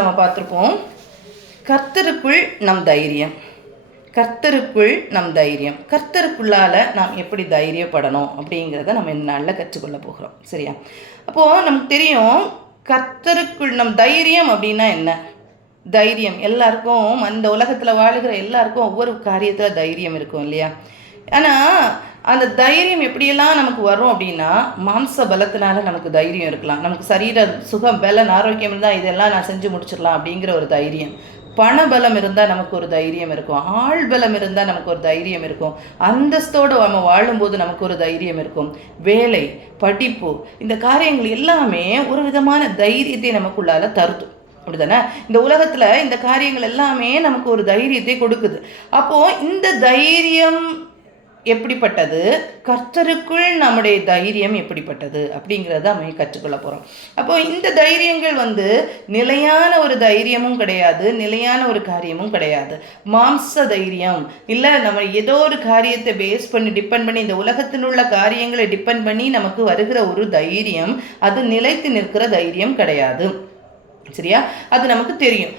நம்ம பார்த்துருப்போம். கர்த்தருக்குள் நம் தைரியம், கர்த்தருக்குள் நம் தைரியம், கர்த்தருக்குள்ளால் நாம் எப்படி தைரியப்படணும் அப்படிங்கிறத நம்ம இந்த நாளில் கற்றுக்கொள்ள போகிறோம். சரியா? அப்போது நமக்கு தெரியும், கர்த்தருக்குள் நம் தைரியம் அப்படின்னா என்ன? தைரியம் எல்லாருக்கும், அந்த உலகத்தில் வாழுகிற எல்லாருக்கும் ஒவ்வொரு காரியத்தில் தைரியம் இருக்கும் இல்லையா? ஆனால் அந்த தைரியம் எப்படியெல்லாம் நமக்கு வரும் அப்படின்னா, மாம்ச பலத்தினால நமக்கு தைரியம் இருக்கலாம். நமக்கு சரீர சுகம், பலன், ஆரோக்கியம் இருந்தால் இதெல்லாம் நான் செஞ்சு முடிச்சிடலாம் அப்படிங்கிற ஒரு தைரியம். பண பலம் இருந்தால் நமக்கு ஒரு தைரியம் இருக்கும். ஆள் பலம் இருந்தால் நமக்கு ஒரு தைரியம் இருக்கும். அந்தஸ்தோடு நம்ம வாழும்போது நமக்கு ஒரு தைரியம் இருக்கும். வேலை, படிப்பு, இந்த காரியங்கள் எல்லாமே ஒரு விதமான தைரியத்தை நமக்குள்ளால தருது. அப்படிதானே? இந்த உலகத்தில் இந்த காரியங்கள் எல்லாமே நமக்கு ஒரு தைரியத்தை கொடுக்குது. அப்போது இந்த தைரியம் எப்படிப்பட்டது, கர்த்தருக்குள் நம்முடைய தைரியம் எப்படிப்பட்டது அப்படிங்கிறத நம்ம கற்றுக்கொள்ள போகிறோம். அப்போது இந்த தைரியங்கள் நிலையான ஒரு தைரியமும் கிடையாது, நிலையான ஒரு காரியமும் கிடையாது. மாம்ச தைரியம் இல்லை, நம்ம ஏதோ ஒரு காரியத்தை பேஸ் பண்ணி டிபெண்ட் பண்ணி, இந்த உலகத்தில் உள்ள காரியங்களை டிபெண்ட் பண்ணி நமக்கு வருகிற ஒரு தைரியம், அது நிலைத்து நிற்கிற தைரியம் கிடையாது. சரியா? அது நமக்கு தெரியும்.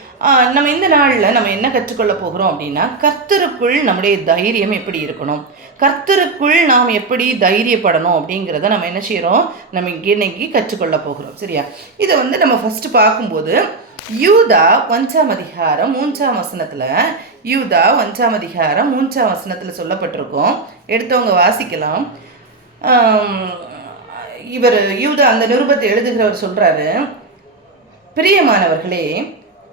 நம்ம இந்த நாளில் நம்ம என்ன கற்றுக்கொள்ள போகிறோம் அப்படின்னா, கர்த்தருக்குள் நம்முடைய தைரியம் எப்படி இருக்கணும், கர்த்தருக்குள் நாம் எப்படி தைரியப்படணும் அப்படிங்கிறத நம்ம என்ன செய்கிறோம், நம்ம இன்னைக்கு கற்றுக்கொள்ள போகிறோம். சரியா? இதை நம்ம ஃபஸ்ட்டு பார்க்கும்போது, யூதா 1ஆம் அதிகாரம் 3ஆம் வசனத்தில், யூதா 1ஆம் அதிகாரம் 3ஆம் வசனத்தில் சொல்லப்பட்டிருக்கோம். எடுத்தவங்க வாசிக்கலாம். இவர் யூதா அந்த நிருபத்தை எழுதுகிறவர் சொல்கிறாரு, பிரியமானவர்களே,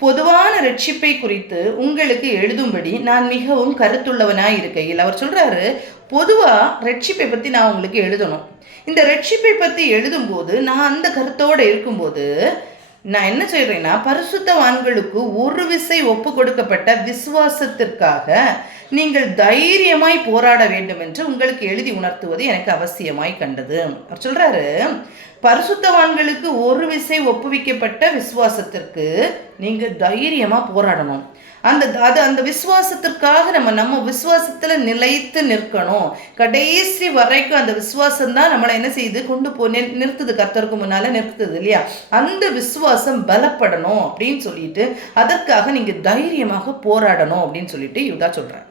பொதுவான ரட்சிப்பை குறித்து உங்களுக்கு எழுதும்படி நான் மிகவும் கருத்துள்ளவனாய் இருக்கையில், அவர் சொல்றாரு, பொதுவாக ரட்சிப்பை பற்றி நான் உங்களுக்கு எழுதணும். இந்த ரட்சிப்பை பற்றி எழுதும்போது நான் அந்த கருத்தோடு இருக்கும்போது நான் என்ன சொல்றேன்னா, பரிசுத்தவான்களுக்கு ஒரு விசை ஒப்பு கொடுக்கப்பட்ட விசுவாசத்திற்காக நீங்கள் தைரியமாய் போராட வேண்டும் என்று உங்களுக்கு எழுதி உணர்த்துவது எனக்கு அவசியமாய் கண்டது. அவர் சொல்றாரு, பரிசுத்தவான்களுக்கு ஒரு விசை ஒப்புவிக்கப்பட்ட விசுவாசத்திற்கு நீங்கள் தைரியமாக போராடணும். அந்த விசுவாசத்திற்காக நம்ம விசுவாசத்தில் நிலைத்து நிற்கணும். கடைசி வரைக்கும் அந்த விசுவாசம் தான் நம்மளை என்ன செய்யுது, கொண்டு நிறுத்துது, கர்த்தருக்கு முன்னால் நிறுத்துது இல்லையா? அந்த விசுவாசம் பலப்படணும் அப்படின்னு சொல்லிட்டு, அதற்காக நீங்கள் தைரியமாக போராடணும் அப்படின்னு சொல்லிட்டு யூதா சொல்கிறேன்.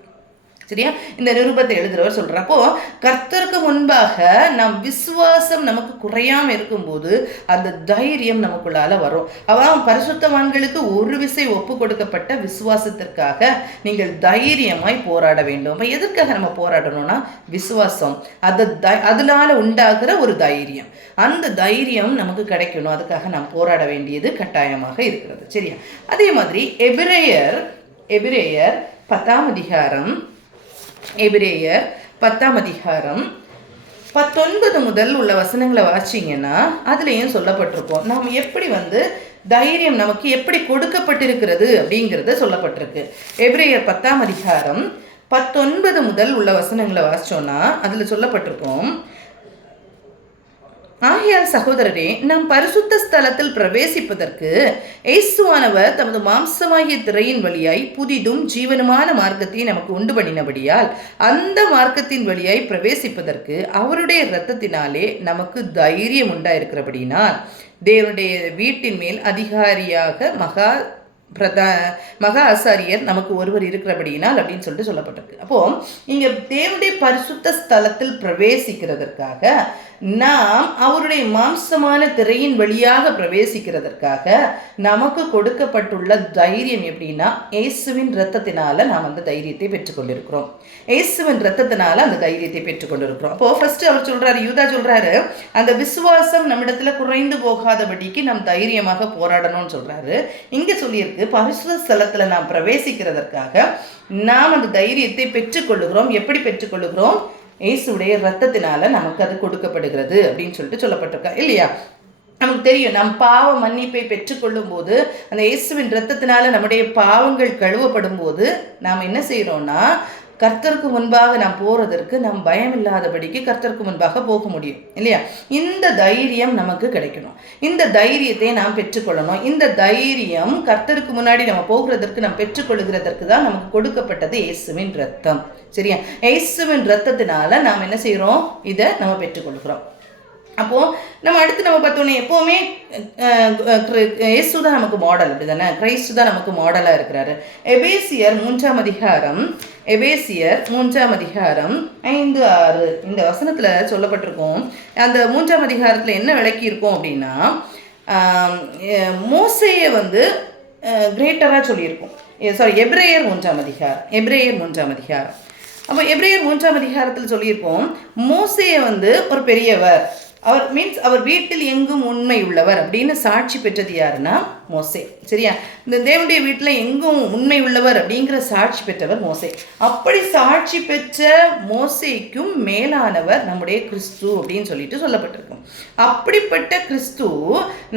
சரியா? இந்த நிருபத்தை எழுதுறவர் சொல்கிறப்போ, கர்த்தருக்கு முன்பாக நம் விசுவாசம் நமக்கு குறையாமல் இருக்கும்போது அந்த தைரியம் நமக்குள்ளால வரும். அவன் பரிசுத்தவான்களுக்கு ஒரு விசை ஒப்பு கொடுக்கப்பட்ட விசுவாசத்திற்காக நீங்கள் தைரியமாய் போராட வேண்டும். அப்போ எதற்காக நம்ம போராடணும்னா, விசுவாசம், அதனால உண்டாகிற ஒரு தைரியம், அந்த தைரியம் நமக்கு கிடைக்கணும். அதுக்காக நாம் போராட வேண்டியது கட்டாயமாக இருக்கிறது. சரியா? அதே மாதிரி எபிரேயர் 10ஆம் அதிகாரம், எபிரேயர் 10ஆம் அதிகாரம் 19 முதல் உள்ள வசனங்களை வாசிங்கன்னா அதுலேயும் சொல்லப்பட்டிருக்கோம். நாம் எப்படி தைரியம் நமக்கு எப்படி கொடுக்கப்பட்டிருக்கிறது அப்படிங்கிறத சொல்லப்பட்டிருக்கு. எபிரேயர் 10ஆம் அதிகாரம் 19 முதல் உள்ள வசனங்களை வாசிச்சோன்னா அதில் சொல்லப்பட்டிருக்கோம், ஆகையால் சகோதரரே, நாம் பரிசுத்த ஸ்தலத்தில் பிரவேசிப்பதற்கு இயேசுவானவர் தமது மாம்சமாகிய திரையின் வழியாய் புதிதும் ஜீவனுமான மார்க்கத்தை நமக்கு உண்டு பண்ணினபடியால் அந்த மார்க்கத்தின் வழியாய் பிரவேசிப்பதற்கு அவருடைய இரத்தத்தினாலே நமக்கு தைரியம் உண்டாயிருக்கிறபடினால் தேவனுடைய வீட்டின் மேல் அதிகாரியாக மகா ஆசாரியர் நமக்கு ஒருவர் இருக்கிறபடியினால் அப்படின்னு சொல்லிட்டு சொல்லப்பட்டிருக்கு. அப்போ இங்க தேவனுடைய பரிசுத்த ஸ்தலத்தில் பிரவேசிக்கிறதற்காக, நாம் அவருடைய மாம்சமான திரையின் வழியாக பிரவேசிக்கிறதற்காக நமக்கு கொடுக்கப்பட்டுள்ள தைரியம் எப்படின்னா, இயேசுவின் இரத்தத்தினால நாம் அந்த தைரியத்தை பெற்றுக்கொண்டிருக்கிறோம். இயேசுவின் இரத்தத்தினால அந்த தைரியத்தை பெற்றுக்கொண்டிருக்கிறோம். அப்போ ஃபர்ஸ்ட் அவர் சொல்றாரு, யூதா சொல்றாரு, அந்த விசுவாசம் நம்மிடத்துல குறைந்து போகாதபடிக்கு நாம் தைரியமாக போராடணும்னு சொல்றாரு. இங்க சொல்லியிருக்கு, பரிசுத்த ஸ்தலத்துல நாம் பிரவேசிக்கிறதற்காக நாம் அந்த தைரியத்தை பெற்றுக்கொள்ளுகிறோம். எப்படி பெற்றுக்கொள்ளுகிறோம்? இயேசுடைய இரத்தத்தினால நமக்கு அது கொடுக்கப்படுகிறது அப்படின்னு சொல்லிட்டு சொல்லப்பட்டிருக்கா இல்லையா? நமக்கு தெரியும், நம் பாவ மன்னிப்பை பெற்றுக்கொள்ளும் போது, அந்த இயேசுவின் இரத்தத்தினால நம்முடைய பாவங்கள் கழுவப்படும் போது நாம் என்ன செய்யறோம்னா, கர்த்தருக்கு முன்பாக நாம் போகிறதற்கு நாம் பயம் இல்லாதபடிக்கு கர்த்தருக்கு முன்பாக போக முடியும் இல்லையா? இந்த தைரியம் நமக்கு கிடைக்கணும். இந்த தைரியத்தை நாம் பெற்றுக்கொள்ளணும். இந்த தைரியம் கர்த்தருக்கு முன்னாடி நம்ம போகிறதற்கு நாம் பெற்றுக்கொள்கிறதற்கு தான் நமக்கு கொடுக்கப்பட்டது இயேசுவின் இரத்தம். சரியா? இயேசுவின் இரத்தத்தினால நாம் என்ன செய்கிறோம்? இதை நம்ம பெற்றுக்கொள்கிறோம். அப்போது நம்ம அடுத்து நம்ம பார்த்தோன்னே எப்போவுமே இயேசு தான் நமக்கு மாடல், அப்படி தானே? கிறிஸ்து தான் நமக்கு மாடலாக இருக்கிறாரு. எபேசியர் 3ஆம் அதிகாரம் 5-6 இந்த வசனத்தில் சொல்லப்பட்டிருக்கோம். அந்த 3ஆம் அதிகாரத்தில் என்ன விளக்கி இருக்கும் அப்படின்னா, மோசேயை வந்து கிரேட்டராக சொல்லியிருக்கோம். எபிரேயர் 3ஆம் அதிகாரம். அப்போ எபிரேயர் 3ஆம் அதிகாரத்தில் சொல்லியிருப்போம், மோசேயை வந்து ஒரு பெரியவர், அவர் வீட்டில் எங்கும் உண்மை உள்ளவர் அப்படின்னு சாட்சி பெற்றது யாருன்னா மோசே. சரியா? இந்த தேவனுடைய வீட்டில் எங்கும் உண்மை உள்ளவர் அப்படிங்கிற சாட்சி பெற்றவர் மோசே. அப்படி சாட்சி பெற்ற மோசேக்கும் மேலானவர் நம்முடைய கிறிஸ்து அப்படின்னு சொல்லிட்டு சொல்லப்பட்டிருக்கும். அப்படிப்பட்ட கிறிஸ்து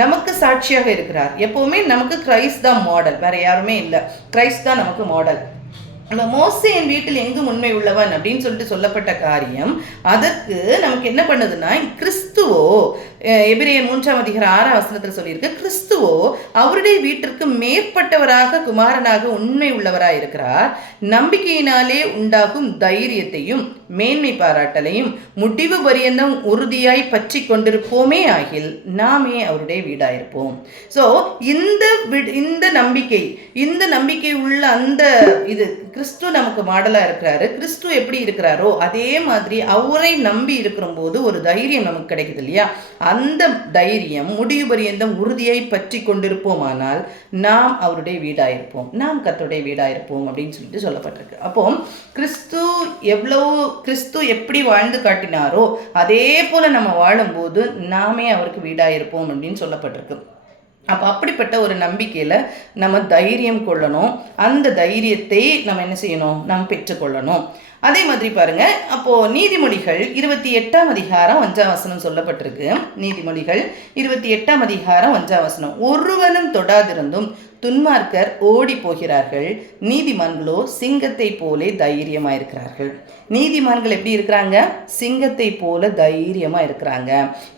நமக்கு சாட்சியாக இருக்கிறார். எப்போவுமே நமக்கு கிரைஸ்ட் தான் மாடல், வேற யாருமே இல்லை. கிரைஸ்ட் தான் நமக்கு மாடல். நம்ம மோசேயின் வீட்டில் எங்கும் உண்மை உள்ளவன் அப்படின்னு சொல்லிட்டு சொல்லப்பட்ட காரியம், அதற்கு நமக்கு என்ன பண்ணுதுன்னா, கிறிஸ்துவோ எபிரேயர் 3ஆம் அதிகாரம் 6ஆம் வசனத்தில் சொல்லியிருக்கு, கிறிஸ்துவோ அவருடைய வீட்டிற்கு மேற்பட்டவராக குமாரனாக உண்மை உள்ளவராக இருக்கிறார். நம்பிக்கையினாலே உண்டாகும் தைரியத்தையும் மேன்மை பாராட்டலையும் முடிவு பரியந்தம் உறுதியாய் பற்றி கொண்டிருப்போமே ஆகில் நாமே அவருடைய வீடாயிருப்போம். ஸோ இந்த நம்பிக்கை உள்ள அந்த இது கிறிஸ்து நமக்கு மாடலாக இருக்கிறாரு. கிறிஸ்து எப்படி இருக்கிறாரோ அதே மாதிரி அவரை நம்பி இருக்கிற போது ஒரு தைரியம் நமக்கு கிடைக்குது இல்லையா? அந்த தைரியம் முடிவு பரியந்தம் உறுதியை பற்றி கொண்டிருப்போமானால் நாம் அவருடைய வீடாயிருப்போம், நாம் கர்த்தருடைய வீடாயிருப்போம் அப்படின்னு சொல்லிட்டு சொல்லப்பட்டிருக்கு. அப்போ கிறிஸ்து எப்படி வாழ்ந்து காட்டினாரோ அதே போல நம்ம வாழும்போது நாமே அவருக்கு வீடாயிருப்போம் அப்படின்னு சொல்லப்பட்டிருக்கு. அப்போ அப்படிப்பட்ட ஒரு நம்பிக்கையில் நம்ம தைரியம் கொள்ளணும். அந்த தைரியத்தை நம்ம என்ன செய்யணும்? நாம் பெற்றுக்கொள்ளணும். அதே மாதிரி பாருங்க, அப்போது நீதிமொழிகள் 28ஆம் அதிகாரம் 5ஆம் வசனம் சொல்லப்பட்டிருக்கு. நீதிமொழிகள் 28ஆம் அதிகாரம் 5ஆம் வசனம், ஒருவனும் தொடாதிருந்தும் துன்மார்க்கர் ஓடி போகிறார்கள், நீதிமான்களோ சிங்கத்தை போல தைரியமாக இருக்கிறார்கள். நீதிமான்கள் எப்படி இருக்கிறாங்க? சிங்கத்தை போல தைரியமாக இருக்கிறாங்க.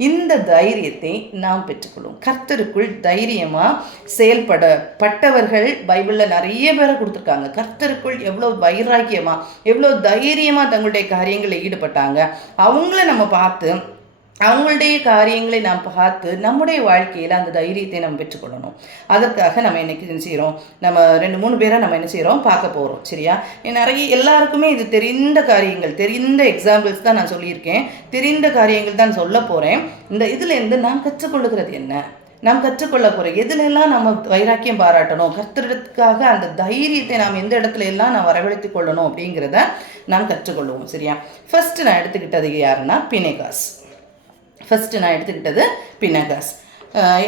இந்த தைரியத்தை நாம் பெற்றுக்கொள்ளும். கர்த்தருக்குள் தைரியமாக செயல்படப்பட்டவர்கள் பைபிளில் நிறைய பேரை கொடுத்துருக்காங்க. கர்த்தருக்குள் எவ்வளோ வைராக்கியமாக, எவ்வளோ தைரியமாக தங்களுடைய காரியங்களில் ஈடுபட்டாங்க. அவங்கள நம்ம பார்த்து, அவங்களுடைய காரியங்களை நாம் பார்த்து நம்முடைய வாழ்க்கையில் அந்த தைரியத்தை நம்ம பெற்றுக்கொள்ளணும். அதற்காக நம்ம இன்னைக்கு என்ன செய்கிறோம்? நம்ம 2-3 பேரை நம்ம என்ன செய்கிறோம்? பார்க்க போகிறோம். சரியா? எல்லாருக்குமே இது தெரிந்த காரியங்கள், தெரிந்த எக்ஸாம்பிள்ஸ் தான் நான் சொல்லியிருக்கேன். தெரிந்த காரியங்கள் தான் சொல்ல போகிறேன். இதுலேருந்து நாம் கற்றுக்கொள்ளுகிறது என்ன? நாம் கற்றுக்கொள்ள போகிறோம் எதுலெல்லாம் நம்ம வைராக்கியம் பாராட்டணும், கர்த்தருக்காக அந்த தைரியத்தை நாம் எந்த இடத்துல எல்லாம் நான் வரவழைத்து கொள்ளணும் அப்படிங்கிறத நாம் கற்றுக்கொள்ளுவோம். சரியா? ஃபர்ஸ்ட் நான் எடுத்துக்கிட்டது யாருன்னா பினகாஸ்.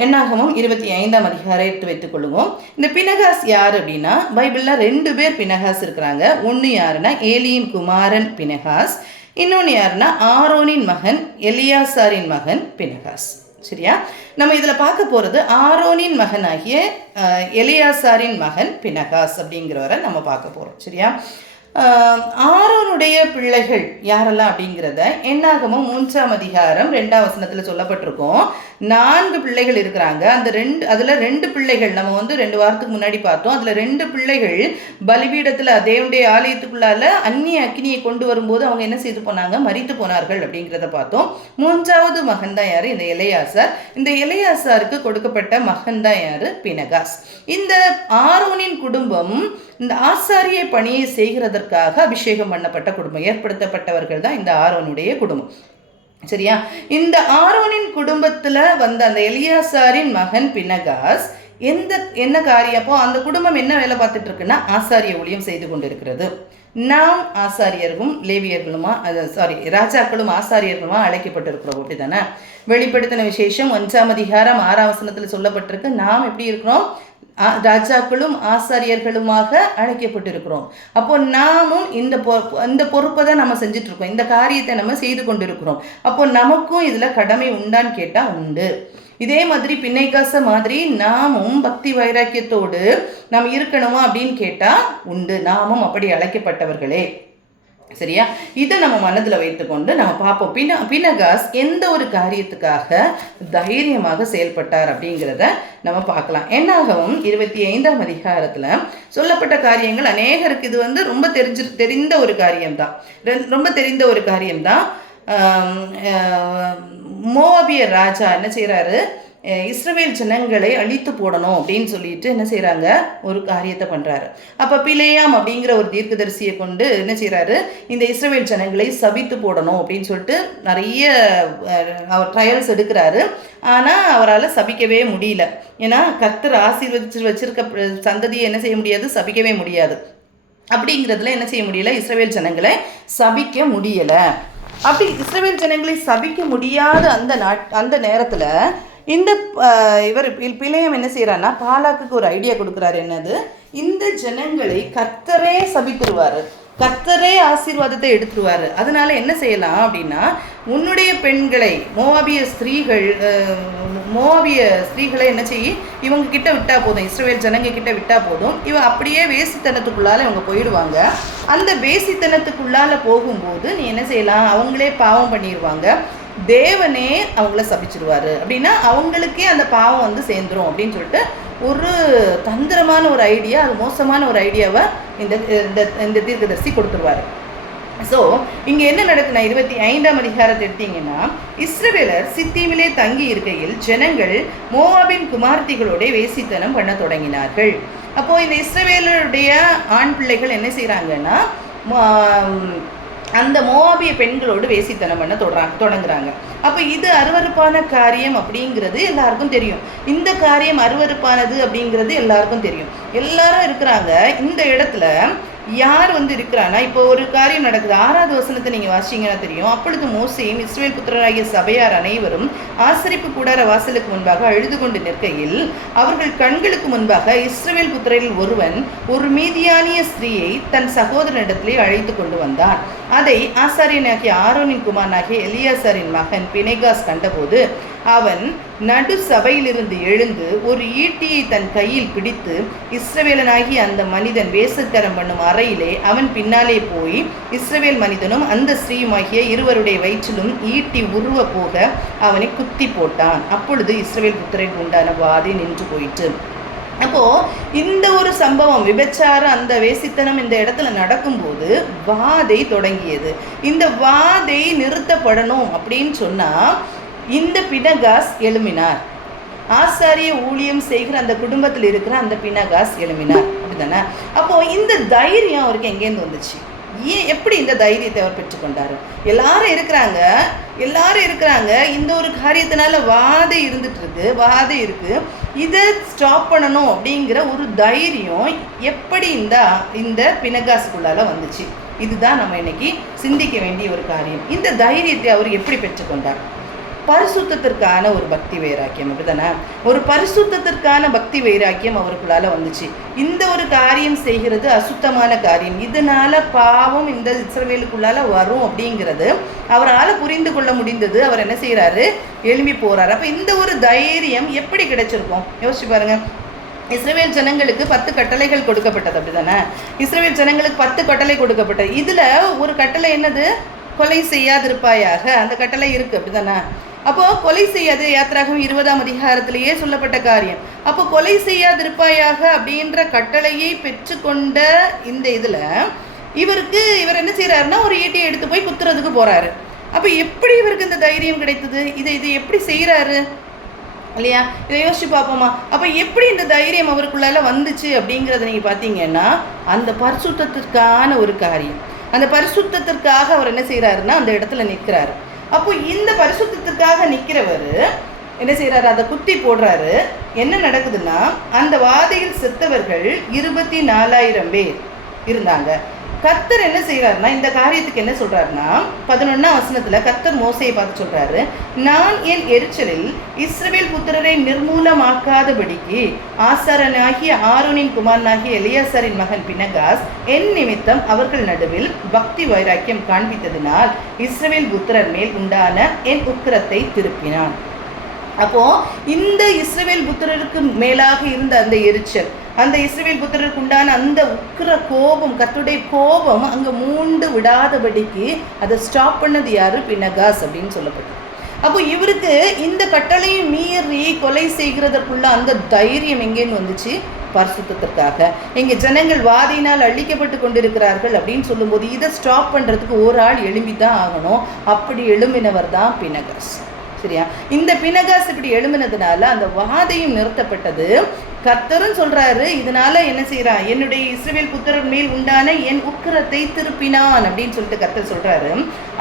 என்னாகமும் 25ஆம் அதிகாரம் எடுத்து வைத்துக் கொள்ளுவோம். இந்த பினகாஸ் யார் அப்படின்னா, பைபிளில் 2 பேர் பினகாஸ் இருக்கிறாங்க. ஒன்று யாருன்னா ஏலியின் குமாரன் பினகாஸ், இன்னொன்று யாருன்னா ஆரோனின் மகன் எலியாசாரின் மகன் பினகாஸ். சரியா? நம்ம இதில் பார்க்க போகிறது ஆரோனின் மகனாகிய எலியாசாரின் மகன் பினகாஸ் அப்படிங்கிறவரை நம்ம பார்க்க போகிறோம். சரியா? ஆரோனுடைய பிள்ளைகள் யாரெல்லாம் அப்படிங்கிறத என்னாகமும் 3ஆம் அதிகாரம் 2ஆம் வசனத்தில் சொல்லப்பட்டிருக்கோம். 4 பிள்ளைகள் இருக்கிறாங்க. அதில் 2 பிள்ளைகள் நம்ம 2 வாரத்துக்கு முன்னாடி பார்த்தோம். அதில் 2 பிள்ளைகள் பலிபீடத்தில் தேவனுடைய ஆலயத்துக்குள்ளால அந்நிய அக்கினியை கொண்டு வரும்போது அவங்க என்ன செய்து போனாங்க? மரித்து போனார்கள் அப்படிங்கிறத பார்த்தோம். 3ஆவது மகன் தான் யார்? இந்த எலியாசார். இந்த எலியாசாருக்கு கொடுக்கப்பட்ட மகன் தான் யார்? பினகாஸ். இந்த ஆரோனின் குடும்பம் இந்த ஆசாரிய பணியை செய்கிறதற்காக அபிஷேகம் பண்ணப்பட்ட குடும்பம், ஏற்படுத்தப்பட்டவர்கள் தான் இந்த ஆரோனுடைய குடும்பம். சரியா? இந்த ஆரோனின் குடும்பத்தில் வந்த அந்த எலியாசாரின் மகன் பினகாஸ் என்ன காரியம்? அப்போ அந்த குடும்பம் என்ன வேலை பார்த்துட்டு இருக்குன்னா ஆசாரிய ஊழியம் செய்து கொண்டிருக்கிறது. நாம் ஆசாரியர்களும் ராஜாக்களும் ஆசாரியர்களுமா அழைக்கப்பட்டிருக்கிறோம். அப்படி தானே? வெளிப்படுத்தின விசேஷம் 1ஆம் அதிகாரம் 6ஆம் வசனத்தில் சொல்லப்பட்டிருக்கு. நாம் எப்படி இருக்கிறோம்? ராஜாக்களும் ஆசாரியர்களுமாக அழைக்கப்பட்டிருக்கிறோம். அப்போ நாமும் இந்த பொறுப்பை தான் நம்ம செஞ்சுட்டு இருக்கோம். இந்த காரியத்தை நம்ம செய்து கொண்டிருக்கிறோம். அப்போ நமக்கும் இதில் கடமை உண்டான்னு கேட்டால் உண்டு. இதே மாதிரி பிணைகாச மாதிரி நாமும் பக்தி வைராக்கியத்தோடு நாம் இருக்கணுமா அப்படின்னு கேட்டால் உண்டு. நாமும் அப்படி அழைக்கப்பட்டவர்களே. சரியா? இதை நம்ம மனதில் வைத்துக்கொண்டு நம்ம பார்ப்போம். பினகாஸ் எந்த ஒரு காரியத்துக்காக தைரியமாக செயல்பட்டார் அப்படிங்கிறத நம்ம பார்க்கலாம். என்னாகவும் 25ஆம் அதிகாரத்தில் சொல்லப்பட்ட காரியங்கள் அநேகருக்கு இது ரொம்ப தெரிந்த ஒரு காரியம்தான். மோவாபிய ராஜா என்ன செய்கிறாரு, இஸ்ரவேல் ஜனங்களை அழித்து போடணும் அப்படின்னு சொல்லிட்டு என்ன செய்கிறாங்க, ஒரு காரியத்தை பண்ணுறாரு. அப்போ பிலேயாம் அப்படிங்கிற ஒரு தீர்க்கதரிசியை கொண்டு என்ன செய்கிறாரு, இந்த இஸ்ரவேல் ஜனங்களை சபித்து போடணும் அப்படின்னு சொல்லிட்டு நிறைய அவர் ட்ரையல்ஸ் எடுக்கிறாரு. ஆனால் அவரால் சபிக்கவே முடியல. ஏன்னா கர்த்தர் ஆசீர்வதிச்சு வச்சிருக்க சந்ததியை என்ன செய்ய முடியாது, சபிக்கவே முடியாது. அப்படிங்கிறதுல என்ன செய்ய முடியல, இஸ்ரவேல் ஜனங்களை சபிக்க முடியலை. அப்படி இஸ்ரவேல் ஜனங்களை சபிக்க முடியாத அந்த நேரத்தில் இந்த இவர் பிலேயாம் என்ன செய்கிறான்னா, பாலாக்குக்கு ஒரு ஐடியா கொடுக்குறாரு. என்னது, இந்த ஜனங்களை கர்த்தரே சபித்துருவார், கர்த்தரே ஆசீர்வாதத்தை எடுத்துருவார். அதனால என்ன செய்யலாம் அப்படின்னா, உன்னுடைய பெண்களை மோவாபிய ஸ்திரீகளை என்ன செய்ய, இவங்க கிட்ட விட்டா போதும், இஸ்ரவேல் ஜனங்க கிட்ட விட்டா போதும், இவன் அப்படியே வேசித்தனத்துக்குள்ளால இவங்க போயிடுவாங்க. அந்த வேசித்தனத்துக்குள்ளால போகும்போது நீ என்ன செய்யலாம், அவங்களே பாவம் பண்ணிடுவாங்க, தேவனே அவங்கள சபிச்சிருவாரு. அப்படின்னா அவங்களுக்கே அந்த பாவம் வந்து சேர்ந்துரும் அப்படின்னு சொல்லிட்டு ஒரு தந்திரமான ஒரு ஐடியா, அது மோசமான ஒரு ஐடியாவை இந்த தீர்க்கதரிசி கொடுத்துருவாரு. ஸோ இங்கே என்ன நடக்குன்னா, 25ஆம் அதிகாரத்தை எடுத்தீங்கன்னா, இஸ்ரவேலர் சித்தீமிலே தங்கி இருக்கையில் ஜனங்கள் மோவாபின் குமார்த்திகளோட வேசித்தனம் பண்ண தொடங்கினார்கள். அப்போது இந்த இஸ்ரவேலருடைய ஆண் பிள்ளைகள் என்ன செய்கிறாங்கன்னா, அந்த மோவாபிய பெண்களோடு வேசித்தனம் பண்ண தொடங்குறாங்க. அப்போ இது அருவருப்பான காரியம் அப்படிங்கிறது எல்லாருக்கும் தெரியும். இந்த காரியம் அருவருப்பானது அப்படிங்கிறது எல்லாருக்கும் தெரியும். எல்லாரும் இருக்கிறாங்க. இந்த இடத்துல யார் வந்து இருக்கிறான்னா, இப்போ ஒரு காரியம் நடக்குது. 6வது வசனத்தை நீங்கள் வாசிங்கன்னா தெரியும். அப்பொழுது மோசேயும் இஸ்ரவேல் புத்திரராகிய சபையார் அனைவரும் ஆசரிப்பு கூடார வாசலுக்கு முன்பாக அழுது கொண்டு நிற்கையில் அவர்கள் கண்களுக்கு முன்பாக இஸ்ரவேல் புத்திரரில் ஒருவன் ஒரு மீதியானிய ஸ்திரீயை தன் சகோதரனிடத்திலே அழைத்து கொண்டு வந்தான். அதை ஆசாரியனாகிய ஆரோனின் குமாரனாகிய எலியாசாரின் மகன் பினெகாஸ் கண்டபோது அவன் நடு சபையிலிருந்து எழுந்து ஒரு ஈட்டியை தன் கையில் பிடித்து இஸ்ரவேலனாகி அந்த மனிதன் வேசத்தரம் பண்ணும் அறையிலே அவன் பின்னாலே போய் இஸ்ரவேல் மனிதனும் அந்த ஸ்ரீயுமாகிய இருவருடைய வயிற்றிலும் ஈட்டி உருவ போக அவனை குத்தி போட்டான். அப்பொழுது இஸ்ரவேல் புத்திரருக்கு உண்டான வாதை நின்று போயிற்று. அப்போது இந்த ஒரு சம்பவம், விபச்சாரம், அந்த வேசித்தனம் இந்த இடத்துல நடக்கும்போது வாதை தொடங்கியது. இந்த வாதை நிறுத்தப்படணும் அப்படின்னு சொன்னால் இந்த பினகாஸ் எழும்பினார். ஆசாரிய ஊழியம் செய்கிற அந்த குடும்பத்தில் இருக்கிற அந்த பினகாஸ் எழும்பினார், அப்படிதானே? அப்போது இந்த தைரியம் அவருக்கு எங்கேருந்து வந்துச்சு? எப்படி இந்த தைரியத்தை அவர் பெற்றுக்கொண்டார்? எல்லாரும் இருக்கிறாங்க. இந்த ஒரு காரியத்தினால வாதை வாதை இருக்குது, இதை ஸ்டாப் பண்ணணும் அப்படிங்கிற ஒரு தைரியம் எப்படி இந்த பினகாஸுக்குள்ளால வந்துச்சு? இதுதான் நம்ம இன்னைக்கு சிந்திக்க வேண்டிய ஒரு காரியம். இந்த தைரியத்தை அவர் எப்படி பெற்றுக்கொண்டார்? பரிசுத்தத்திற்கான ஒரு பக்தி வைராக்கியம், அப்படிதானே? ஒரு பரிசுத்தத்திற்கான பக்தி வைராக்கியம் அவருக்குள்ளால வந்துச்சு. இந்த ஒரு காரியம் செய்கிறது அசுத்தமான காரியம், இதனால பாவம் இந்த இஸ்ரவேலுக்குள்ளால வரும் அப்படிங்கிறது அவரால் புரிந்து கொள்ள முடிந்தது. அவர் என்ன செய்கிறாரு, எழும்பி போகிறார். அப்போ இந்த ஒரு தைரியம் எப்படி கிடைச்சிருக்கும் யோசிச்சு பாருங்க. இஸ்ரவேல் ஜனங்களுக்கு 10 கட்டளைகள் கொடுக்கப்பட்டது, அப்படிதானே? இஸ்ரவேல் ஜனங்களுக்கு 10 கட்டளை கொடுக்கப்பட்டது. இதில் ஒரு கட்டளை என்னது, கொலை செய்யாதிருப்பாயாக, அந்த கட்டளை இருக்குது, அப்படிதானே? அப்போது கொலை செய்யாது, யாத்திராகமம் 20ஆம் அதிகாரத்திலேயே சொல்லப்பட்ட காரியம். அப்போ கொலை செய்யாதிருப்பாயாக அப்படின்ற கட்டளையை பெற்றுக்கொண்ட இந்த இதில் இவர் என்ன செய்கிறாருன்னா, ஒரு ஈட்டியை எடுத்து போய் குத்துறதுக்கு போகிறாரு. அப்போ எப்படி இவருக்கு இந்த தைரியம் கிடைத்தது? இதை எப்படி செய்கிறாரு இல்லையா? இதை யோசிச்சு பார்ப்போமா? அப்போ எப்படி இந்த தைரியம் அவருக்குள்ளால வந்துச்சு அப்படிங்கிறத நீங்கள் பார்த்தீங்கன்னா, அந்த பரிசுத்தத்திற்கான ஒரு காரியம், அந்த பரிசுத்தத்திற்காக அவர் என்ன செய்கிறாருன்னா அந்த இடத்துல நிற்கிறாரு. அப்போ இந்த பரிசுத்தத்திற்காக நிற்கிறவர் என்ன செய்கிறாரு, அதை குத்தி போடுறாரு. என்ன நடக்குதுன்னா, அந்த வாதையில் செத்தவர்கள் 24,000 பேர் இருந்தாங்க. கர்த்தர் என்ன செய்கிறாருன்னா, இந்த காரியத்துக்கு என்ன சொல்கிறாருன்னா, 11ஆம் வசனத்தில் கர்த்தர் மோசையை பார்த்து சொல்கிறாரு, நான் என் எரிச்சலில் இஸ்ரவேல் புத்திரரை நிர்மூலமாக்காதபடிக்கு ஆசாரனாகிய ஆரோனின் குமாரனாகிய எலியாசாரின் மகன் பினகாஸ் என் நிமித்தம் அவர்கள் நடுவில் பக்தி வைராக்கியம் காண்பித்ததினால் இஸ்ரவேல் புத்திரர் மேல் உண்டான என் உக்கிரத்தை திருப்பினான். அப்போது இந்த இஸ்ரவேல் புத்திரருக்கு மேலாக இருந்த அந்த எரிச்சல், அந்த இஸ்ரவேல் புத்திரருக்கு உண்டான அந்த உக்கிர கோபம், கர்த்தருடைய கோபம் அங்கே மூண்டு விடாதபடிக்கு அதை ஸ்டாப் பண்ணது யாரு, பினகாஸ் அப்படின்னு சொல்லப்பட்டது. அப்போ இவருக்கு இந்த கட்டளையை மீறி கொலை செய்கிறதற்குள்ள அந்த தைரியம் எங்கேன்னு வந்துச்சு, பரிசுத்தத்திற்காக. இங்கே ஜனங்கள் வாதியினால் அழிக்கப்பட்டு கொண்டிருக்கிறார்கள் அப்படின்னு சொல்லும்போது இதை ஸ்டாப் பண்ணுறதுக்கு ஒரு ஆள் எழும்பி தான் ஆகணும். அப்படி எழும்பினவர் தான் பினகாஸ். சரியா? இந்த பினகாஸ் இப்படி எழும்பினதுனால அந்த வாதையும் நிறுத்தப்பட்டது. கர்த்தரும் சொல்றாரு, இதனால என்ன செய்யறான், என்னுடைய இஸ்ரவேல் புத்திரர் மேல் உண்டான என் உக்கிரத்தை திருப்பினான் அப்படின்னு சொல்லிட்டு கர்த்தர் சொல்றாரு.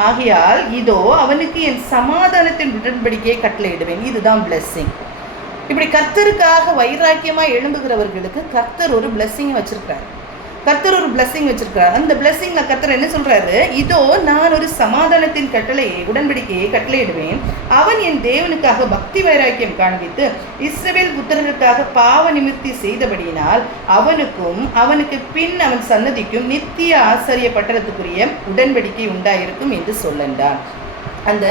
ஆகையால் இதோ அவனுக்கு என் சமாதானத்தின் உடன்படிக்கையை கட்டளையிடுவேன். இதுதான் பிளெஸ்ஸிங். இப்படி கர்த்தருக்காக வைராக்கியமா எழும்புகிறவர்களுக்கு கர்த்தர் ஒரு பிளெஸ்ஸிங் வச்சிருக்காரு. கர்த்தர் ஒரு பிளெஸ்ஸிங் வச்சிருக்காரு. அந்த பிளெஸ்ஸிங்ல கர்த்தர் என்ன சொல்றாரு, இதோ நான் ஒரு சமாதானத்தின் உடன்படிக்கையை கட்டளையிடுவேன். அவன் என் தேவனுக்காக பக்தி வைராக்கியம் காண்பித்து இஸ்ரவேல் புத்திரருக்காக பாவ நிமிர்த்தி செய்தபடியினால் அவனுக்கும் அவனுக்கு பின் அவன் சன்னதிக்கும் நித்திய ஆசாரிய பட்டணத்துக்குரிய உடன்படிக்கை உண்டாயிருக்கும் என்று சொல்லண்டான். அந்த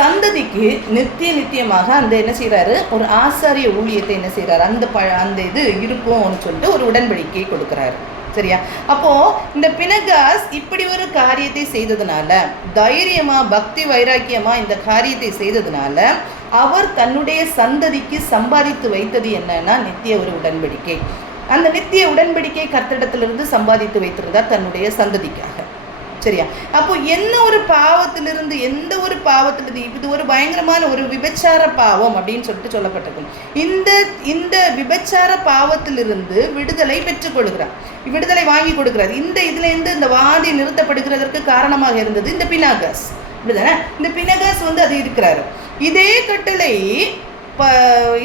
சந்ததிக்கு நித்தியமாக அந்த என்ன செய்யறாரு, ஒரு ஆசாரிய ஊழியத்தை என்ன செய்யறாரு, அந்த இது இருக்கும்னு சொல்லிட்டு ஒரு உடன்படிக்கை கொடுக்கிறாரு. சரியா? அப்போ இந்த பினகாஸ் இப்படி ஒரு காரியத்தை செய்ததுனால, தைரியமா பக்தி வைராக்கியமா இந்த காரியத்தை செய்ததுனால அவர் தன்னுடைய சந்ததிக்கு சம்பாதித்து வைத்தது என்னன்னா நித்திய ஒரு உடன்படிக்கை. அந்த நித்திய உடன்படிக்கை கர்த்தரிடத்திலிருந்து சம்பாதித்து வைத்திருந்தார் தன்னுடைய சந்ததிக்காக. சரியா? அப்போ என்ன ஒரு பாவத்திலிருந்து, எந்த ஒரு பாவத்திலிருந்து, இது ஒரு பயங்கரமான ஒரு விபச்சார பாவம் அப்படின்னு சொல்லிட்டு சொல்லப்பட்டிருக்கும். இந்த விபச்சார பாவத்திலிருந்து விடுதலை பெற்றுக்கொள்கிறார், விடுதலை வாங்கி கொடுக்கிறார். இதுல இருந்து இந்த வாதி நிறுத்தப்படுகிறதற்கு காரணமாக இருந்தது இந்த பினகாஸ். இப்படிதானே? இந்த பினகாஸ் அது இருக்கிறாரு. இதே கட்டளை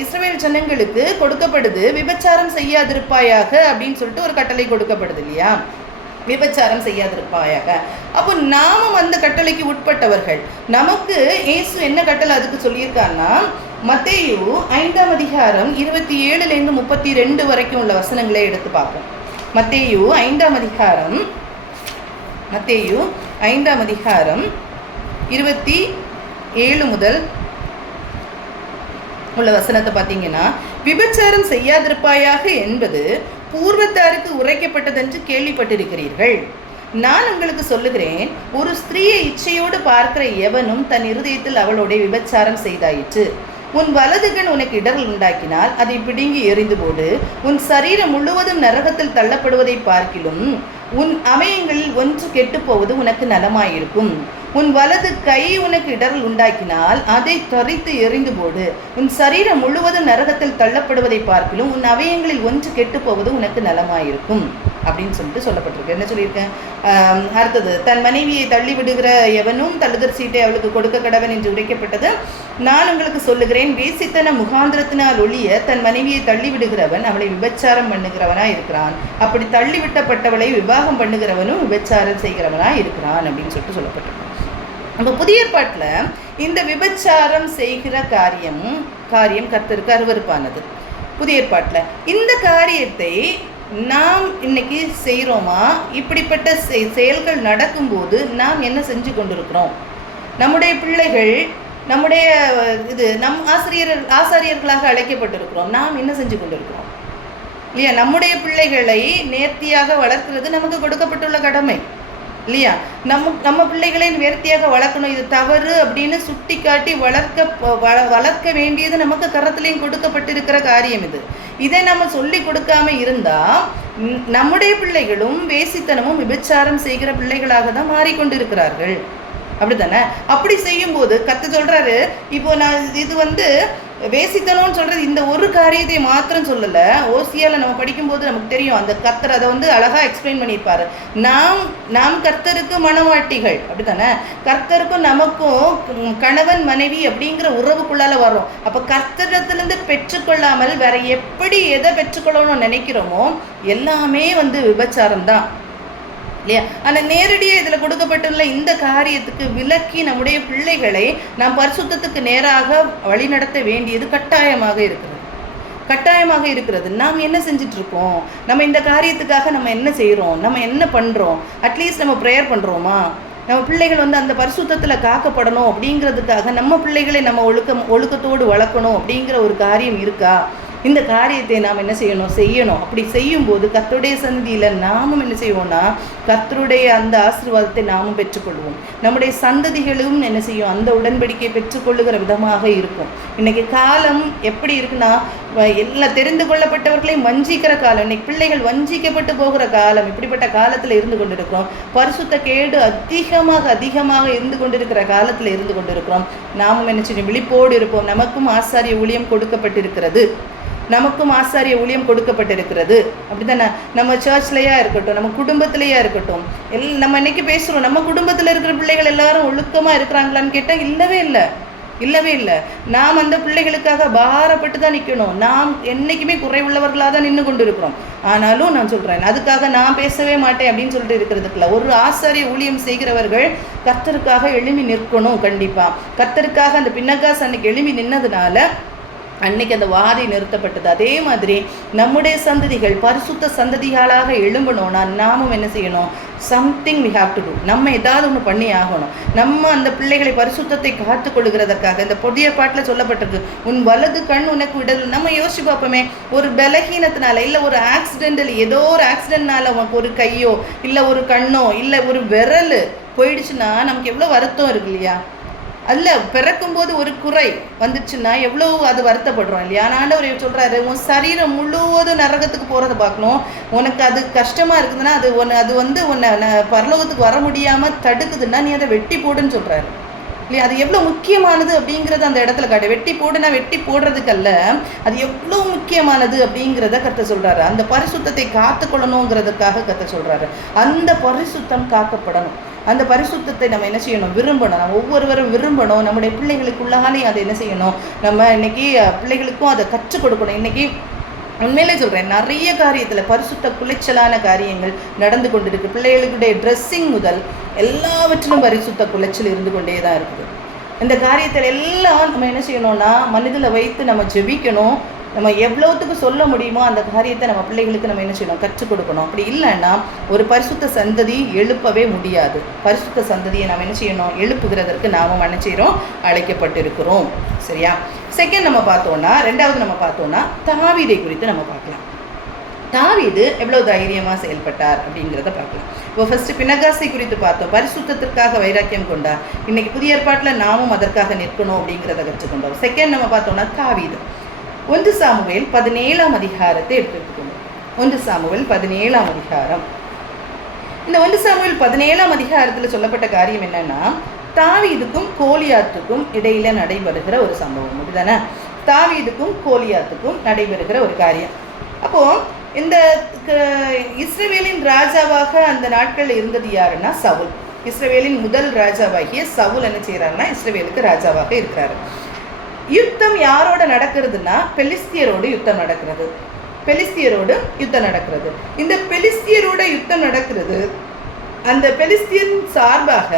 இஸ்ரவேல் ஜனங்களுக்கு கொடுக்கப்படுது, விபச்சாரம் செய்யாதிருப்பாயாக அப்படின்னு சொல்லிட்டு ஒரு கட்டளை கொடுக்கப்படுது இல்லையா? விபச்சாரம் செய்யாதிருப்பாயாக. அப்போ நாமும் அந்த கட்டளைக்கு உட்பட்டவர்கள். நமக்கு இயேசு என்ன கட்டளை அதுக்கு சொல்லியிருக்காருன்னா, மத்தேயு 5ஆம் அதிகாரம் 27லேருந்து 32 வரைக்கும் உள்ள வசனங்களை எடுத்து பார்ப்போம். மத்தேயு 5ஆம் அதிகாரம் 27 முதல் உள்ள வசனத்தை பார்த்தீங்கன்னா, விபச்சாரம் செய்யாதிருப்பாயாக என்பது பூர்வத்தாருக்கு உரைக்கப்பட்டதென்று கேள்விப்பட்டிருக்கிறீர்கள். நான் உங்களுக்கு சொல்லுகிறேன், ஒரு ஸ்திரீயை இச்சையோடு பார்க்கிற எவனும் தன் இருதயத்தில் அவளோட விபச்சாரம் செய்தாயிற்று. உன் வலது கண் உனக்கு இடர்கள் உண்டாக்கினால் அதை பிடுங்கி எறிந்து போடு. உன் சரீரம் முழுவதும் நரகத்தில் தள்ளப்படுவதை பார்க்கிலும் உன் அவயங்களில் ஒன்று கெட்டுப்போவது உனக்கு நலமாயிருக்கும். உன் வலது கை உனக்கு இடர்கள் உண்டாக்கினால் அதை தரித்து எறிந்து போடு. உன் சரீரம் முழுவதும் நரகத்தில் தள்ளப்படுவதை பார்க்கிலும் உன் அவயங்களில் ஒன்று கெட்டு போவது உனக்கு நலமாயிருக்கும் அப்படின்னு சொல்லிட்டு சொல்லப்பட்டிருக்கு. என்ன சொல்லியிருக்கேன்? அடுத்தது, தன் மனைவியை தள்ளி விடுகிற எவனும் தள்ளுதற் சீட்டை அவளுக்கு கொடுக்க கடவன் என்று உரைக்கப்பட்டது. நான் உங்களுக்கு சொல்லுகிறேன், வேசித்தன முகாந்திரத்தினால் ஒழிய தன் மனைவியை தள்ளி விடுகிறவன் அவளை விபச்சாரம் பண்ணுகிறவனா இருக்கிறான். அப்படி தள்ளிவிட்டப்பட்டவளை விவாகம் பண்ணுகிறவனும் விபச்சாரம் செய்கிறவனா இருக்கிறான் அப்படின்னு சொல்லிட்டு சொல்லப்பட்டிருக்கு. நம்ம புதிய ஏற்பாட்டில் இந்த விபச்சாரம் செய்கிற காரியம் கர்த்தருக்கு அருவருப்பானது. புதிய ஏற்பாட்டில் இந்த காரியத்தை நாம் இன்னைக்கு செய்கிறோமா? இப்படிப்பட்ட செயல்கள் நடக்கும்போது நாம் என்ன செஞ்சு கொண்டிருக்கிறோம்? நம்முடைய பிள்ளைகள், நம்முடைய நம் ஆசாரியர்களாக அழைக்கப்பட்டிருக்கிறோம். நாம் என்ன செஞ்சு கொண்டிருக்கிறோம் இல்லையா? நம்முடைய பிள்ளைகளை நேர்த்தியாக வளர்க்கிறது நமக்கு கொடுக்கப்பட்டுள்ள கடமை இல்லையா? நம்ம பிள்ளைகளை நேர்த்தியாக வளர்க்கணும். இது தவறு அப்படின்னு சுட்டி காட்டி வளர்க்க வேண்டியது நமக்கு கரத்திலையும் கொடுக்கப்பட்டிருக்கிற காரியம் இது. இதை நம்ம சொல்லி கொடுக்காம இருந்தா நம்முடைய பிள்ளைகளும் வேசித்தனமும் விபச்சாரம் செய்கிற பிள்ளைகளாக தான் மாறிக்கொண்டிருக்கிறார்கள். அப்படித்தானே? அப்படி செய்யும் போது கர்த்தர் சொல்றாரு, இப்போ நான் வேசித்தனம்னு சொல்றது இந்த ஒரு காரியத்தை மாத்திரம் சொல்லலை. ஓசியால நம்ம படிக்கும்போது நமக்கு தெரியும், அந்த கர்த்தர் அதை அழகா எக்ஸ்பிளைன் பண்ணியிருப்பாரு. நாம் கர்த்தருக்கு மனவாட்டிகள். அப்படித்தானே? கர்த்தருக்கும் நமக்கும் கணவன் மனைவி அப்படிங்கிற உறவுக்குள்ளால வரும். அப்போ கர்த்தரிடத்திலிருந்து பெற்றுக்கொள்ளாமல் வேற எப்படி எதை பெற்றுக்கொள்ளணும்னு நினைக்கிறோமோ எல்லாமே விபச்சாரம் தான் இல்லையா? ஆனால் நேரடியாக இதில் கொடுக்கப்பட்டுள்ள இந்த காரியத்துக்கு விலக்கி நம்முடைய பிள்ளைகளை நாம் பரிசுத்தத்துக்கு நேராக வழிநடத்த வேண்டியது கட்டாயமாக இருக்கிறது. நாம் என்ன செஞ்சிட்ருக்கோம்? நம்ம இந்த காரியத்துக்காக நம்ம என்ன செய்கிறோம்? நம்ம என்ன பண்ணுறோம்? அட்லீஸ்ட் நம்ம ப்ரேயர் பண்ணுறோமா? நம்ம பிள்ளைகள் அந்த பரிசுத்தத்தில் காக்கப்படணும் அப்படிங்கிறதுக்காக நம்ம பிள்ளைகளை நம்ம ஒழுக்கத்தோடு வளர்க்கணும் அப்படிங்கிற ஒரு காரியம் இருக்கா? இந்த காரியத்தை நாம் என்ன செய்யணும். அப்படி செய்யும்போது கர்த்தருடைய சந்நிதியில் நாமும் என்ன செய்வோம்னா கர்த்தருடைய அந்த ஆசீர்வாதத்தை நாமும் பெற்றுக்கொள்வோம். நம்முடைய சந்ததிகளும் என்ன செய்யும், அந்த உடன்படிக்கையை பெற்றுக்கொள்ளுகிற விதமாக இருக்கும். இன்னைக்கு காலம் எப்படி இருக்குன்னா, எல்லாம் தெரிந்து கொள்ளப்பட்டவர்களையும் வஞ்சிக்கிற காலம். இன்னைக்கு பிள்ளைகள் வஞ்சிக்கப்பட்டு போகிற காலம். இப்படிப்பட்ட காலத்தில் இருந்து கொண்டிருக்கிறோம். பரிசுத்த கேடு அதிகமாக இருந்து கொண்டிருக்கிற காலத்தில் இருந்து கொண்டிருக்கிறோம். நாமும் என்ன செய்யும், விழிப்போடு இருப்போம். நமக்கும் ஆசாரிய ஊழியம் கொடுக்கப்பட்டிருக்கிறது. அப்படித்தானே? நம்ம சர்ச்லையா இருக்கட்டும், நம்ம குடும்பத்திலையா இருக்கட்டும், நம்ம இன்னைக்கு பேசுகிறோம், நம்ம குடும்பத்தில் இருக்கிற பிள்ளைகள் எல்லாரும் ஒழுக்கமாக இருக்கிறாங்களான்னு கேட்டால் இல்லவே இல்லை. நாம் அந்த பிள்ளைகளுக்காக பாரப்பட்டு தான் நிற்கணும். நாம் என்றைக்குமே குறைவுள்ளவர்களாக தான் நின்று கொண்டு இருக்கிறோம். ஆனாலும் நான் சொல்கிறேன், அதுக்காக நான் பேசவே மாட்டேன் அப்படின்னு சொல்லிட்டு இருக்கிறதுக்குல ஒரு ஆசாரிய ஊழியம் செய்கிறவர்கள் கர்த்தருக்காக எழும்பி நிற்கணும். கண்டிப்பாக கர்த்தருக்காக அந்த பின்னகாஸ் அன்னைக்கு எழும்பி நின்னதுனால அன்னைக்கு அந்த வாரி நிறுத்தப்பட்டது. அதே மாதிரி நம்முடைய சந்ததிகள் பரிசுத்த சந்ததிகளாக எழும்பணும்னா நாமும் என்ன செய்யணும், something we have to do. நம்ம ஏதாவது ஒன்று பண்ணி ஆகணும். நம்ம அந்த பிள்ளைகளை பரிசுத்தத்தை காத்து கொள்ளுகிறதற்காக இந்த புதிய பாட்டில் சொல்லப்பட்டிருக்கு, உன் வலது கண் உனக்கு விடல். நம்ம யோசிச்சு பார்ப்போமே, ஒரு பலகீனத்தினால இல்லை ஒரு ஆக்சிடென்டல், ஏதோ ஒரு ஆக்சிடென்ட்னால உனக்கு ஒரு கையோ இல்லை ஒரு கண்ணோ இல்லை ஒரு விரல் போயிடுச்சுன்னா நமக்கு எவ்வளோ வருத்தம் இருக்கு இல்லையா? அல்ல, பிறக்கும்போது ஒரு குறை வந்துச்சுன்னா எவ்வளோ அது வருத்தப்படுறோம் இல்லையா? ஆண்டவர் சொல்கிறாரு, உன் சரீரம் முழுவதும் நரகத்துக்கு போகிறத பார்க்கணும். உனக்கு அது கஷ்டமாக இருக்குதுன்னா அது உன்னை பரலோகத்துக்கு வர முடியாமல் தடுக்குதுன்னா நீ அதை வெட்டி போடுன்னு சொல்கிறாரு இல்லையா? அது எவ்வளோ முக்கியமானது அப்படிங்கிறத அந்த இடத்துல காட்டு. வெட்டி போடுறதுக்கல்ல, அது எவ்வளோ முக்கியமானது அப்படிங்கிறத கர்த்தர் சொல்கிறாரு. அந்த பரிசுத்தத்தை காத்துக்கொள்ளணுங்கிறதுக்காக கர்த்தர் சொல்கிறாரு. அந்த பரிசுத்தம் காக்கப்படணும். அந்த பரிசுத்தத்தை நம்ம என்ன செய்யணும், விரும்பணும். நம்ம ஒவ்வொருவரும் விரும்பணும். நம்முடைய பிள்ளைகளுக்குள்ளானே அதை என்ன செய்யணும், நம்ம இன்னைக்கு பிள்ளைகளுக்கும் அதை கற்றுக் கொடுக்கணும். இன்னைக்கு உண்மையிலே சொல்கிறேன், நிறைய காரியத்தில் பரிசுத்த குலைச்சலான காரியங்கள் நடந்து கொண்டிருக்கு. பிள்ளைகளுடைய ட்ரெஸ்ஸிங் முதல் எல்லாவற்றிலும் பரிசுத்த குலைச்சல் இருந்து கொண்டே தான் இருக்குது. இந்த காரியத்தில் எல்லாம் நம்ம என்ன செய்யணும்னா மனதில் வைத்து நம்ம ஜெபிக்கணும். நம்ம எவ்வளோத்துக்கு சொல்ல முடியுமோ அந்த காரியத்தை நம்ம பிள்ளைகளுக்கு நம்ம என்ன செய்யணும், கற்றுக் கொடுக்கணும். அப்படி இல்லைன்னா ஒரு பரிசுத்த சந்ததி எழுப்பவே முடியாது. பரிசுத்த சந்ததியை நம்ம என்ன செய்யணும், எழுப்புகிறதற்கு நாம என்ன செய்கிறோம், அழைக்கப்பட்டிருக்கிறோம். சரியா? செகண்ட் ரெண்டாவது நம்ம பார்த்தோன்னா தாவீதை குறித்து நம்ம பார்க்கலாம். தாவீது எவ்வளோ தைரியமாக செயல்பட்டார் அப்படிங்கிறத பார்க்கலாம். இப்போ ஃபர்ஸ்ட் பினகாசை குறித்து பார்த்தோம். பரிசுத்தத்திற்காக வைராக்கியம் கொண்டார். இன்னைக்கு புதிய ஏற்பாட்டில் நாமும் அதற்காக நிற்கணும் அப்படிங்கிறத கற்றுக்கொண்டோம். செகண்ட் நம்ம பார்த்தோம்னா தாவீது 1 சாமுவேல் 17ஆம் அதிகாரத்தை எடுத்துக்கொண்டோம். 1 சாமுவேல் 17ஆம் அதிகாரம். இந்த 1 சாமுவேல் 17ஆம் அதிகாரத்தில் சொல்லப்பட்ட காரியம் என்னன்னா, தாவீதுக்கும் கோலியாத்துக்கும் இடையில நடைபெறுகிற ஒரு சம்பவம். அப்படிதானே? தாவீதுக்கும் கோலியாத்துக்கும் நடைபெறுகிற ஒரு காரியம். அப்போ இந்த இஸ்ரவேலின் ராஜாவாக அந்த நாட்களில் இருந்தது யாருன்னா சவுல். இஸ்ரவேலின் முதல் ராஜாவாகிய சவுல் என்ன செய்யறாருன்னா இஸ்ரவேலுக்கு ராஜாவாக இருக்கிறாரு. யுத்தம் யாரோட நடக்கிறதுனா பெலிஸ்தியரோடு யுத்தம் நடக்கிறது. இந்த பெலிஸ்தியரோட யுத்தம் நடக்கிறது. அந்த பெலிஸ்தியன் சார்பாக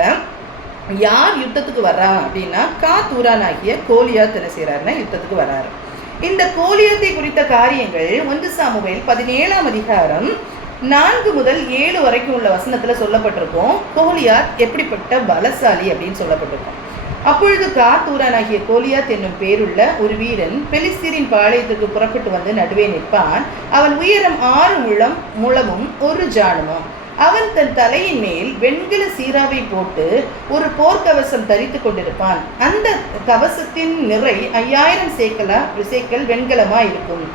யார் யுத்தத்துக்கு வர்றா அப்படின்னா காத்தூரானாகிய கோலியாத் என்ன செய்யறாருன்னா யுத்தத்துக்கு வர்றாரு. இந்த கோலியாத்தை குறித்த காரியங்கள் 1 சாமுவேல் 17ஆம் அதிகாரம் 4 முதல் 7 வரைக்கும் உள்ள வசனத்துல சொல்லப்பட்டிருக்கும். கோலியாத் எப்படிப்பட்ட பலசாலி அப்படின்னு சொல்லப்பட்டிருக்கும். அப்பொழுது காத்தூரானாகிய கோலியாத் என்னும் பேருள்ள ஒரு வீரன் பெலிஸ்தீரின் பாளையத்துக்கு புறப்பட்டு வந்து நடுவே நிற்பான். அவன் உயரம் 6 முழமும் 1 ஜானுமும். அவன் தன் தலையின் மேல் வெண்கல சீராவை போட்டு ஒரு போர்க்கவசம் தரித்து கொண்டிருப்பான். அந்த கவசத்தின் நிறை 5000 சேக்கல் வெண்கலமாய் இருக்கும்.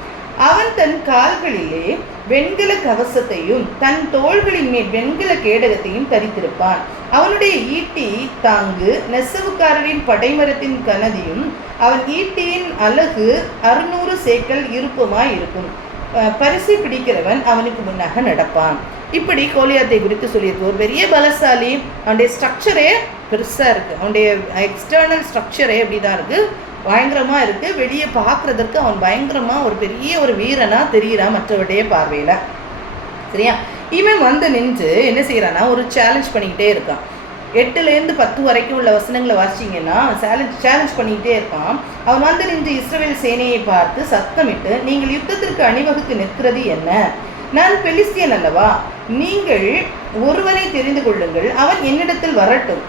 அவன் தன் கால்களிலே வெண்கல கவசத்தையும் தன் தோள்களின் மேல் வெண்கல கேடகத்தையும் தரித்திருப்பான். அவனுடைய ஈட்டி தாங்கு நெசவுக்காரரின் படைமரத்தின் கனதியும் அவன் ஈட்டியின் அலகு 600 சேக்கல் இருப்புமாய் இருக்கும். பரிசை பிடிக்கிறவன் அவனுக்கு முன்னாக நடப்பான். இப்படி கோலியாத்தை குறித்து சொல்லியிருக்கு. ஒரு பெரிய பலசாலி. அவனுடைய ஸ்ட்ரக்சரே பெருசாக இருக்குது. அவனுடைய எக்ஸ்டர்னல் ஸ்ட்ரக்சரே அப்படி தான் இருக்குது, பயங்கரமாக இருக்குது. வெளியே பார்க்குறதற்கு அவன் பயங்கரமாக ஒரு பெரிய ஒரு வீரனாக தெரிகிறான் மற்றவருடைய பார்வையில். சரியா? இவன் வந்து நின்று என்ன செய்கிறான்னா ஒரு சேலஞ்ச் பண்ணிக்கிட்டே இருக்கான். 8லேருந்து 10 வரைக்கும் உள்ள வசனங்களை வாசிச்சிங்கன்னா சேலஞ்ச் பண்ணிக்கிட்டே இருப்பான். அவன் வந்து நின்று இஸ்ரவேல் சேனையை பார்த்து சத்தமிட்டு, நீங்கள் யுத்தத்திற்கு அணிவகுத்து நிற்கிறது என்ன? நான் பெலிஸ்தியன் அல்லவா? நீங்கள் ஒருவரை தெரிந்து கொள்ளுங்கள், அவன் என்னிடத்தில் வரட்டும்.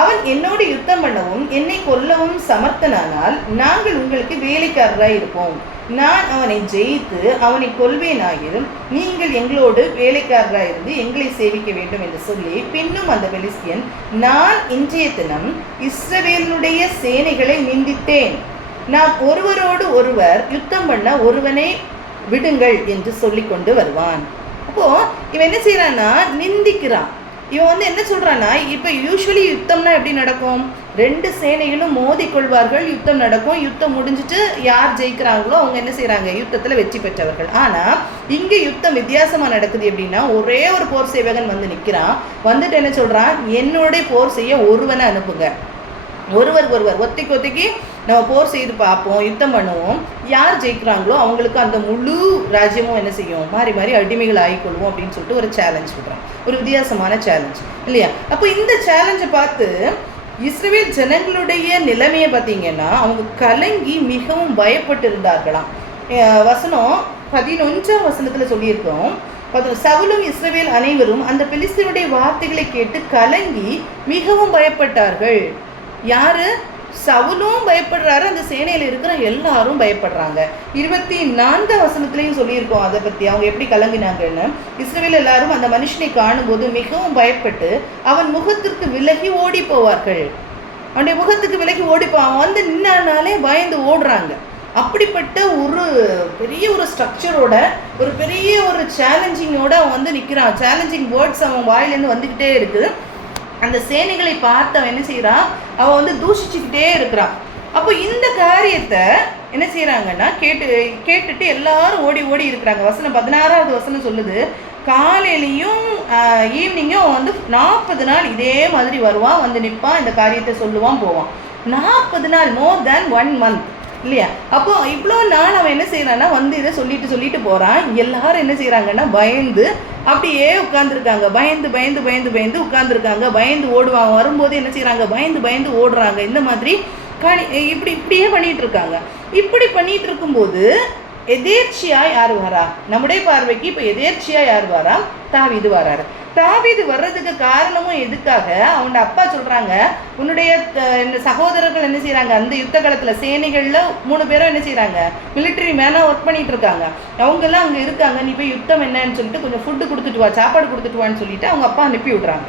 அவன் என்னோடு யுத்தம் பண்ணவும் என்னை கொல்லவும் சமர்த்தனானால் நாங்கள் உங்களுக்கு வேலைக்காரராய் இருப்போம். நான் அவனை ஜெயித்து அவனை கொல்வேனாகிலும் நீங்கள் எங்களோடு வேலைக்காரராக இருந்து எங்களை சேவிக்க வேண்டும் என்று சொல்லி, பின்னும் அந்த பெலிஸ்தியன், நான் இன்றைய தினம் இஸ்ரவேலுடைய சேனைகளை நிந்தித்தேன், நான் ஒருவரோடு ஒருவர் யுத்தம் பண்ண ஒருவனை விடுங்கள் என்று சொல்லி கொண்டு வருவான். அப்போ இவன் என்ன செய்யறான்னா, நிந்திக்கிறான். இவன் என்ன சொல்றான்னா, இப்போ யூஸ்வலி யுத்தம்னா எப்படி நடக்கும்? ரெண்டு சேனைகளும் மோதி கொள்வார்கள், யுத்தம் நடக்கும். யுத்தம் முடிஞ்சிட்டு யார் ஜெயிக்கிறாங்களோ அவங்க என்ன செய்யறாங்க, யுத்தத்தில் வெற்றி பெற்றவர்கள். ஆனால் இங்கே யுத்தம் வித்தியாசமாக நடக்குது. எப்படின்னா, ஒரே ஒரு போர் சேவகன் வந்து நிற்கிறான். வந்துட்டு என்ன சொல்றான், என்னோட போர் செய்ய ஒருவனை அனுப்புங்க, ஒருவர் ஒத்தைக்கு நம்ம போர் செய்து பார்ப்போம், யுத்தம் பண்ணுவோம், யார் ஜெயிக்கிறாங்களோ அவங்களுக்கு அந்த முழு ராஜ்யமும் என்ன செய்யும், மாறி மாறி அடிமைகள் ஆகிக்கொள்வோம் அப்படின்னு சொல்லிட்டு ஒரு சேலஞ்ச் கொடுக்குறான். ஒரு வித்தியாசமான சேலஞ்ச் இல்லையா? அப்போ இந்த சேலஞ்சை பார்த்து இஸ்ரவேல் ஜனங்களுடைய நிலைமையை பார்த்தீங்கன்னா, அவங்க கலங்கி மிகவும் பயப்பட்டு இருந்தார்களாம். வசனம் 11ஆம் வசனத்தில் சொல்லியிருக்கோம், சவுலும் இஸ்ரவேல் அனைவரும் அந்த பெலிஸ்தீனுடைய வார்த்தைகளை கேட்டு கலங்கி மிகவும் பயப்பட்டார்கள். யாரு? சவுலும் பயப்படுறாரு, அந்த சேனையில் இருக்கிற எல்லாரும் பயப்படுறாங்க. 24ஆம் வசனத்திலையும் சொல்லியிருக்கோம் அதை பற்றி, அவங்க எப்படி கலங்கினாங்கன்னு. இஸ்ரவேல் எல்லாரும் அந்த மனுஷனை காணும்போது மிகவும் பயப்பட்டு அவன் முகத்திற்கு விலகி ஓடி போவார்கள். அவனுடைய முகத்துக்கு விலகி ஓடி அவன் வந்து நின்னாலே பயந்து ஓடுறாங்க. அப்படிப்பட்ட ஒரு பெரிய ஒரு ஸ்ட்ரக்சரோட, ஒரு பெரிய ஒரு சேலஞ்சிங்கோட அவன் வந்து நிற்கிறான். சேலஞ்சிங் வேர்ட்ஸ் அவன் வாயிலேருந்து வந்துக்கிட்டே இருக்குது. அந்த சேனைகளை பார்த்து அவன் என்ன செய்கிறான், அவன் வந்து தூஷிச்சுக்கிட்டே இருக்கிறான். அப்போ இந்த காரியத்தை என்ன செய்கிறாங்கன்னா, கேட்டுட்டு எல்லாரும் ஓடி ஓடி இருக்கிறாங்க. வசனம் 16ஆவது வசனம் சொல்லுது, காலையிலையும் ஈவினிங்கும் அவன் வந்து 40 நாள் இதே மாதிரி வருவான், வந்து நிற்பான், இந்த காரியத்தை சொல்லுவான், போவான். 40 நாள், மோர் தேன் 1 மந்த் இல்லையா? அப்போ இவ்வளோ நாள் அவன் என்ன செய்யறான்னா, வந்து இதை சொல்லிட்டு போகிறான். எல்லாரும் என்ன செய்கிறாங்கன்னா, பயந்து அப்படியே உட்காந்துருக்காங்க. பயந்து உட்காந்துருக்காங்க. பயந்து ஓடுவாங்க. வரும்போது என்ன செய்கிறாங்க, பயந்து ஓடுறாங்க. இந்த மாதிரி இப்படியே பண்ணிட்டு இருக்காங்க. இப்படி பண்ணிட்டு இருக்கும்போது எதேர்ச்சியாக யார் வரா? நம்முடைய பார்வைக்கு இப்போ எதேர்ச்சியாக யார் வரா? தாவீது வராரு. தாவீது வர்றதுக்கு காரணமும் எதுக்காக? அவனோட அப்பா சொல்கிறாங்க, உன்னுடைய சகோதரர்கள் என்ன செய்கிறாங்க, அந்த யுத்த காலத்தில் சேனைகளில் 3 பேரும் என்ன செய்கிறாங்க, மிலிட்ரி மேனாக ஒர்க் பண்ணிட்டு இருக்காங்க, அவங்கெல்லாம் அங்கே இருக்காங்க, நீ போய் யுத்தம் என்னன்னு சொல்லிட்டு கொஞ்சம் ஃபுட்டு கொடுத்துட்டு வா, சாப்பாடு கொடுத்துட்டு வான்னு சொல்லிட்டு அவங்க அப்பா அனுப்பி விடுறாங்க.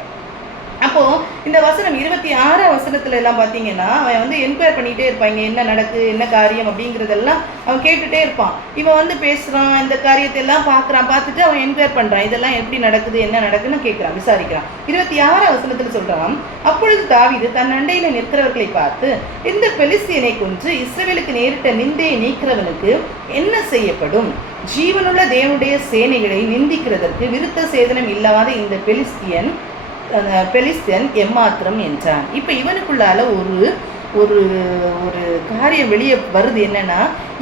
அப்போது இந்த வசனம் 26ஆம் வசனத்துல எல்லாம் பார்த்தீங்கன்னா, அவன் வந்து என்கொயர் பண்ணிகிட்டே இருப்பாங்க, என்ன நடக்கு, என்ன காரியம் அப்படிங்கிறதெல்லாம் அவன் கேட்டுகிட்டே இருப்பான். இவன் வந்து பேசுகிறான், இந்த காரியத்தை எல்லாம் பார்த்துட்டு அவன் என்கொயர் பண்ணுறான், இதெல்லாம் எப்படி நடக்குது, என்ன நடக்குன்னு கேட்குறான், விசாரிக்கிறான். 26ஆம் வசனத்தில் சொல்கிறான், அப்பொழுது தாவீது தன் அண்டையில் நிற்கிறவர்களை பார்த்து, இந்த பெலிஸ்தியனை கொன்று இஸ்ரவேலுக்கு நேரிட்ட நிந்தையை நீக்கிறவனுக்கு என்ன செய்யப்படும்? ஜீவனுள்ள தேவனுடைய சேனைகளை நிந்திக்கிறதற்கு விருத்த சேதனம் இல்லாத இந்த பெலிஸ்தியன் எம்மாத்திரம் என்றான். இப்போ இவனுக்குள்ளால ஒரு ஒரு ஒரு காரியம் வெளியே வருது. என்னன்னா,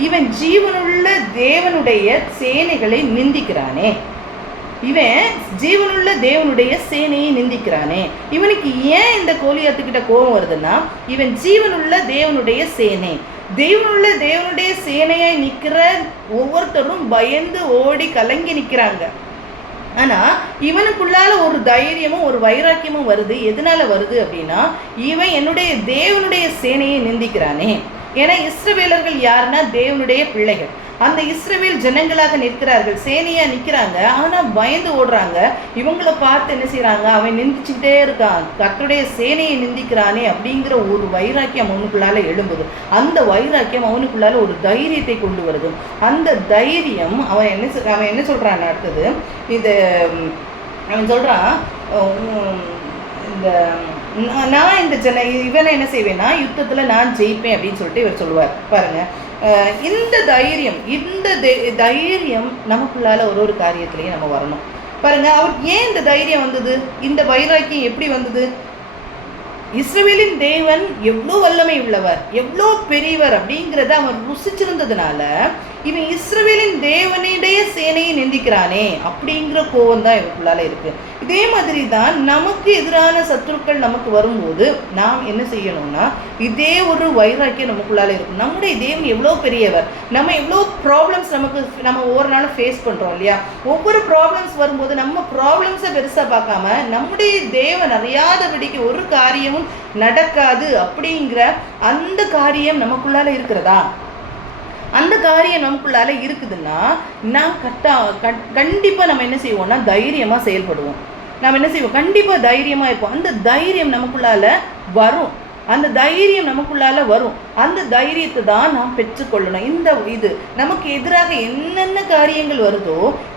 இவன் ஜீவனுள்ள தேவனுடைய சேனைகளை நிந்திக்கிறானே, இவன் ஜீவனுள்ள தேவனுடைய சேனையை நிந்திக்கிறானே. இவனுக்கு ஏன் இந்த கோலியாத்துக்கிட்ட கோபம் வருதுன்னா, இவன் ஜீவனுள்ள தேவனுடைய சேனை, தேவனுள்ள தேவனுடைய சேனையை நிற்கிற ஒவ்வொருத்தரும் பயந்து ஓடி கலங்கி நிற்கிறாங்க. ஆனால் இவனுக்குள்ளால ஒரு தைரியமும் ஒரு வைராக்கியமும் வருது. எதனால வருது அப்படின்னா, இவன் என்னுடைய தேவனுடைய சேனையை நிந்திக்கிறானே. ஏன்னா இஸ்ரவேலர்கள் யாருன்னா தேவனுடைய பிள்ளைகள். அந்த இஸ்ரவேல் ஜனங்களாக நிற்கிறார்கள், சேனையாக நிற்கிறாங்க. ஆனால் பயந்து ஓடுறாங்க. இவங்களை பார்த்து என்ன செய்கிறாங்க, அவன் நிந்திச்சுக்கிட்டே இருக்கான், கர்த்தருடைய சேனையை நிந்திக்கிறானே அப்படிங்கிற ஒரு வைராக்கியம் அவனுக்குள்ளால எழும்புது. அந்த வைராக்கியம் அவனுக்குள்ளால ஒரு தைரியத்தை கொண்டு வருது. அந்த தைரியம் அவன் என்ன சொல்கிறான் அடுத்தது, அவன் சொல்கிறான், நான் இந்த இவனை என்ன செய்வேன்னா, யுத்தத்தில் நான் ஜெயிப்பேன் அப்படின்னு சொல்லிட்டு இவர் சொல்லுவார். பாருங்கள், இந்த தைரியம் நமக்குள்ளால ஒரு காரியத்திலையும் நம்ம வரணும். பாருங்கள், அவருக்கு ஏன் இந்த தைரியம் வந்தது, இந்த வைராக்கியம் எப்படி வந்தது? இஸ்ரவேலின் தேவன் எவ்வளோ வல்லமை உள்ளவர், எவ்வளோ பெரியவர் அப்படிங்கிறத அவன் ருசிச்சிருந்ததுனால இவன் இஸ்ரவேலின் தேவனுடைய சேனையை நிந்திக்கிறானே அப்படிங்கிற கோவம் தான் இவனுக்குள்ளால இருக்கு. இதே மாதிரி தான் நமக்கு எதிரான சத்துருக்கள் நமக்கு வரும்போது நாம் என்ன செய்யணும்னா, இதே ஒரு வைராக்கியம் நமக்குள்ளால இருக்கும். நம்முடைய தேவன் எவ்வளோ பெரியவர், நம்ம எவ்வளோ ப்ராப்ளம்ஸ் நம்ம ஒவ்வொரு நாளும் ஃபேஸ் பண்ணுறோம் இல்லையா? ஒவ்வொரு ப்ராப்ளம்ஸ் வரும்போது நம்ம ப்ராப்ளம்ஸை பெருசாக பார்க்காம நம்முடைய தேவன் அறியாதபடிக்கு ஒரு காரியமும் நடக்காது அப்படிங்கிற அந்த காரியம் நமக்குள்ளால இருக்கிறதா? அந்த காரியம் நமக்குள்ளால இருக்குதுன்னா நான் கண்டிப்பாக நம்ம என்ன செய்வோம்னா தைரியமாக செயல்படுவோம். நம்ம என்ன செய்வோம், கண்டிப்பாக தைரியமாக இருப்போம். அந்த தைரியம் நமக்குள்ளால வரும். அந்த தைரியம் நமக்குள்ளால வரும். அந்த தைரியத்தை தான் நாம் பெற்றுக்கொள்ளணும். இது நமக்கு எதிராக என்னென்ன காரியங்கள் வருதோ,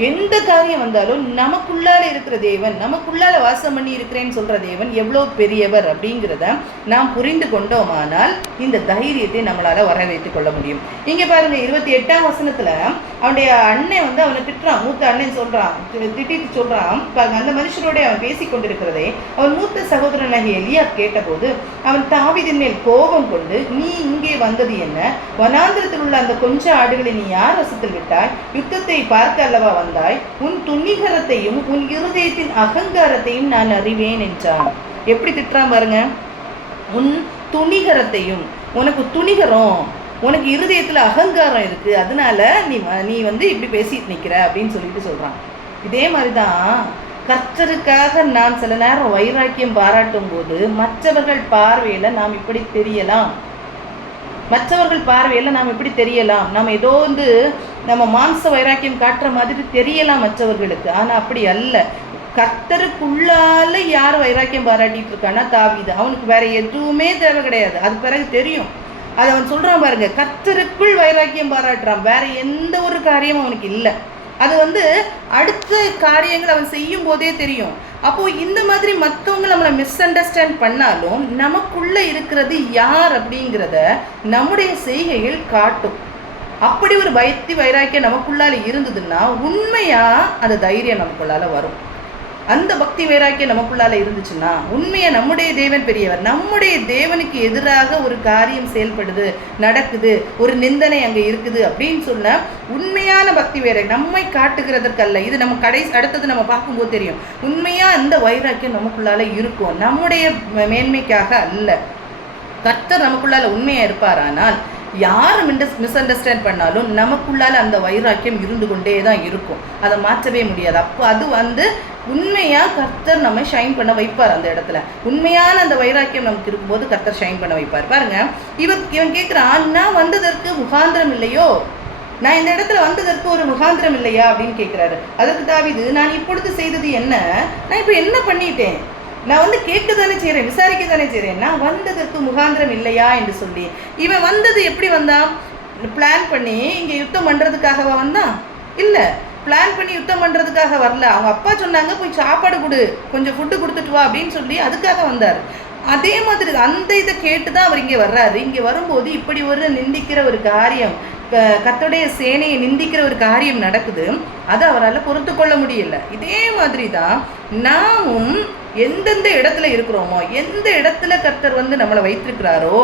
எந்த காரியம் வந்தாலும் நமக்குள்ளால இருக்கிற தேவன், நமக்குள்ளால வாசம் பண்ணி இருக்கிறேன்னு சொல்ற தேவன் எவ்வளோ பெரியவர் அப்படிங்கிறத நாம் புரிந்து கொண்டோமானால் இந்த தைரியத்தை நம்மளால வர வைத்துக் கொள்ள முடியும். இங்க பாருங்க 28ஆம் வசனத்துல அவனுடைய அண்ணன் வந்து அவனை திட்டுறான். மூத்த அண்ணன் சொல்றான், திட்டிட்டு சொல்றான் பாருங்க. அந்த மனுஷரோட அவன் பேசி கொண்டிருக்கிறதை அவன் மூத்த சகோதரனாகிய எலியாப் கேட்டபோது அவன் தாவீதின் மேல் கோபம் கொண்டு, நீ இங்கே வந்தது என்ன? வனாந்திரத்தில் உள்ள அந்த கொஞ்ச ஆடுகளை நீ யார் வசத்தில் விட்டாய்? யுத்தத்தை பார்க்க அல்லவா வந்தாய்? உன் துணிகரத்தையும் உன் இருதயத்தின் அகங்காரத்தையும் நான் அறிவேன் என்றான். எப்படி திட்டுறான் பாருங்க. உன் துணிகரத்தையும், உனக்கு துணிகரம், உனக்கு இருதயத்துல அகங்காரம் இருக்கு, அதனால நீ வந்து இப்படி பேசிட்டு நிக்கிற அப்படின்னு சொல்லிட்டு சொல்றான். இதே மாதிரிதான் கர்த்தருக்காக நாம் சில நேரம் வைராக்கியம் பாராட்டும் போது மற்றவர்கள் பார்வையில நாம் இப்படி தெரியலாம். நாம் ஏதோ வந்து நம்ம மாம்ச வைராக்கியம் காட்டுற மாதிரி தெரியலாம் மற்றவர்களுக்கு. ஆனா அப்படி அல்ல. கர்த்தருக்குள்ளால யார் வைராக்கியம் பாராட்டிட்டு இருக்கான்னா தாவீது. அவனுக்கு வேற எதுவுமே தேவை கிடையாது. அது பிறகு தெரியும். அதை அவன் சொல்றான் பாருங்க, கர்த்தருக்குள் வைராக்கியம் பாராட்டுறான். வேற எந்த ஒரு காரியமும் அவனுக்கு இல்லை. அது வந்து அடுத்த காரியங்கள் அவன் செய்யும் போதே தெரியும். அப்போ இந்த மாதிரி மற்றவங்க நம்மளை மிஸ் அண்டர்ஸ்டாண்ட் பண்ணாலும் நமக்குள்ள இருக்கிறது யார் அப்படிங்கிறத நம்முடைய செய்கைகள் காட்டும். அப்படி ஒரு பயத்தி வைராக்கியம் நமக்குள்ளால இருந்ததுன்னா உண்மையா அந்த தைரியம் நமக்குள்ளால வரும். அந்த பக்தி வைராக்கியம் நமக்குள்ளால இருந்துச்சுன்னா உண்மையா நம்முடைய தேவன் பெரியவர், நம்முடைய தேவனுக்கு எதிராக ஒரு காரியம் செயல்படுது, நடக்குது, ஒரு நிந்தனை அங்கே இருக்குது அப்படின்னு சொன்ன உண்மையான பக்தி வைராக்கியம் நம்மை காட்டுகிறதற்கல்ல. இது நம்ம அடுத்தது நம்ம பார்க்கும்போது தெரியும். உண்மையா அந்த வைராக்கியம் நமக்குள்ளால இருக்கும், நம்முடைய மேன்மைக்காக அல்ல. கர்த்தர் நமக்குள்ளால உண்மையா இருப்பாரானால் யார் மிஸ் அண்டர்ஸ்டாண்ட் பண்ணாலும் நமக்குள்ளால அந்த வைராக்கியம் இருந்து கொண்டே தான் இருக்கும். அதை மாற்றவே முடியாது. அப்போ அது வந்து உண்மையாக கர்த்தர் நம்ம ஷைன் பண்ண வைப்பார். அந்த இடத்துல உண்மையான அந்த வைராக்கியம் நமக்கு இருக்கும்போது கர்த்தர் ஷைன் பண்ண வைப்பார். பாருங்க, இவன் கேட்குறான், நான் வந்ததற்கு முகாந்திரம் இல்லையோ, நான் இந்த இடத்துல வந்ததற்கு ஒரு முகாந்திரம் இல்லையா அப்படின்னு கேட்குறாரு. அதற்கு தாவீது, நான் இப்பொழுது செய்தது என்ன? நான் இப்போ என்ன பண்ணிட்டேன்? நான் வந்து கேட்க தானே செய்கிறேன், விசாரிக்க தானே செய்கிறேன். நான் வந்ததற்கு முகாந்திரம் இல்லையா என்று சொல்லி. இவன் வந்தது எப்படி வந்தான்? பிளான் பண்ணி இங்கே யுத்தம் பண்ணுறதுக்காகவா வந்தான்? இல்லை, பிளான் பண்ணி யுத்தம் பண்ணுறதுக்காக வரல. அவங்க அப்பா சொன்னாங்க, போய் சாப்பாடு கொடு, கொஞ்சம் ஃபுட்டு கொடுத்துட்டு வா அப்படின்னு சொல்லி அதுக்காக வந்தார். அதே மாதிரி அந்த இதை கேட்டு தான் அவர் இங்கே வர்றாரு. இங்கே வரும்போது இப்படி ஒரு நிந்திக்கிற ஒரு காரியம், கர்த்தருடைய சேனையை நிந்திக்கிற ஒரு காரியம் நடக்குது. அதை அவரால் பொறுத்து கொள்ள முடியல. இதே மாதிரி தான் நாமும் எந்தெந்த இடத்துல இருக்கிறோமோ, எந்த இடத்துல கர்த்தர் வந்து நம்மளை வைத்திருக்கிறாரோ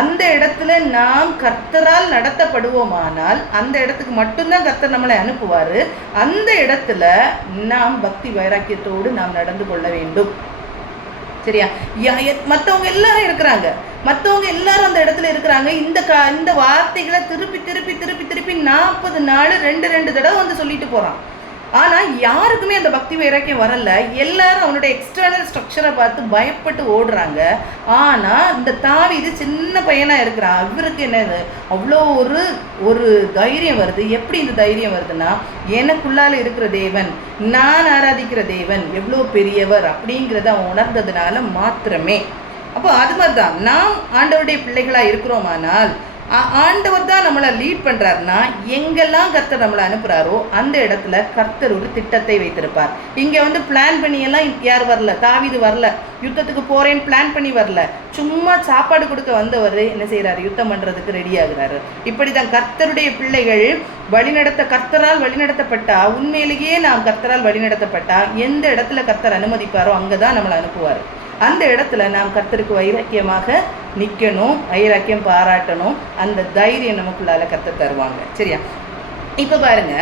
அந்த இடத்துல நாம் கர்த்தரால் நடத்தப்படுவோமானால் அந்த இடத்துக்கு மட்டும்தான் கர்த்தர் நம்மளை அனுப்புவார். அந்த இடத்துல நாம் பக்தி வைராக்கியத்தோடு நாம் நடந்து கொள்ள வேண்டும். சரியா? மற்றவங்க எல்லாரும் இருக்கிறாங்க, மற்றவங்க எல்லாரும் அந்த இடத்துல இருக்கிறாங்க. இந்த வார்த்தைகளை திருப்பி திருப்பி திருப்பி திருப்பி 40 நாள் 2 தடவை வந்து சொல்லிட்டு போகிறான். ஆனால் யாருக்குமே அந்த பக்தி வைராக்கியம் வரல. எல்லாரும் அவனுடைய எக்ஸ்டர்னல் ஸ்ட்ரக்சரை பார்த்து பயப்பட்டு ஓடுறாங்க. ஆனால் இந்த தாவீது சின்ன பையனாக இருக்கிறான். இவருக்கு என்னது அவ்வளோ ஒரு தைரியம் வருது. எப்படி இந்த தைரியம் வருதுன்னா, எனக்குள்ளால இருக்கிற தேவன், நான் ஆராதிக்கிற தேவன் எவ்வளோ பெரியவர் அப்படிங்கிறத அவன் உணர்ந்ததுனால மாத்திரமே. அப்போ அது மாதிரி தான் நாம் ஆண்டவருடைய பிள்ளைகளாக இருக்கிறோமானால் ஆண்டவர் தான் நம்மளை லீட் பண்ணுறாருன்னா எங்கெல்லாம் கர்த்தர் நம்மளை அனுப்புகிறாரோ அந்த இடத்துல கர்த்தர் ஒரு திட்டத்தை வைத்திருப்பார். இங்கே வந்து பிளான் பண்ணியெல்லாம் யார் வரல, தாவீது வரல, யுத்தத்துக்கு போகிறேன்னு பிளான் பண்ணி வரல. சும்மா சாப்பாடு கொடுக்க வந்தவர் என்ன செய்கிறாரு, யுத்தம் பண்ணுறதுக்கு ரெடி ஆகுறாரு. இப்படி தான் கர்த்தருடைய பிள்ளைகள் கர்த்தரால் வழிநடத்தப்பட்டா, உண்மையிலேயே நாம் கர்த்தரால் வழிநடத்தப்பட்டா எந்த இடத்துல கர்த்தர் அனுமதிப்பாரோ அங்கே தான் நம்மளை அனுப்புவார். அந்த இடத்துல நாம் கர்த்தருக்கு வைராக்கியமாக நிற்கணும், வைராக்கியம் பாராட்டணும். அந்த தைரியம் நமக்குள்ளால கர்த்தர் தருவாங்க. சரியா? இப்போ பாருங்க,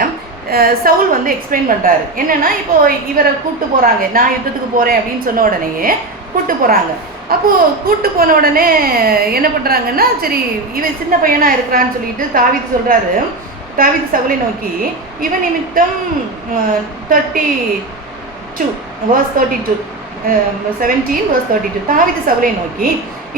சவுல் வந்து எக்ஸ்பிளைன் பண்ணுறாரு. என்னென்னா, இப்போ இவரை கூப்பிட்டு போகிறாங்க, நான் யுத்தத்துக்கு போகிறேன் அப்படின்னு சொன்ன உடனேயே கூப்பிட்டு போகிறாங்க. அப்போது கூப்பிட்டு போன உடனே என்ன பண்ணுறாங்கன்னா, சரி இவன் சின்ன பையனாக இருக்கிறான்னு சொல்லிட்டு தாவீது சவுலை நோக்கி, இவன் நிமித்தம் 32 verse 32 17 verse 32 தாவீது சவுலை நோக்கி,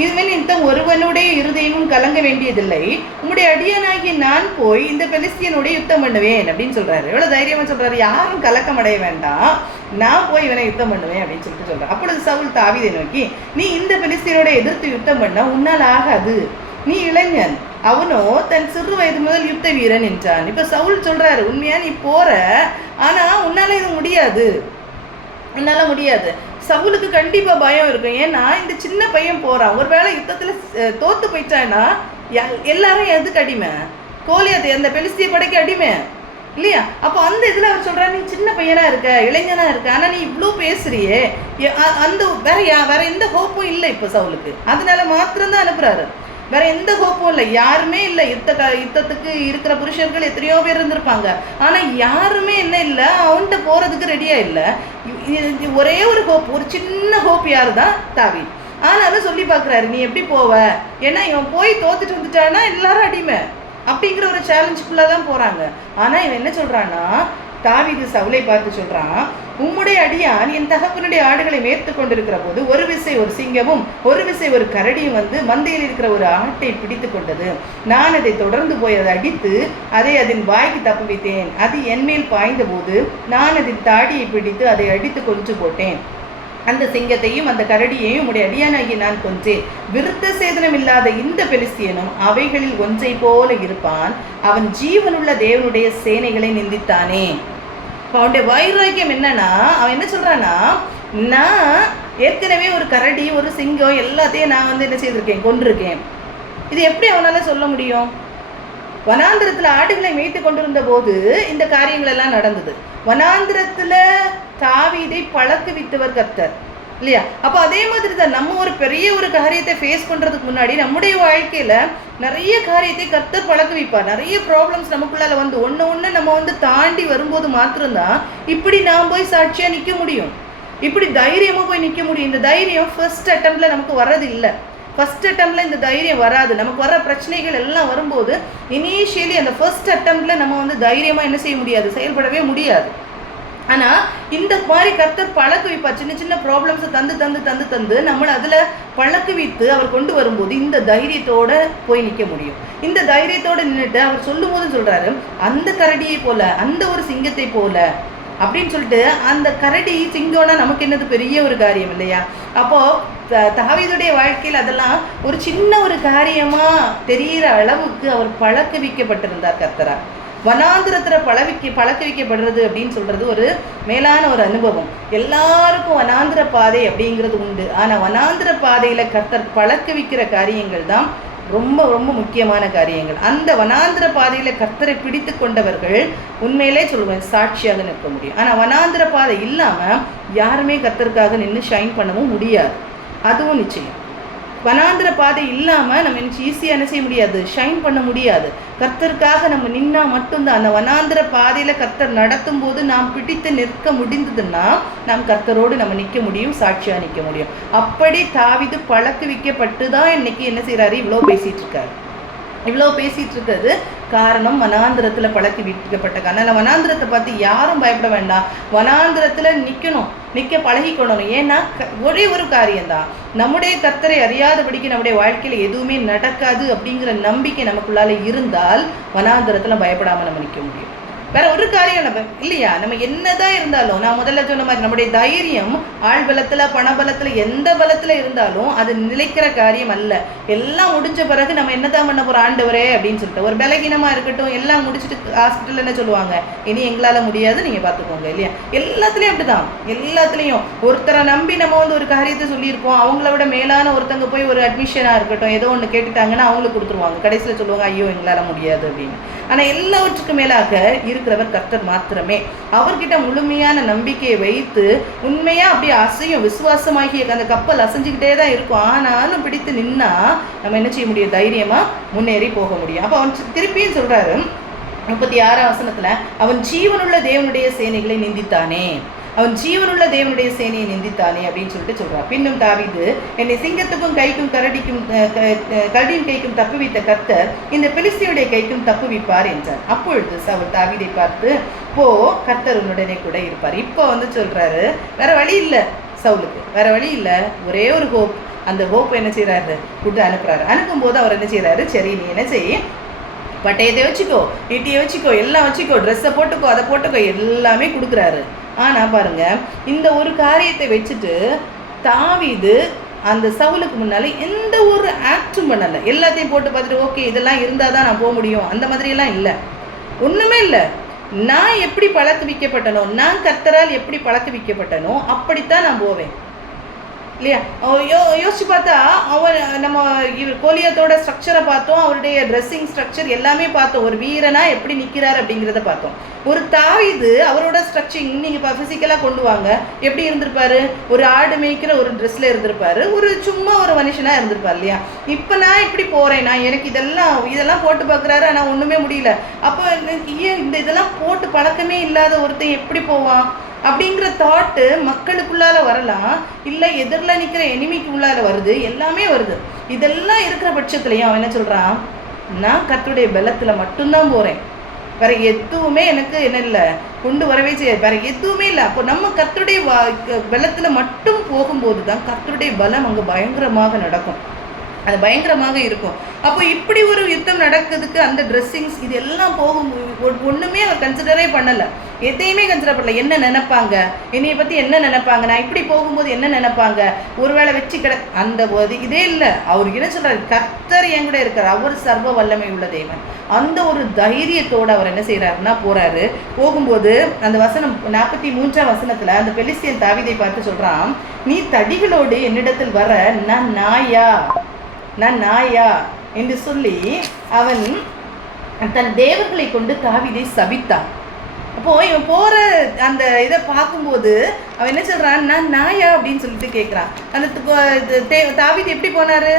இதுவே நிமித்தம் ஒருவனுடைய இருதயமும் கலங்க வேண்டியதில்லை, உம்முடைய அடியானாகிய நான் போய் இந்த பெலிஸ்தியனுடைய யுத்தம் பண்ணுவேன் அப்படின்னு சொல்றாரு. எவ்வளவு தைரியமா சொல்றாரு, யாரும் கலக்கம் அடைய வேண்டாம், நான் போய் இவனை யுத்தம் பண்ணுவேன் அப்படின்னு சொல்லிட்டு சொல்றேன். அப்பொழுது சவுல் தாவீதை நோக்கி, நீ இந்த பெலிஸ்தியரோட எதிர்த்து யுத்தம் பண்ண உன்னால் ஆகாது, நீ இளைஞன், அவனோ தன் சிறு வயது முதல் யுத்த வீரன் என்றான். இப்ப சவுல் சொல்றாரு, உண்மையா நீ போற, ஆனா உன்னால இது முடியாது, உன்னால முடியாது. சவுலுக்கு கண்டிப்பா பயம் இருக்கும். ஏன்னா இந்த சின்ன பையன் போறான், ஒருவேளை யுத்தத்துல தோத்து போயிட்டான்னா எல்லாரும் எதுக்கு அடிமை? கோலியாத் அந்த பெலிஸ்திய படைக்கு அடிமை இல்லையா? அப்போ அந்த இதுல அவர் சொல்றாரு, நீ சின்ன பையனா இருக்க, இளைஞனா இருக்க, ஆனா நீ இவ்வளோ பேசுறியே, அந்த வேற எந்த ஹோப்பும் இல்லை இப்போ சவுலுக்கு. அதனால மாத்திரம்தான் அனுப்புறாரு, வேற எந்த ஹோப்பும் இல்லை, யாருமே இல்லை. யுத்தத்துக்கு இருக்கிற புருஷர்கள் எத்தனையோ பேர் இருந்திருப்பாங்க, ஆனா யாருமே என்ன இல்லை, அவன்கிட்ட போறதுக்கு ரெடியா இல்லை. ஒரே ஒரு ஹோப், ஒரு சின்ன ஹோப் யாரு தான்? தாவீது. ஆனாலும் சொல்லி பார்க்குறாரு, நீ எப்படி போவ? ஏன்னா இவன் போய் தோத்துட்டு வந்துட்டான்னா எல்லாரும் அடிமை அப்படிங்கிற ஒரு சேலஞ்சுக்குள்ளே தான் போகிறாங்க. ஆனால் இவன் என்ன சொல்கிறான்னா, தாவீது சவுலை பார்த்து சொல்கிறான், உம்முடைய அடியான் என் தகப்பனுடைய ஆடுகளை மேய்த்து கொண்டிருக்கிற போது ஒரு விசை ஒரு சிங்கமும் ஒரு விசை ஒரு கரடியும் வந்து மந்தையில் இருக்கிற ஒரு ஆட்டை பிடித்து கொண்டது. நான் அதை தொடர்ந்து போய் அதை அடித்து அதை அதன் வாய்க்கு தப்பு வைத்தேன். அது என்மேல் பாய்ந்த போது நான் அதன் தாடியை பிடித்து அதை அடித்து கொன்று போட்டேன். அந்த சிங்கத்தையும் அந்த கரடியையும் உடைய அடியானாகி நான் கொன்றேன். விருத்த சேதனம் இல்லாத இந்த பெலிஸ்தியனும் அவைகளில் ஒன்றை போல இருப்பான். அவன் ஜீவனுள்ள தேவனுடைய சேனைகளை நிந்தித்தானே. அவனுடைய வைராக்கியம் என்னன்னா, அவன் என்ன சொல்றான்னா, நான் ஏற்கனவே ஒரு கரடி ஒரு சிங்கம் எல்லாத்தையும் நான் என்ன செய்திருக்கேன், கொண்டிருக்கேன். இது எப்படி அவனால சொல்ல முடியும்? வனாந்திரத்துல ஆடுகளை மேய்த்து கொண்டிருந்த போது இந்த காரியங்கள் எல்லாம் நடந்தது. வனாந்திரத்துல தாவீதை பழக்குவித்தவர் கர்த்தர் இல்லையா? அப்போ அதே மாதிரி தான் நம்ம ஒரு பெரிய ஒரு காரியத்தை ஃபேஸ் பண்ணுறதுக்கு முன்னாடி நம்முடைய வாழ்க்கையில் நிறைய காரியத்தை கர்த்தர் பழக்குவிப்பார். நிறைய ப்ராப்ளம்ஸ் நமக்குள்ளால வந்து ஒன்று நம்ம தாண்டி வரும்போது மாத்திரம்தான் இப்படி நான் போய் சாட்சியாக நிற்க முடியும், இப்படி தைரியமாக போய் நிற்க முடியும். இந்த தைரியம் ஃபர்ஸ்ட் அட்டம்ப்டில் நமக்கு வர்றது இல்லை. ஃபர்ஸ்ட் அட்டம்ப்டில் இந்த தைரியம் வராது. நமக்கு வர பிரச்சனைகள் எல்லாம் வரும்போது இனிஷியலி அந்த ஃபர்ஸ்ட் அட்டம்ப்டில் நம்ம தைரியமாக என்ன செய்ய முடியாது, செயல்படவே முடியாது. ஆனால் இந்த மாதிரி கர்த்தர் பழக்குவிப்பார். சின்ன சின்ன ப்ராப்ளம்ஸை தந்து தந்து தந்து தந்து நம்மளை அதில் பழக்குவித்து அவர் கொண்டு வரும்போது இந்த தைரியத்தோடு போய் நிற்க முடியும். இந்த தைரியத்தோடு நின்றுட்டு அவர் சொல்லும் போது சொல்கிறாரு, அந்த கரடியை போல, அந்த ஒரு சிங்கத்தை போல அப்படின்னு சொல்லிட்டு. அந்த கரடி சிங்கம்னா நமக்கு என்னது பெரிய ஒரு காரியம் இல்லையா? அப்போது தாவீதுடைய வாழ்க்கையில் அதெல்லாம் ஒரு சின்ன ஒரு காரியமாக தெரிகிற அளவுக்கு அவர் பழக்குவிக்கப்பட்டிருந்தார் கர்த்தரா. வனாந்திரத்தில் பழக்குவிக்கப்படுறது அப்படின்னு சொல்கிறது ஒரு மேலான ஒரு அனுபவம். எல்லாருக்கும் வனாந்திர பாதை அப்படிங்கிறது உண்டு. ஆனால் வனாந்திர பாதையில் கர்த்தர் பழக்குவிக்கிற காரியங்கள் தான் ரொம்ப ரொம்ப முக்கியமான காரியங்கள். அந்த வனாந்திர பாதையில் கர்த்தரை பிடித்து கொண்டவர்கள் உண்மையிலே சொல்லுவேன் சாட்சியாக நிற்க முடியும். ஆனால் வனாந்திர பாதை இல்லாமல் யாருமே கர்த்தருக்காக நின்று ஷைன் பண்ணவும் முடியாது, அதுவும் நிச்சயம். வனாந்திர பாதை இல்லாமல் நம்ம ஈஸியாக என்ன செய்ய முடியாது, ஷைன் பண்ண முடியாது. கர்த்தருக்காக நம்ம நின்னா மட்டும்தான் அந்த வனாந்திர பாதையில் கர்த்தர் நடத்தும் போது நாம் பிடித்து நிற்க முடிந்ததுன்னா நாம் கர்த்தரோடு நம்ம நிற்க முடியும், சாட்சியாக நிற்க முடியும். அப்படி தாவீது பழக்குவிக்கப்பட்டு தான் இன்னைக்கு என்ன செய்கிறாரு, இவ்வளோ பேசிகிட்டு இருக்காரு. இவ்வளோ பேசிகிட்டு இருக்கிறது காரணம் வனாந்திரத்தில் பழக்குவிக்கப்பட்ட காரணம். வனாந்திரத்தை பார்த்து யாரும் பயப்பட வேண்டாம். வனாந்திரத்தில் நிற்க பழகிக்கொள்ளணும். ஏன்னா ஒரே ஒரு காரியம்தான், நம்முடைய கர்த்தரை அறியாதபடிக்கு நம்முடைய வாழ்க்கையில் எதுவுமே நடக்காது அப்படிங்கிற நம்பிக்கை நமக்குள்ளால இருந்தால் வனாந்திரத்தில் பயப்படாமல் நம்ம நிற்க முடியும். வேற ஒரு காரியம் நம்ம இல்லையா? நம்ம என்னதான் இருந்தாலும், நான் முதல்ல சொன்ன மாதிரி நம்முடைய தைரியம் ஆள் பலத்தில் பண பலத்தில் எந்த பலத்தில் இருந்தாலும் அது நிலைக்கிற காரியம் அல்ல. எல்லாம் முடிஞ்ச பிறகு நம்ம என்னதான் பண்ண போகிறோம், ஆண்டவரே அப்படின்னு சொல்லிட்டு ஒரு பலகீனமாக இருக்கட்டும், எல்லாம் முடிச்சுட்டு ஹாஸ்பிட்டலில் என்ன சொல்லுவாங்க, இனி எங்களால் முடியாது, நீங்கள் பார்த்துக்கோங்க இல்லையா? எல்லாத்துலேயும் அப்படிதான். எல்லாத்துலேயும் ஒருத்தரை நம்பி நம்ம ஒரு காரியத்தை சொல்லியிருப்போம், அவங்கள விட மேலான ஒருத்தங்க போய் ஒரு அட்மிஷனாக இருக்கட்டும் ஏதோ ஒன்று கேட்டுட்டாங்கன்னா அவங்களுக்கு கொடுத்துருவாங்க. கடைசியில் சொல்லுவாங்க, ஐயோ எங்களால் முடியாது அப்படின்னு. ஆனால் எல்லாவற்றுக்கும் மேலாக இருக்கிறவர் கர்த்தர் மாத்திரமே. அவர்கிட்ட முழுமையான நம்பிக்கையை வைத்து உண்மையாக அப்படியே அசையும் விசுவாசமாகிய அந்த கப்பல் அசைஞ்சிக்கிட்டே தான் இருக்கும். ஆனாலும் பிடித்து நின்னா நம்ம என்ன செய்ய முடியும், தைரியமாக முன்னேறி போக முடியும். அப்போ அவன் திருப்பியும் சொல்கிறாரு 36ஆம் வசனத்தில், அவன் ஜீவனுள்ள தேவனுடைய சேனைகளை நிந்தித்தானே, அவன் ஜீவனுள்ள தேவனுடைய சேனையை நிந்தித்தானே அப்படின்னு சொல்லிட்டு சொல்றான். பின்னும் தாவீது, என்னை சிங்கத்துக்கும் கைக்கும் கரடியின் கைக்கும் தப்புவித்த கர்த்தர் இந்த பெலிஸ்தியுடைய கைக்கும் தப்புவிப்பார் என்றார். அப்பொழுது சவுல் தாவீதை பார்த்து, போ, கர்த்தர் உன்னுடனே கூட இருப்பார். இப்போ சொல்றாரு, வேற வழி இல்லை சவுலுக்கு, வேற வழி இல்லை, ஒரே ஒரு ஹோப், அந்த ஹோப் என்ன செய்கிறாரு, கொடுத்து அனுப்புகிறாரு. அனுப்பும்போது அவர் என்ன செய்கிறாரு, சரி நீ என்ன செய், பட்டயத்தை வச்சுக்கோ, ஈட்டியை வச்சுக்கோ, எல்லாம் வச்சுக்கோ, ட்ரெஸ்ஸை போட்டுக்கோ, அதை போட்டுக்கோ, எல்லாமே கொடுக்குறாரு. ஆனால் பாருங்கள், இந்த ஒரு காரியத்தை வச்சுட்டு தாவீது அந்த சவுலுக்கு முன்னால் எந்த ஒரு ஆக்டும் பண்ணலை. எல்லாத்தையும் போட்டு பார்த்துட்டு ஓகே இதெல்லாம் இருந்தால் தான் நான் போக முடியும் அந்த மாதிரியெல்லாம் இல்லை, ஒன்றுமே இல்லை. நான் எப்படி பழக்குவிக்கப்பட்டனோ, நான் கர்த்தரால் எப்படி பழக்குவிக்கப்பட்டனோ அப்படித்தான் நான் போவேன் இல்லையா. யோசிச்சு பார்த்தா அவர் நம்ம கோலியாத்தோட ஸ்ட்ரக்சரை பார்த்தோம், அவருடைய ட்ரெஸ்ஸிங் ஸ்ட்ரக்சர் எல்லாமே பார்த்தோம், ஒரு வீரனா எப்படி நிற்கிறார் அப்படிங்கிறத பார்த்தோம். ஒரு தாவீது அவரோட ஸ்ட்ரக்சரிங் நீங்கள் இப்போ ஃபிசிக்கலாக கொண்டு வாங்க, எப்படி இருந்திருப்பாரு, ஒரு ஆடு மேய்க்கிற ஒரு ட்ரெஸ்ஸில் இருந்திருப்பாரு, ஒரு சும்மா ஒரு மனுஷனாக இருந்திருப்பார் இல்லையா. இப்போ நான் இப்படி போகிறேன், நான் எனக்கு இதெல்லாம் போட்டு பார்க்குறாரு, ஆனால் ஒன்றுமே முடியல. அப்போ ஏன் இதெல்லாம் போட்டு பழக்கமே இல்லாத ஒருத்தன் எப்படி போவான் அப்படிங்கிற தாட்டு மக்களுக்குள்ளால வரலாம், இல்லை எதிரில் நிற்கிற எனிமிக்கு உள்ளால வருது, எல்லாமே வருது. இதெல்லாம் இருக்கிற பட்சத்துலையும் அவன் என்ன சொல்கிறான், நான் கர்த்தருடைய பலத்தில் மட்டும்தான் போகிறேன், வேற எதுவுமே எனக்கு என்ன இல்லை கொண்டு வரவே செய்யாது, வேற எதுவுமே இல்லை. அப்போ நம்ம கர்த்தருடைய பலத்தில் மட்டும் போகும்போது தான் கர்த்தருடைய பலம் அங்கே பயங்கரமாக நடக்கும், அது பயங்கரமாக இருக்கும். அப்போ இப்படி ஒரு யுத்தம் நடக்கிறதுக்கு அந்த ட்ரெஸ்ஸிங்ஸ் இது எல்லாம் போகும் ஒன்றுமே அவர் கன்சிடரே பண்ணலை, எதையுமே கன்சிடர் பண்ணல. என்ன நினைப்பாங்க, என்னையை பற்றி என்ன நினைப்பாங்க, நான் இப்படி போகும்போது என்ன நினைப்பாங்க, ஒருவேளை வச்சு அந்த இதே இல்லை. அவர் என்ன சொல்கிறார், கர்த்தர் என் கூட இருக்கார், அவர் சர்வ வல்லமை உள்ள தேவன். அந்த ஒரு தைரியத்தோடு அவர் என்ன செய்கிறாருன்னா போகிறாரு. போகும்போது அந்த வசனம் 43ஆம் வசனத்தில் அந்த பெலிஸ்தியன் தாவீதை பார்த்து சொல்கிறான், நீ தடிகளோடு என்னிடத்தில் வர நான் நாயா என்று சொல்லி அவன் தன் தேவர்களை கொண்டு தாவீதை சபித்தான். அப்போது இவன் போகிற அந்த இதை பார்க்கும்போது அவன் என்ன சொல்கிறான், நான் நாயா அப்படின்னு சொல்லிட்டு கேட்குறான். அந்த தாவீது எப்படி போனார்,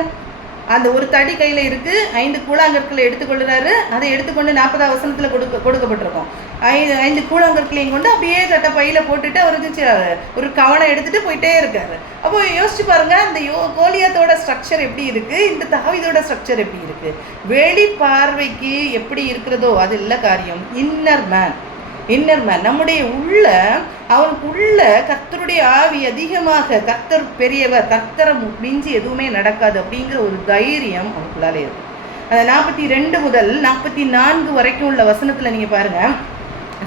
அந்த ஒரு தடி கையில் இருக்குது, 5 கூழாங்கற்களை எடுத்துக்கொள்கிறாரு, அதை எடுத்துக்கொண்டு 40ஆம் வசனத்தில் கொடுக்கப்பட்டிருக்கோம். 5 கூழாங்கற்களையும் கொண்டு அப்படியே சட்டை பையில் போட்டுட்டு அவர் ஒரு கவனம் எடுத்துகிட்டு போயிட்டே இருக்காரு. அப்போ யோசிச்சு பாருங்கள், அந்த கோலியாத்தோட ஸ்ட்ரக்சர் எப்படி இருக்குது, இந்த தாவீதோட ஸ்ட்ரக்சர் எப்படி இருக்குது. வெளி பார்வைக்கு எப்படி இருக்கிறதோ அது இல்லை காரியம். இன்னர் மேன் நம்முடைய அவனுக்குள்ள கர்த்தருடைய ஆவி அதிகமாக, கர்த்தர் பெரியவர், கர்த்தரை மிஞ்சி எதுவுமே நடக்காது அப்படிங்கிற ஒரு தைரியம் அவனுக்குள்ளாலே இருக்கும். அந்த 42 முதல் 44 வரைக்கும் உள்ள வசனத்தில் நீங்கள் பாருங்கள்,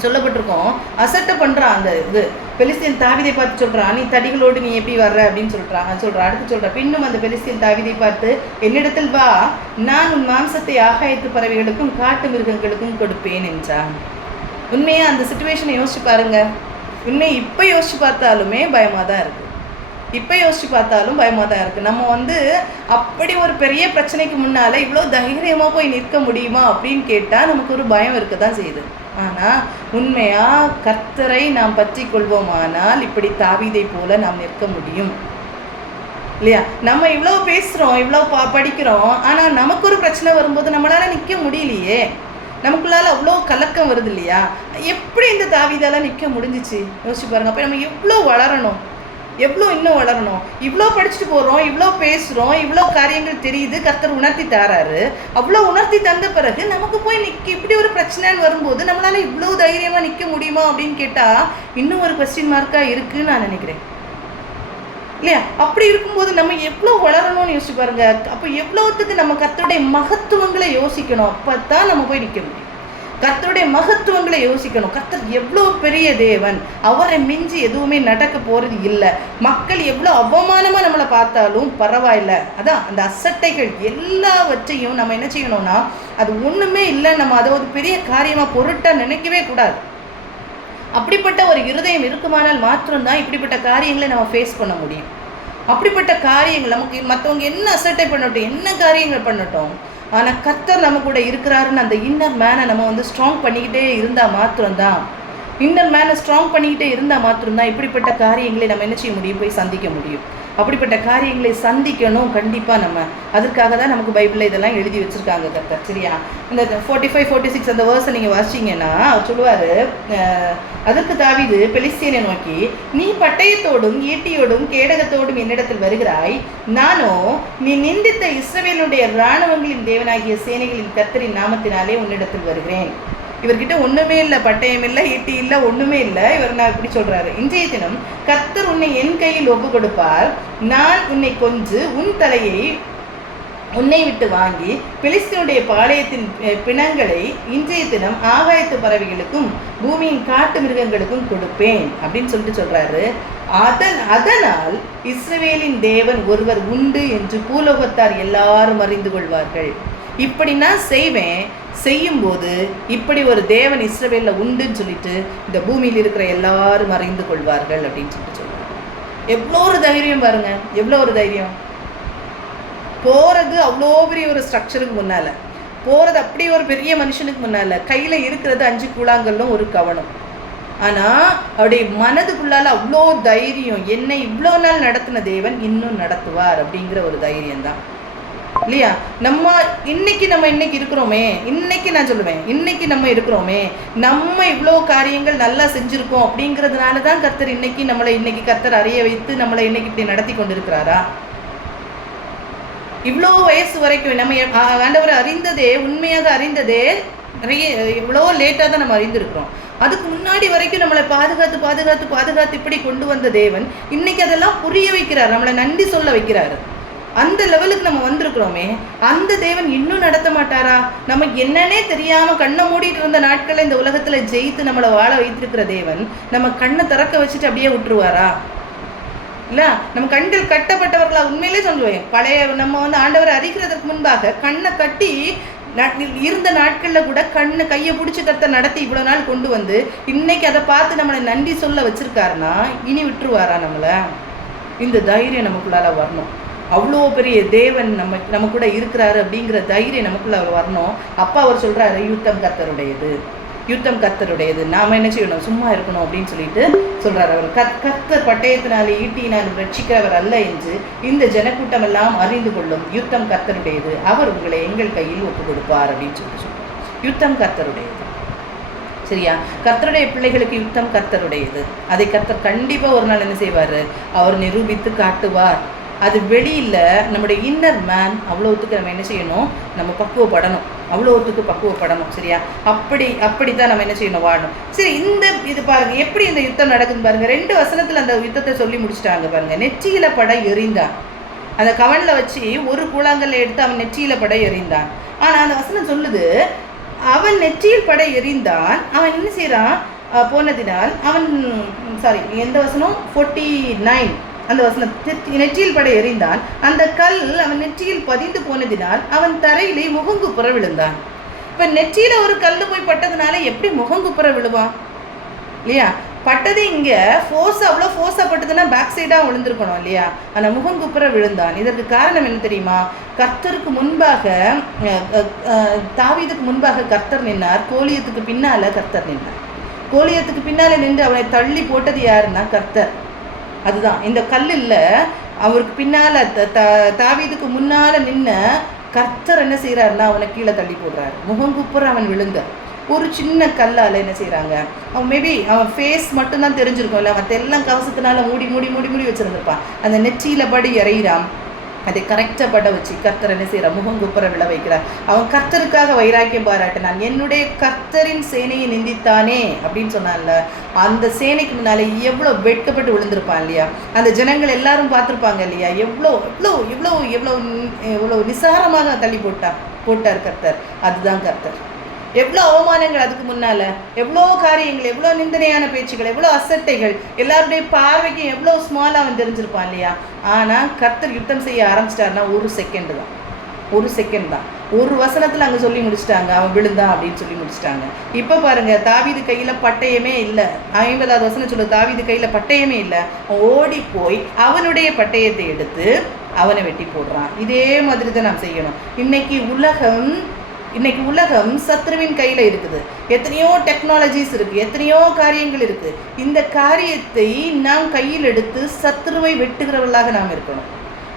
சொல்லப்பட்டிருக்கோம். அசட்டை பண்ணுறான் அந்த இது பெலிஸ்தியன் தாவீதை பார்த்து சொல்கிறான், நீ தடிகளோடு நீ எப்படி வர்ற அப்படின்னு சொல்கிறான். அடுத்து சொல்கிறான், பின்னும் அந்த பெலிஸ்தியன் தாவீதை பார்த்து, என்னிடத்தில் வா, நான் உன் மாம்சத்தை ஆகாயத்து பறவைகளுக்கும் காட்டு மிருகங்களுக்கும் கொடுப்பேன் என்றான். உண்மையாக அந்த சுச்சுவேஷனை யோசிச்சு பாருங்கள். உண்மையை இப்போ யோசிச்சு பார்த்தாலுமே பயமாக தான் இருக்குது, நம்ம அப்படி ஒரு பெரிய பிரச்சனைக்கு முன்னால் இவ்வளோ தைரியமாக போய் நிற்க முடியுமா அப்படின்னு கேட்டால் நமக்கு ஒரு பயம் இருக்க தான் செய்யுது. ஆனால் உண்மையாக கர்த்தரை நாம் பற்றி கொள்வோமானால் இப்படி தாவீதை போல நாம் நிற்க முடியும் இல்லையா. நம்ம இவ்வளோ பேசுகிறோம், இவ்வளோ படிக்கிறோம், ஆனால் நமக்கு ஒரு பிரச்சனை வரும்போது நம்மளால் நிற்க முடியலையே, நமக்குள்ளால அவ்வளோ கலக்கம் வருது இல்லையா. எப்படி இந்த தாவீதால நிற்க முடிஞ்சிச்சு யோசிச்சு பாருங்கள். அப்போ நம்ம இன்னும் வளரணும். இவ்வளோ படிச்சுட்டு போகிறோம், இவ்வளோ பேசுகிறோம், இவ்வளோ காரியங்கள் தெரியுது, கர்த்தர் உணர்த்தி தராரு. அவ்வளோ உணர்த்தி தந்த பிறகு நமக்கு போய் இப்படி ஒரு பிரச்சனைன்னு வரும்போது நம்மளால் இவ்வளோ தைரியமாக நிற்க முடியுமா அப்படின்னு கேட்டால் இன்னும் ஒரு கொஸ்டின் மார்க்காக இருக்குதுன்னு நான் நினைக்கிறேன் இல்லையா. அப்படி இருக்கும்போது நம்ம எவ்வளோ வளரணும்னு யோசிச்சு பாருங்க. அப்போ எவ்வளோத்துக்கு நம்ம கர்த்தருடைய மகத்துவங்களை யோசிக்கணும், அப்போ தான் நம்ம போய் நிற்க முடியும். கர்த்தருடைய மகத்துவங்களை யோசிக்கணும். கர்த்தர் எவ்வளோ பெரிய தேவன், அவரை மிஞ்சி எதுவுமே நடக்க போகிறது இல்லை. மக்கள் எவ்வளோ அவமானமாக நம்மளை பார்த்தாலும் பரவாயில்ல. அதான் அந்த அசட்டைகள் எல்லாவற்றையும் நம்ம என்ன செய்யணும்னா, அது ஒன்றுமே இல்லை, நம்ம அதை ஒரு பெரிய காரியமாக பொருட்டாக நினைக்கவே கூடாது. அப்படிப்பட்ட ஒரு இருதயம் இருக்குமானால் மாத்திரம்தான் இப்படிப்பட்ட காரியங்களை நம்ம ஃபேஸ் பண்ண முடியும். அப்படிப்பட்ட காரியங்கள் நமக்கு மற்றவங்க என்ன அசட்டை பண்ணட்டும், என்ன காரியங்கள் பண்ணட்டும், ஆனால் கர்த்தர் நம்ம கூட இருக்கிறாருன்னு அந்த இன்னர் மேனை நம்ம ஸ்ட்ராங் பண்ணிக்கிட்டே இருந்தால் மாத்திரம்தான், இப்படிப்பட்ட காரியங்களை நம்ம என்ன செய்ய முடியும், போய் சந்திக்க முடியும். அப்படிப்பட்ட காரியங்களை சந்திக்கணும் கண்டிப்பாக. நம்ம அதற்காக தான் நமக்கு பைபிளில் இதெல்லாம் எழுதி வச்சுருக்காங்க கர்த்தர். சரியா, இந்த 45, 46 அந்த வேர்ஸை நீங்கள் வாசிச்சிங்கன்னா அவர் சொல்லுவார், அதற்கு தாவீது பெலிஸ்தியனை நோக்கி, நீ பட்டயத்தோடும் ஈட்டியோடும் கேடகத்தோடும் என்னிடத்தில் வருகிறாய், நானோ நீ நிந்தித்த இஸ்ரவேலுடைய இராணுவங்களின் தேவனாகிய சேனைகளின் கர்த்தரின் நாமத்தினாலே உன்னிடத்தில் வருகிறேன். இவர்கிட்ட ஒன்றுமே இல்லை, பட்டயம் இல்லை, ஈட்டி இல்லை, ஒன்றுமே இல்லை. இவர் நான் இப்படி சொல்கிறாரு, இன்றைய தினம் கர்த்தர் உன்னை என் கையில் ஒப்பு கொடுப்பார், நான் உன்னை கொஞ்சு உன் தலையை உன்னை விட்டு வாங்கி பெலிஸ்தீனுடைய பாளையத்தின் பிணங்களை இன்றைய தினம் ஆகாயத்து பறவைகளுக்கும் பூமியின் காட்டு மிருகங்களுக்கும் கொடுப்பேன் அப்படின்னு சொல்கிறாரு. அதனால் இஸ்ரவேலின் தேவன் ஒருவர் உண்டு என்று பூலோகத்தார் எல்லாரும் அறிந்து கொள்வார்கள். இப்படி நான் செய்யும்போது இப்படி ஒரு தேவன் இஸ்ரவேலில் உண்டுன்னு சொல்லிட்டு இந்த பூமியில் இருக்கிற எல்லாரும் அறிந்து கொள்வார்கள் அப்படின்னு சொல்றாரு. எவ்வளோ ஒரு தைரியம் பாருங்க, எவ்வளோ ஒரு தைரியம். போகிறது அவ்வளோ பெரிய ஒரு ஸ்ட்ரக்சருக்கு முன்னால், போகிறது அப்படி ஒரு பெரிய மனுஷனுக்கு முன்னால், கையில் இருக்கிறது 5 கூழாங்கல்லும் ஒரு கவனம். ஆனால் அவருடைய மனதுக்குள்ளால் அவ்வளோ தைரியம், என்னை இவ்வளோ நாள் நடத்தின தேவன் இன்னும் நடத்துவார் அப்படிங்கிற ஒரு தைரியம்தான் இல்லையா? இன்னைக்கு இருக்கிறோமே, இன்னைக்கு நான் சொல்லுவேன், இன்னைக்கு நம்ம இருக்கிறோமே, நம்ம இவ்வளோ காரியங்கள் நல்லா செஞ்சுருக்கோம் அப்படிங்கிறதுனால தான் கர்த்தர் இன்னைக்கு கர்த்தர் அறிய வைத்து நம்மளை இன்னைக்கு இப்படி நடத்தி கொண்டிருக்கிறாரா? இவ்வளோ வயசு வரைக்கும் நம்ம ஆண்டவரை அறிந்ததே, உண்மையாக அறிந்ததே நிறைய இவ்வளோ லேட்டாக தான் நம்ம அறிந்திருக்கிறோம். அதுக்கு முன்னாடி வரைக்கும் நம்மளை பாதுகாத்து இப்படி கொண்டு வந்த தேவன் இன்னைக்கு அதெல்லாம் புரிய வைக்கிறார், நம்மளை நன்றி சொல்ல வைக்கிறாரு. அந்த லெவலுக்கு நம்ம வந்திருக்கிறோமே, அந்த தேவன் இன்னும் நடத்த மாட்டாரா? நமக்கு என்னன்னே தெரியாம கண்ணை மூடிட்டு இருந்த நாட்களில் இந்த உலகத்துல ஜெயித்து நம்மளை வாழ வைத்திருக்கிற தேவன் நம்ம கண்ணை திறக்க வச்சுட்டு அப்படியே விட்டுருவாரா? இல்லை, நம்ம கண்கள் கட்டப்பட்டவர்களா? உண்மையிலே சொல்லுவேன், நம்ம ஆண்டவரை அறிகிறதுக்கு முன்பாக கண்ணை கட்டி இருந்த நாட்களில் கூட கையை பிடிச்சி கர்த்தர் நடத்தி இவ்வளோ நாள் கொண்டு வந்து இன்னைக்கு அதை பார்த்து நம்மளை நன்றி சொல்ல வச்சிருக்காருன்னா இனி விட்டுருவாரா நம்மளை? இந்த தைரியம் நமக்குள்ளால வரணும். அவ்வளோ பெரிய தேவன் நம்ம கூட இருக்கிறாரு அப்படிங்கிற தைரியம் நமக்குள்ள அவர் வரணும். அப்பா அவர் சொல்கிறாரு, யுத்தம் கர்த்தருடையது, நாம் என்ன செய்யணும்? சும்மா இருக்கணும் அப்படின்னு சொல்லிட்டு சொல்கிறார். அவர் கர்த்தர் பட்டயத்தினாலே ஈட்டியினால் ரட்சிக்கிறவர் அல்ல என்று இந்த ஜனக்கூட்டம் எல்லாம் அறிந்து கொள்ளும். யுத்தம் கர்த்தருடையது, அவர் உங்களை எங்கள் கையில் ஒப்பு கொடுப்பார் அப்படின்னு சொல்கிறார். யுத்தம் கர்த்தருடையது, சரியா? கர்த்தருடைய பிள்ளைகளுக்கு யுத்தம் கர்த்தருடையது. அதை கர்த்தர் கண்டிப்பாக ஒரு நாள் என்ன செய்வார்? அவர் நிரூபித்து காட்டுவார். அது வெளியில் நம்முடைய இன்னர் மேன் அவ்வளோத்துக்கு நம்ம என்ன செய்யணும்? நம்ம பக்குவப்படணும், அவ்வளோத்துக்கு பக்குவப்படணும், சரியா? அப்படித்தான் நம்ம என்ன செய்யணும்? வாழணும். சரி, இது பாருங்க எப்படி இந்த யுத்தம் நடக்குதுன்னு பாருங்க. 2 வசனத்தில் அந்த யுத்தத்தை சொல்லி முடிச்சுட்டாங்க பாருங்க. நெற்றியில படை எறிந்தான், அந்த கவனில் வச்சு ஒரு கூழாங்கல்ல எடுத்து அவன் நெற்றியில படை எறிந்தான். ஆனால் அந்த வசனம் சொல்லுது, அவன் நெற்றியில் படை எறிந்தான், அவன் என்ன செய்யறான்? போனதினால் அவன் எந்த வசனம்? 49 அந்த வசனம், நெற்றியில் படை எறிந்தான், அந்த கல் அவன் நெற்றியில் பதிந்து போனதினால் அவன் தரையிலே முகங்குப்புற விழுந்தான். இப்போ நெற்றியில ஒரு கல் போய் பட்டதுனால எப்படி முகங்குப்புற விழுவான்? இல்லையா? பட்டது இங்கே அவ்வளோ ஃபோர்ஸாக பட்டதுன்னா பேக் சைடாக விழுந்திருக்கணும் இல்லையா? ஆனால் முகங்குப்புற விழுந்தான். இதற்கு காரணம் என்ன தெரியுமா? கர்த்தருக்கு முன்பாக, தாவீதுக்கு முன்பாக கர்த்தர் நின்னார், கோலியத்துக்கு பின்னால் கர்த்தர் நின்னார். கோலியத்துக்கு பின்னால் நின்று அவனை தள்ளி போட்டது யாருன்னா கர்த்தர். அதுதான் இந்த கல்லில் அவருக்கு பின்னால் தாவீதுக்கு முன்னால் நின்ன கர்த்தர் என்ன செய்கிறாருன்னா அவனை கீழே தள்ளி போடுறாரு. முகங்குப்புற அவன் விழுந்த ஒரு சின்ன கல்லால் என்ன செய்கிறாங்க? அவன் மேபி அவன் ஃபேஸ் மட்டும்தான் தெரிஞ்சிருக்கும் இல்லை, மற்ற எல்லாம் கவசத்தினால மூடி வச்சுருந்துருப்பான். அந்த நெற்றியில் படி இறையிறான், அதை கரெக்டாக பட வச்சு கர்த்தர் என்ன செய்கிறார்? முகங்குப்புற விழ வைக்கிறார். அவன் கர்த்தருக்காக வைராக்கியம் பாராட்டினான். என்னுடைய கர்த்தரின் சேனையை நிந்தித்தானே அப்படின்னு சொன்னான்ல, அந்த சேனைக்கு முன்னாலே எவ்வளோ வெட்கப்பட்டு விழுந்திருப்பான் இல்லையா? அந்த ஜனங்கள் எல்லாரும் பார்த்துருப்பாங்க இல்லையா? எவ்வளோ நிசாரமாக தள்ளி போட்டார் கர்த்தர். அதுதான் கர்த்தர். எவ்வளோ அவமானங்கள் அதுக்கு முன்னால், எவ்வளோ காரியங்கள், எவ்வளோ நிந்தனையான பேச்சுகள், எவ்வளோ அசட்டைகள், எல்லாருடைய பார்வைக்கும் எவ்வளோ ஸ்மாலாக அவன் தெரிஞ்சிருப்பான் இல்லையா? ஆனால் கர்த்தர் யுத்தம் செய்ய ஆரம்பிச்சிட்டாருன்னா ஒரு செகண்ட் தான், ஒரு வசனத்தில் அங்கே சொல்லி முடிச்சிட்டாங்க, அவன் விழுந்தான் அப்படின்னு சொல்லி முடிச்சிட்டாங்க. இப்போ பாருங்கள், தாவீது கையில் பட்டயமே இல்லை. 50வது வசனம் சொல்லுது, தாவீது கையில் பட்டயமே இல்லை. ஓடி போய் அவனுடைய பட்டயத்தை எடுத்து அவனை வெட்டி போடுறான். இதே மாதிரி தான் நாம் செய்யணும். இன்னைக்கு உலகம் சத்ருவின் கையில் இருக்குது. எத்தனையோ டெக்னாலஜிஸ் இருக்குது, எத்தனையோ காரியங்கள் இருக்குது. இந்த காரியத்தை நாம் கையில் எடுத்து சத்ருவை வெட்டுகிறவர்களாக நாம் இருக்கணும்.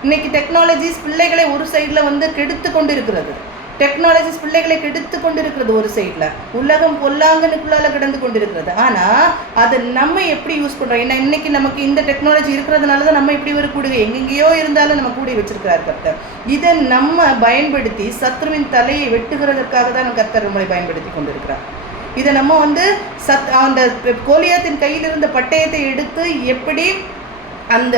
இன்னைக்கு டெக்னாலஜிஸ் பிள்ளைகளை ஒரு சைடில் கெடுத்து கொண்டு இருக்கிறது. ஒரு சைடில் உலகம் பொல்லாங்கனுக்குள்ளால கிடந்து கொண்டிருக்கிறது. ஆனால் அதை நம்ம எப்படி யூஸ் பண்ணுறோம்? ஏன்னா இன்னைக்கு நமக்கு இந்த டெக்னாலஜி இருக்கிறதுனால தான் நம்ம இப்படி ஒரு கூடுகை எங்கெங்கேயோ இருந்தாலும் நம்ம கூடை வச்சிருக்கிறார் கர்த்தர். இதை நம்ம பயன்படுத்தி சத்ருவின் தலையை வெட்டுகிறதற்காக தான் கர்த்தர் நம்மளை பயன்படுத்தி கொண்டிருக்கிறார். இதை நம்ம அந்த கோலியாத்தின் கையில் இருந்த பட்டயத்தை எடுத்து எப்படி அந்த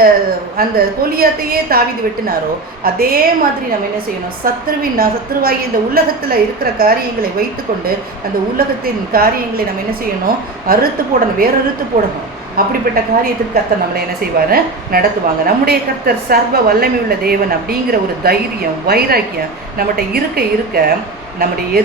அந்த கோலியாத்தையே தாவீது வெட்டினாரோ அதே மாதிரி நம்ம என்ன செய்யணும், சத்ருவாகி இந்த உலகத்தில் இருக்கிற காரியங்களை வைத்துக்கொண்டு அந்த உலகத்தின் காரியங்களை நம்ம என்ன செய்யணும், அறுத்து போடணும், வேற அறுத்து போடணும். அப்படிப்பட்ட காரியத்துக்கு கர்த்தர் நம்மளை என்ன செய்வார், நடத்துவாங்க. நம்முடைய கர்த்தர் சர்வ வல்லமை உள்ள தேவன் அப்படிங்கிற ஒரு தைரியம், வைராக்கியம் நம்மகிட்ட இருக்க இருக்க நம்முடைய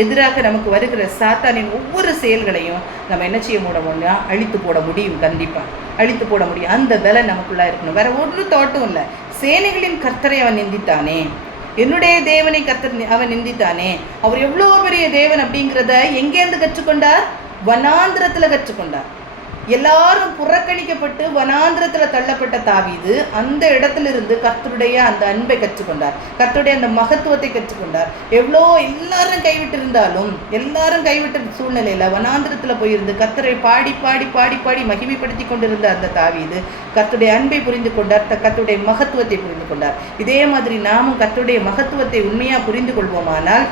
எதிராக நமக்கு வருகிற சாத்தானின் ஒவ்வொரு செயல்களையும் நம்ம என்ன செய்ய முடியும்னா அழித்து போட முடியும். கண்டிப்பாக அழித்து போட முடியும். அந்த பலம் நமக்குள்ளே இருக்கணும். வேற ஒரு தோட்டம் இல்லை. சேனைகளின் கர்த்தரை அவன் நிந்தித்தானே, என்னுடைய தேவனை கர்த்தர் அவன் நிந்தித்தானே. அவர் எவ்வளோ பெரிய தேவன் அப்படிங்கிறத எங்கேருந்து கற்றுக்கொண்டார்? வனாந்திரத்தில் கற்றுக்கொண்டார். எல்லாரும் புறக்கணிக்கப்பட்டு வனாந்திரத்தில் தள்ளப்பட்ட தாவீது அந்த இடத்திலிருந்து கர்த்தருடைய அந்த அன்பை கற்றுக்கொண்டார், கர்த்தருடைய அந்த மகத்துவத்தை கற்றுக்கொண்டார். எவ்வளோ எல்லாரும் கைவிட்ட சூழ்நிலையில் வனாந்திரத்தில் போயிருந்து கர்த்தரை பாடி பாடி பாடி பாடி மகிமைப்படுத்தி கொண்டிருந்த அந்த தாவீது கர்த்தருடைய அன்பை புரிந்து கொண்டார், கர்த்தருடைய மகத்துவத்தை புரிந்து கொண்டார். இதே மாதிரி நாமும் கர்த்தருடைய மகத்துவத்தை உண்மையாக புரிந்து கொள்வோமானால்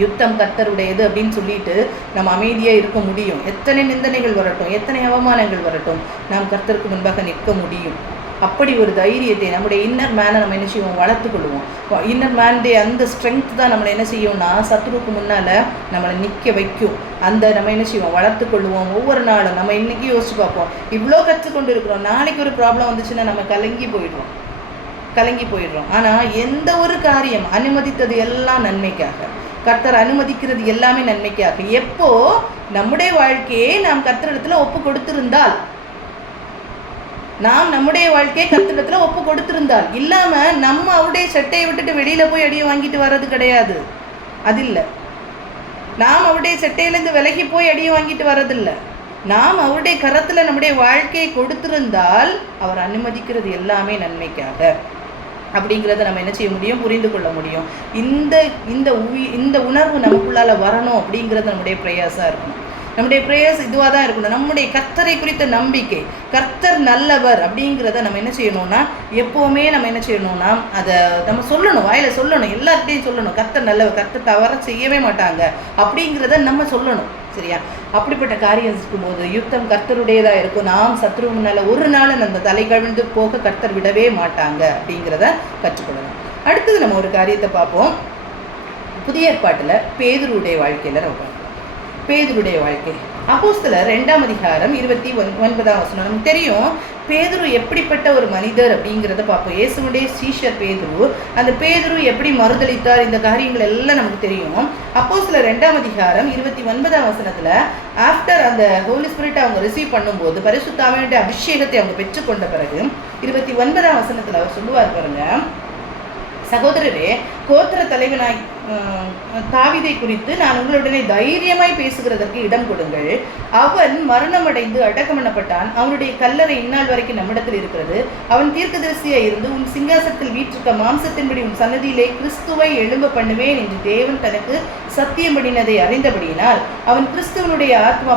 யுத்தம் கர்த்தருடையது அப்படின்னு சொல்லிட்டு நம்ம அமைதியாக இருக்க முடியும். எத்தனை நிந்தனைகள் வரட்டும், எத்தனை அவமானங்கள் வரட்டும், நாம் கர்த்தருக்கு முன்பாக நிற்க முடியும். அப்படி ஒரு தைரியத்தை நம்முடைய இன்னர் மேனை நம்ம என்ன செய்வோம், வளர்த்துக்கொள்வோம். இன்னர் மேனுடைய அந்த ஸ்ட்ரென்த் தான் நம்மளை என்ன செய்யும்னா சத்ருக்கு முன்னால் நம்மளை நிற்க வைக்கும். அந்த நம்ம என்ன செய்வோம், வளர்த்துக்கொள்வோம். ஒவ்வொரு நாளும் நம்ம இன்றைக்கி யோசிச்சு பார்ப்போம், இவ்வளோ கற்றுக்கொண்டு இருக்கிறோம், நாளைக்கு ஒரு ப்ராப்ளம் வந்துச்சுன்னா நம்ம கலங்கி போயிடுறோம். ஆனால் எந்த ஒரு காரியம் அனுமதித்தது எல்லாம் நன்மைக்காக, கர்த்தர் அனுமதிக்கிறது எல்லாமே நன்மைக்காக. எப்போ நம்முடைய வாழ்க்கையை நாம் கர்த்தரிடத்துல ஒப்பு கொடுத்திருந்தால், கர்த்தரிடத்துல ஒப்பு கொடுத்திருந்தால் இல்லாம நம்ம அவருடைய சட்டையை விட்டுட்டு வெளியில போய் அடியை வாங்கிட்டு வர்றது கிடையாது. அது இல்லை. நாம் அவருடைய சட்டையிலேருந்து விலகி போய் அடியை வாங்கிட்டு வர்றதில்லை. நாம் அவருடைய கரத்துல நம்முடைய வாழ்க்கையை கொடுத்திருந்தால் அவர் அனுமதிக்கிறது எல்லாமே நன்மைக்காக அப்படிங்கிறத நம்ம என்ன செய்ய முடியும், புரிந்து கொள்ள முடியும். இந்த உணர்வு நமக்குள்ளால வரணும் அப்படிங்கிறது நம்முடைய பிரயாசம் இருக்கணும். நம்முடைய பிரயாஸ் இதுவாக தான் இருக்கணும். நம்முடைய கர்த்தரை குறித்த நம்பிக்கை, கர்த்தர் நல்லவர் அப்படிங்கிறத நம்ம என்ன செய்யணும்னா எப்போவுமே நம்ம என்ன செய்யணும்னா அதை நம்ம சொல்லணும், வாயில் சொல்லணும், எல்லார்கிட்டையும் சொல்லணும். கர்த்தர் நல்லவர், கர்த்தர் தவற செய்யவே மாட்டாங்க அப்படிங்கிறத நம்ம சொல்லணும். சரியா? அப்படிப்பட்ட காரியம் இருக்கும்போது யுத்தம் கர்த்தருடையதாக இருக்கும். நாம் சத்ரு முன்னால் ஒரு நாள் அந்த தலை கவிழ்ந்து போக கர்த்தர் விடவே மாட்டாங்க அப்படிங்கிறத கற்றுக்கொள்ளலாம். அடுத்தது நம்ம ஒரு காரியத்தை பார்ப்போம். புதிய ஏற்பாட்டில் பேதுருடைய வாழ்க்கையில் நம்ம பார்ப்போம். பேதுருடைய வாழ்க்கை அப்போஸ்தலர் 2ஆம் அதிகாரம் 29ஆம் வசனம். நமக்கு தெரியும் பேதுரு எப்படிப்பட்ட ஒரு மனிதர் அப்படிங்கிறத பார்ப்போம். இயேசுவுடைய சீஷர் பேதுரு, அந்த பேதுரு எப்படி மறுதளித்தார், இந்த காரியங்கள் எல்லாம் நமக்கு தெரியும். அப்போஸ்தலர் 2ஆம் அதிகாரம் 29ஆம் வசனத்தில் ஆஃப்டர் அந்த ஹோலி ஸ்பிரிட் அவங்க ரிசீவ் பண்ணும்போது, பரிசுத்த ஆவியுடைய அபிஷேகத்தை அவங்க பெற்றுக்கொண்ட பிறகு 29ஆம் வசனத்தில் அவர் சொல்லுவார் பாருங்க, சகோதரரே, கோத்திர தலைவனாய் தாவீதை குறித்து நான் உங்களுடனே தைரியமாய் பேசுகிறதற்கு இடம் கொடுங்கள். அவன் மரணமடைந்து அடக்கம் பண்ணப்பட்டான். அவனுடைய கல்லறை இந்நாள் வரைக்கும் நம்மிடத்தில் இருக்கிறது. அவன் தீர்க்கதரிசியாய் இருந்து உன் சிங்காசனத்தில் வீற்றிருக்க மாம்சத்தின்படி உன் சன்னதியிலே கிறிஸ்துவை எழும்ப பண்ணுவேன் என்று தேவன் தனக்கு சத்தியம் பண்ணினதை அறிந்தபடியினால் அவன் கிறிஸ்துவனுடைய ஆத்மா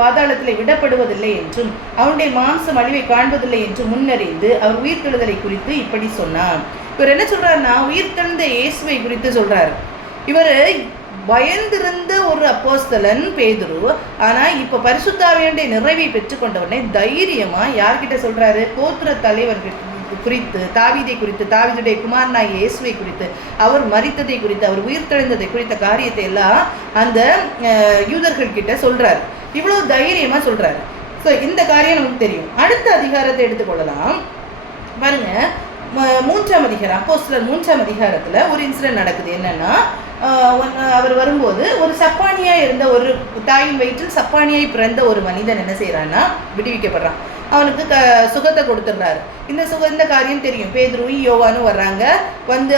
பாதாளத்தில் விடப்படுவதில்லை என்றும் அவனுடைய மாம்சம் அழிவை காண்பதில்லை என்றும் முன்னறிந்து அவர் உயிர்த்தெழுதலை குறித்து இப்படி சொன்னான். இவர் என்ன சொல்றாருன்னா, உயிர்த்தெழுந்த இயேசுவை குறித்து சொல்றாரு. இவர் பயந்திருந்த ஒரு அப்போஸ்தலன் பேதுரு. ஆனா இப்ப பரிசுத்த ஆவியுடைய நிறைவை பெற்றுக்கொண்டவனே தைரியமா யார்கிட்ட சொல்றாரு, கோத்திர தலைவர் குறித்து, தாவீதை குறித்து, தாவீதுடைய குமாரனாகிய இயேசுவை குறித்து, அவர் மரித்ததை குறித்து, அவர் உயிர்த்தெழுந்ததை குறித்த காரியத்தை எல்லாம் அந்த யூதர்கள் கிட்ட சொல்றாரு. இவ்வளவு தைரியமா சொல்றாரு. ஸோ இந்த காரியம் நமக்கு தெரியும். அடுத்த அதிகாரத்தை எடுத்துக்கொள்ளலாம் பாருங்க. 3ஆம் அதிகாரம், அப்போஸ்தலர் 3ஆம் அதிகாரத்தில் ஒரு இன்சிடென்ட் நடக்குது. என்னன்னா, அவர் வரும்போது ஒரு சப்பானியாக இருந்த ஒரு தாயின் வயிற்றில் சப்பானியாய் பிறந்த ஒரு மனிதன் என்ன செய்கிறான்னா விடுவிக்கப்படுறான். அவனுக்கு சுகத்தை கொடுத்துட்றாரு. இந்த காரியம் தெரியும். பேதுருவும் யோவானும் வர்றாங்க,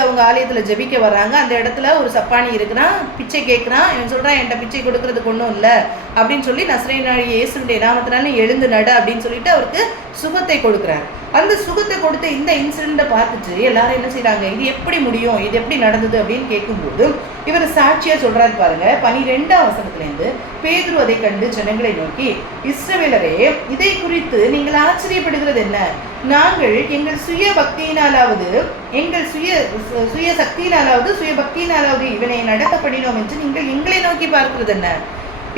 அவங்க ஆலயத்தில் ஜெபிக்க வர்றாங்க. அந்த இடத்துல ஒரு சப்பானி இருக்கிறான், பிச்சை கேட்குறான். இவன் சொல்கிறான், என்கிட்ட பிச்சை கொடுக்கறதுக்கு ஒன்றும் இல்லை அப்படின்னு சொல்லி, நசரேயனாகிய இயேசுடைய நாமத்தினால எழுந்து நட அப்படின்னு சொல்லிட்டு அவருக்கு சுகத்தை கொடுக்குறாரு. அந்த சுகத்தை கொடுத்த இந்த இன்சிடெண்ட்டை பார்த்துட்டு எல்லாரும் என்ன செய்கிறாங்க, இது எப்படி முடியும், இது எப்படி நடந்தது அப்படின்னு கேட்கும்போது இவர் சாட்சியாக சொல்கிறாரு பாருங்க. 12ஆம் வசனத்துலேருந்து, பேதுரு அதை கண்டு ஜனங்களை நோக்கி, இஸ்ரவேலரே, இதை குறித்து நீங்கள் ஆச்சரியப்படுகிறது என்ன? நாங்கள் எங்கள் சுய பக்தியினாலாவது சுய சக்தியினாலாவது சுய பக்தியினாலாவது இவனை நடக்க பண்ணினோம் என்று நீங்கள் எங்களை நோக்கி பார்க்கிறது என்ன?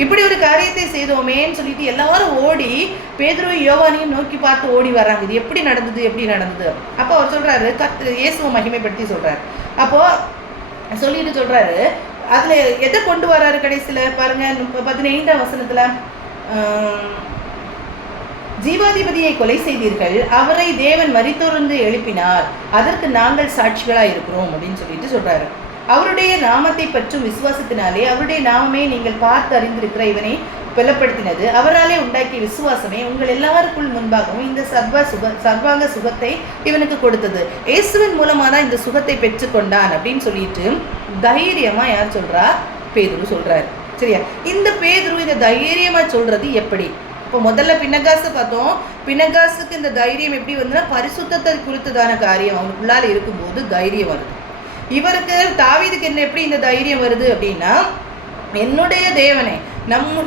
இப்படி ஒரு காரியத்தை செய்தோமேன்னு சொல்லிட்டு எல்லாரும் ஓடி பேதுருவையும் யோவானையும் நோக்கி பார்த்து ஓடி வர்றாங்க. இது எப்படி நடந்தது. அப்போ அவர் சொல்றாரு, இயேசுவை மகிமைப்படுத்தி சொல்றாரு. அப்போ சொல்லிட்டு சொல்றாரு, அதுல எதை கொண்டு வர்றாரு கடைசியில பாருங்க, 15ஆம் வசனத்துல, ஜீவாதிபதியை கொலை செய்தீர்கள், அவரை தேவன் மரித்தோர்ந்து எழுப்பினார், அதற்கு நாங்கள் சாட்சிகளாக இருக்கிறோம் அப்படின்னு சொல்லிட்டு சொல்றாரு. அவருடைய நாமத்தை பற்றும் விசுவாசத்தினாலே அவருடைய நாமமே நீங்கள் பார்த்து அறிந்திருக்கிற இவனை பலப்படுத்தினது, அவராலே உண்டாக்கிய விசுவாசமே உங்கள் எல்லாருக்குள் முன்பாகவும் இந்த சர்வாங்க சுகத்தை இவனுக்கு கொடுத்தது. இயேசுவின் மூலமாக தான் இந்த சுகத்தை பெற்றுக்கொண்டான் அப்படின்னு சொல்லிட்டு தைரியமா யார் சொல்றா? பேதுரு சொல்றாரு. சரியா? இந்த பேதுரு இதை தைரியமா சொல்றது எப்படி? இப்போ முதல்ல பினகாசு பார்த்தோம். பினகாசுக்கு இந்த தைரியம் எப்படி வந்துன்னா, பரிசுத்தத்தை குறித்ததான காரியம் அவனுக்குள்ளால இருக்கும்போது தைரியம் வருது. இவருக்கு தாவீதுக்கு என்ன எப்படி இந்த தைரியம் வருது அப்படின்னா, என்னுடைய தேவனே,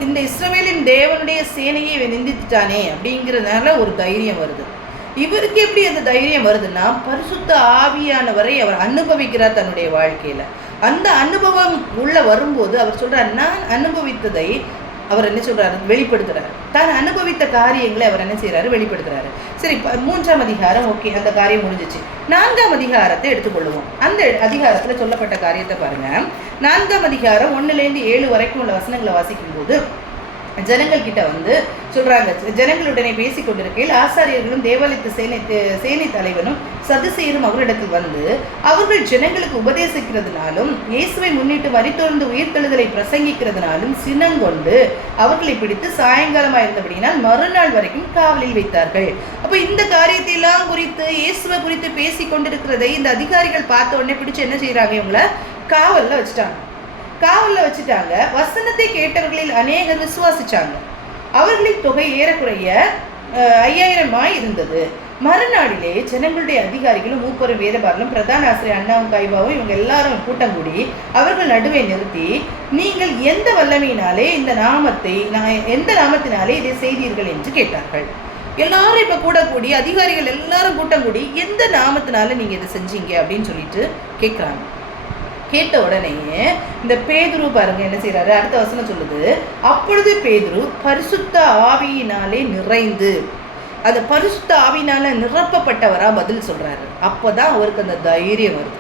இந்த இஸ்ரவேலின் தேவனுடைய சேனையை நிந்தித்துட்டானே அப்படிங்கிறதுனால ஒரு தைரியம் வருது. இவருக்கு எப்படி அந்த தைரியம் வருதுன்னா, பரிசுத்த ஆவியானவரை அவர் அனுபவிக்கிறார் தன்னுடைய வாழ்க்கையில. அந்த அனுபவம் உள்ள வரும்போது அவர் சொல்றார், நான் அனுபவித்ததை அவர் என்ன சொல்றாரு? வெளிப்படுத்துறாரு. தான் அனுபவித்த காரியங்களை அவர் என்ன செய்யறாரு? வெளிப்படுத்துறாரு. சரி, 3ஆம் அதிகாரம் ஓகே, அந்த காரியம் முடிஞ்சிச்சு. 4ஆம் அதிகாரத்தை எடுத்துக்கொள்ளுவோம். அந்த அதிகாரத்துல சொல்லப்பட்ட காரியத்தை பாருங்க. 4ஆம் அதிகாரம் 1லேருந்து 7 வரைக்கும் உள்ள வசனங்களை வாசிக்கும் போது ஜனங்கள் கிட்ட வந்து சொல்றாங்க, ஜனங்களுடனே பேசி கொண்டிருக்கையில் ஆசாரியர்களும் தேவாலயத்து சேனை தலைவனும் சதுசேயரும் அவரிடத்தில் வந்து அவர்கள் ஜனங்களுக்கு உபதேசிக்கிறதுனாலும் இயேசுவை முன்னிட்டு மரித்தோர்ந்து உயிர்த்தெழுதலை பிரசங்கிக்கிறதுனாலும் சினங்கொண்டு அவர்களை பிடித்து சாயங்காலமாக இருந்தபடியினால் மறுநாள் வரைக்கும் காவலில் வைத்தார்கள். அப்போ இந்த காரியத்தை எல்லாம் குறித்து இயேசுவை குறித்து பேசி கொண்டிருக்கிறதை இந்த அதிகாரிகள் பார்த்த உடனே பிடிச்சு என்ன செய்யறாங்க? இவங்களை காவலில் வச்சுட்டாங்க. வசனத்தை கேட்டவர்களில் அநேகர் விசுவாசிச்சாங்க. அவர்களின் தொகை ஏறக்குறைய 5000 இருந்தது. மறுநாளிலே ஜனங்களுடைய அதிகாரிகளும் மூப்பரும் வேதபாரலும் பிரதான ஆசிரியர் அண்ணாவும் கைபாவும் இவங்க எல்லாரும் கூட்டம் கூடி அவர்கள் நடுவே நிறுத்தி, நீங்கள் எந்த வல்லமையினாலே எந்த நாமத்தினாலே இதை செய்தீர்கள் என்று கேட்டார்கள். எல்லாரும் இப்ப கூடி அதிகாரிகள் எல்லாரும் கூட்டம் கூடி எந்த நாமத்தினால நீங்க இதை செஞ்சீங்க அப்படின்னு சொல்லிட்டு கேட்கிறாங்க. கேட்ட உடனேயே இந்த பேதுரு பாருங்க என்ன செய்யறாரு? அடுத்த வசனம் சொல்லுது, அப்பொழுது பேதுரு பரிசுத்த ஆவியினாலே நிறைந்து, அந்த பரிசுத்த ஆவியினால நிரப்பப்பட்டவரா பதில் சொல்றாரு. அப்பதான் அவருக்கு அந்த தைரியம் வருது.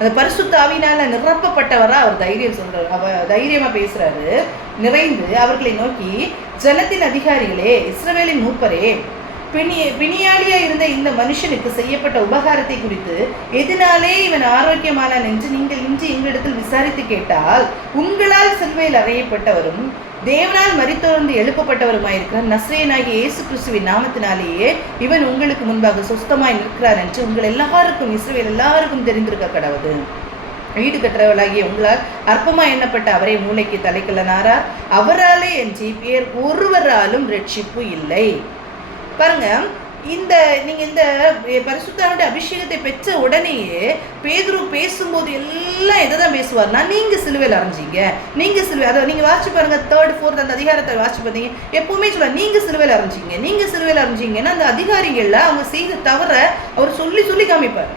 அந்த பரிசுத்த ஆவியினால நிரப்பப்பட்டவரா அவர் தைரியமா பேசுறாரு. நிறைந்து அவர்களை நோக்கி, ஜனத்தின் அதிகாரிகளே, இஸ்ரவேலின் மூப்பரே, பிணியாளியா இருந்த இந்த மனுஷனுக்கு செய்யப்பட்ட உபகாரத்தை குறித்து எதனாலே இவன் ஆரோக்கியமானான் என்று நீங்கள் இன்று எங்களிடத்தில் விசாரித்து கேட்டால், உங்களால் சிலுவையில் அறையப்பட்டவரும் தேவனால் மரித்தோர்ந்து எழுப்பப்பட்டவருமாயிருக்கிற நசரேயனாகிய இயேசு கிறிஸ்துவின் நாமத்தினாலேயே இவன் உங்களுக்கு முன்பாக சுஸ்தமாய் நிற்கிறார் என்று உங்கள் எல்லாருக்கும், இஸ்ரவேல் எல்லாருக்கும் தெரிந்திருக்க கடவுது. வீடு கட்டுறவளாகிய உங்களால் அற்பமா எண்ணப்பட்ட அவரை மூளைக்கு தலைக்கல்லனாரா? அவராலே என்று பேர் ஒருவராலும் ரட்சிப்பு இல்லை. பாருங்க, நீங்க இந்த பரிசுத்தாவினுடைய அபிஷேகத்தை பெற்ற உடனேயே பேதுரு பேசும்போது எல்லாம் எதை தான் பேசுவார்னா, நீங்க சிலுவையில் அரைஞ்சீங்க, அதை நீங்க வாசிச்சு பாருங்க. 3rd 4th அந்த அதிகாரத்தை வாசிச்சு பார்த்தீங்க. எப்பவுமே சொல்லுவாங்க, நீங்க சிலுவையில் அரைஞ்சீங்கன்னா அந்த அதிகாரிகள்ல அவங்க செய்த தவிர அவர் சொல்லி காமிப்பார்.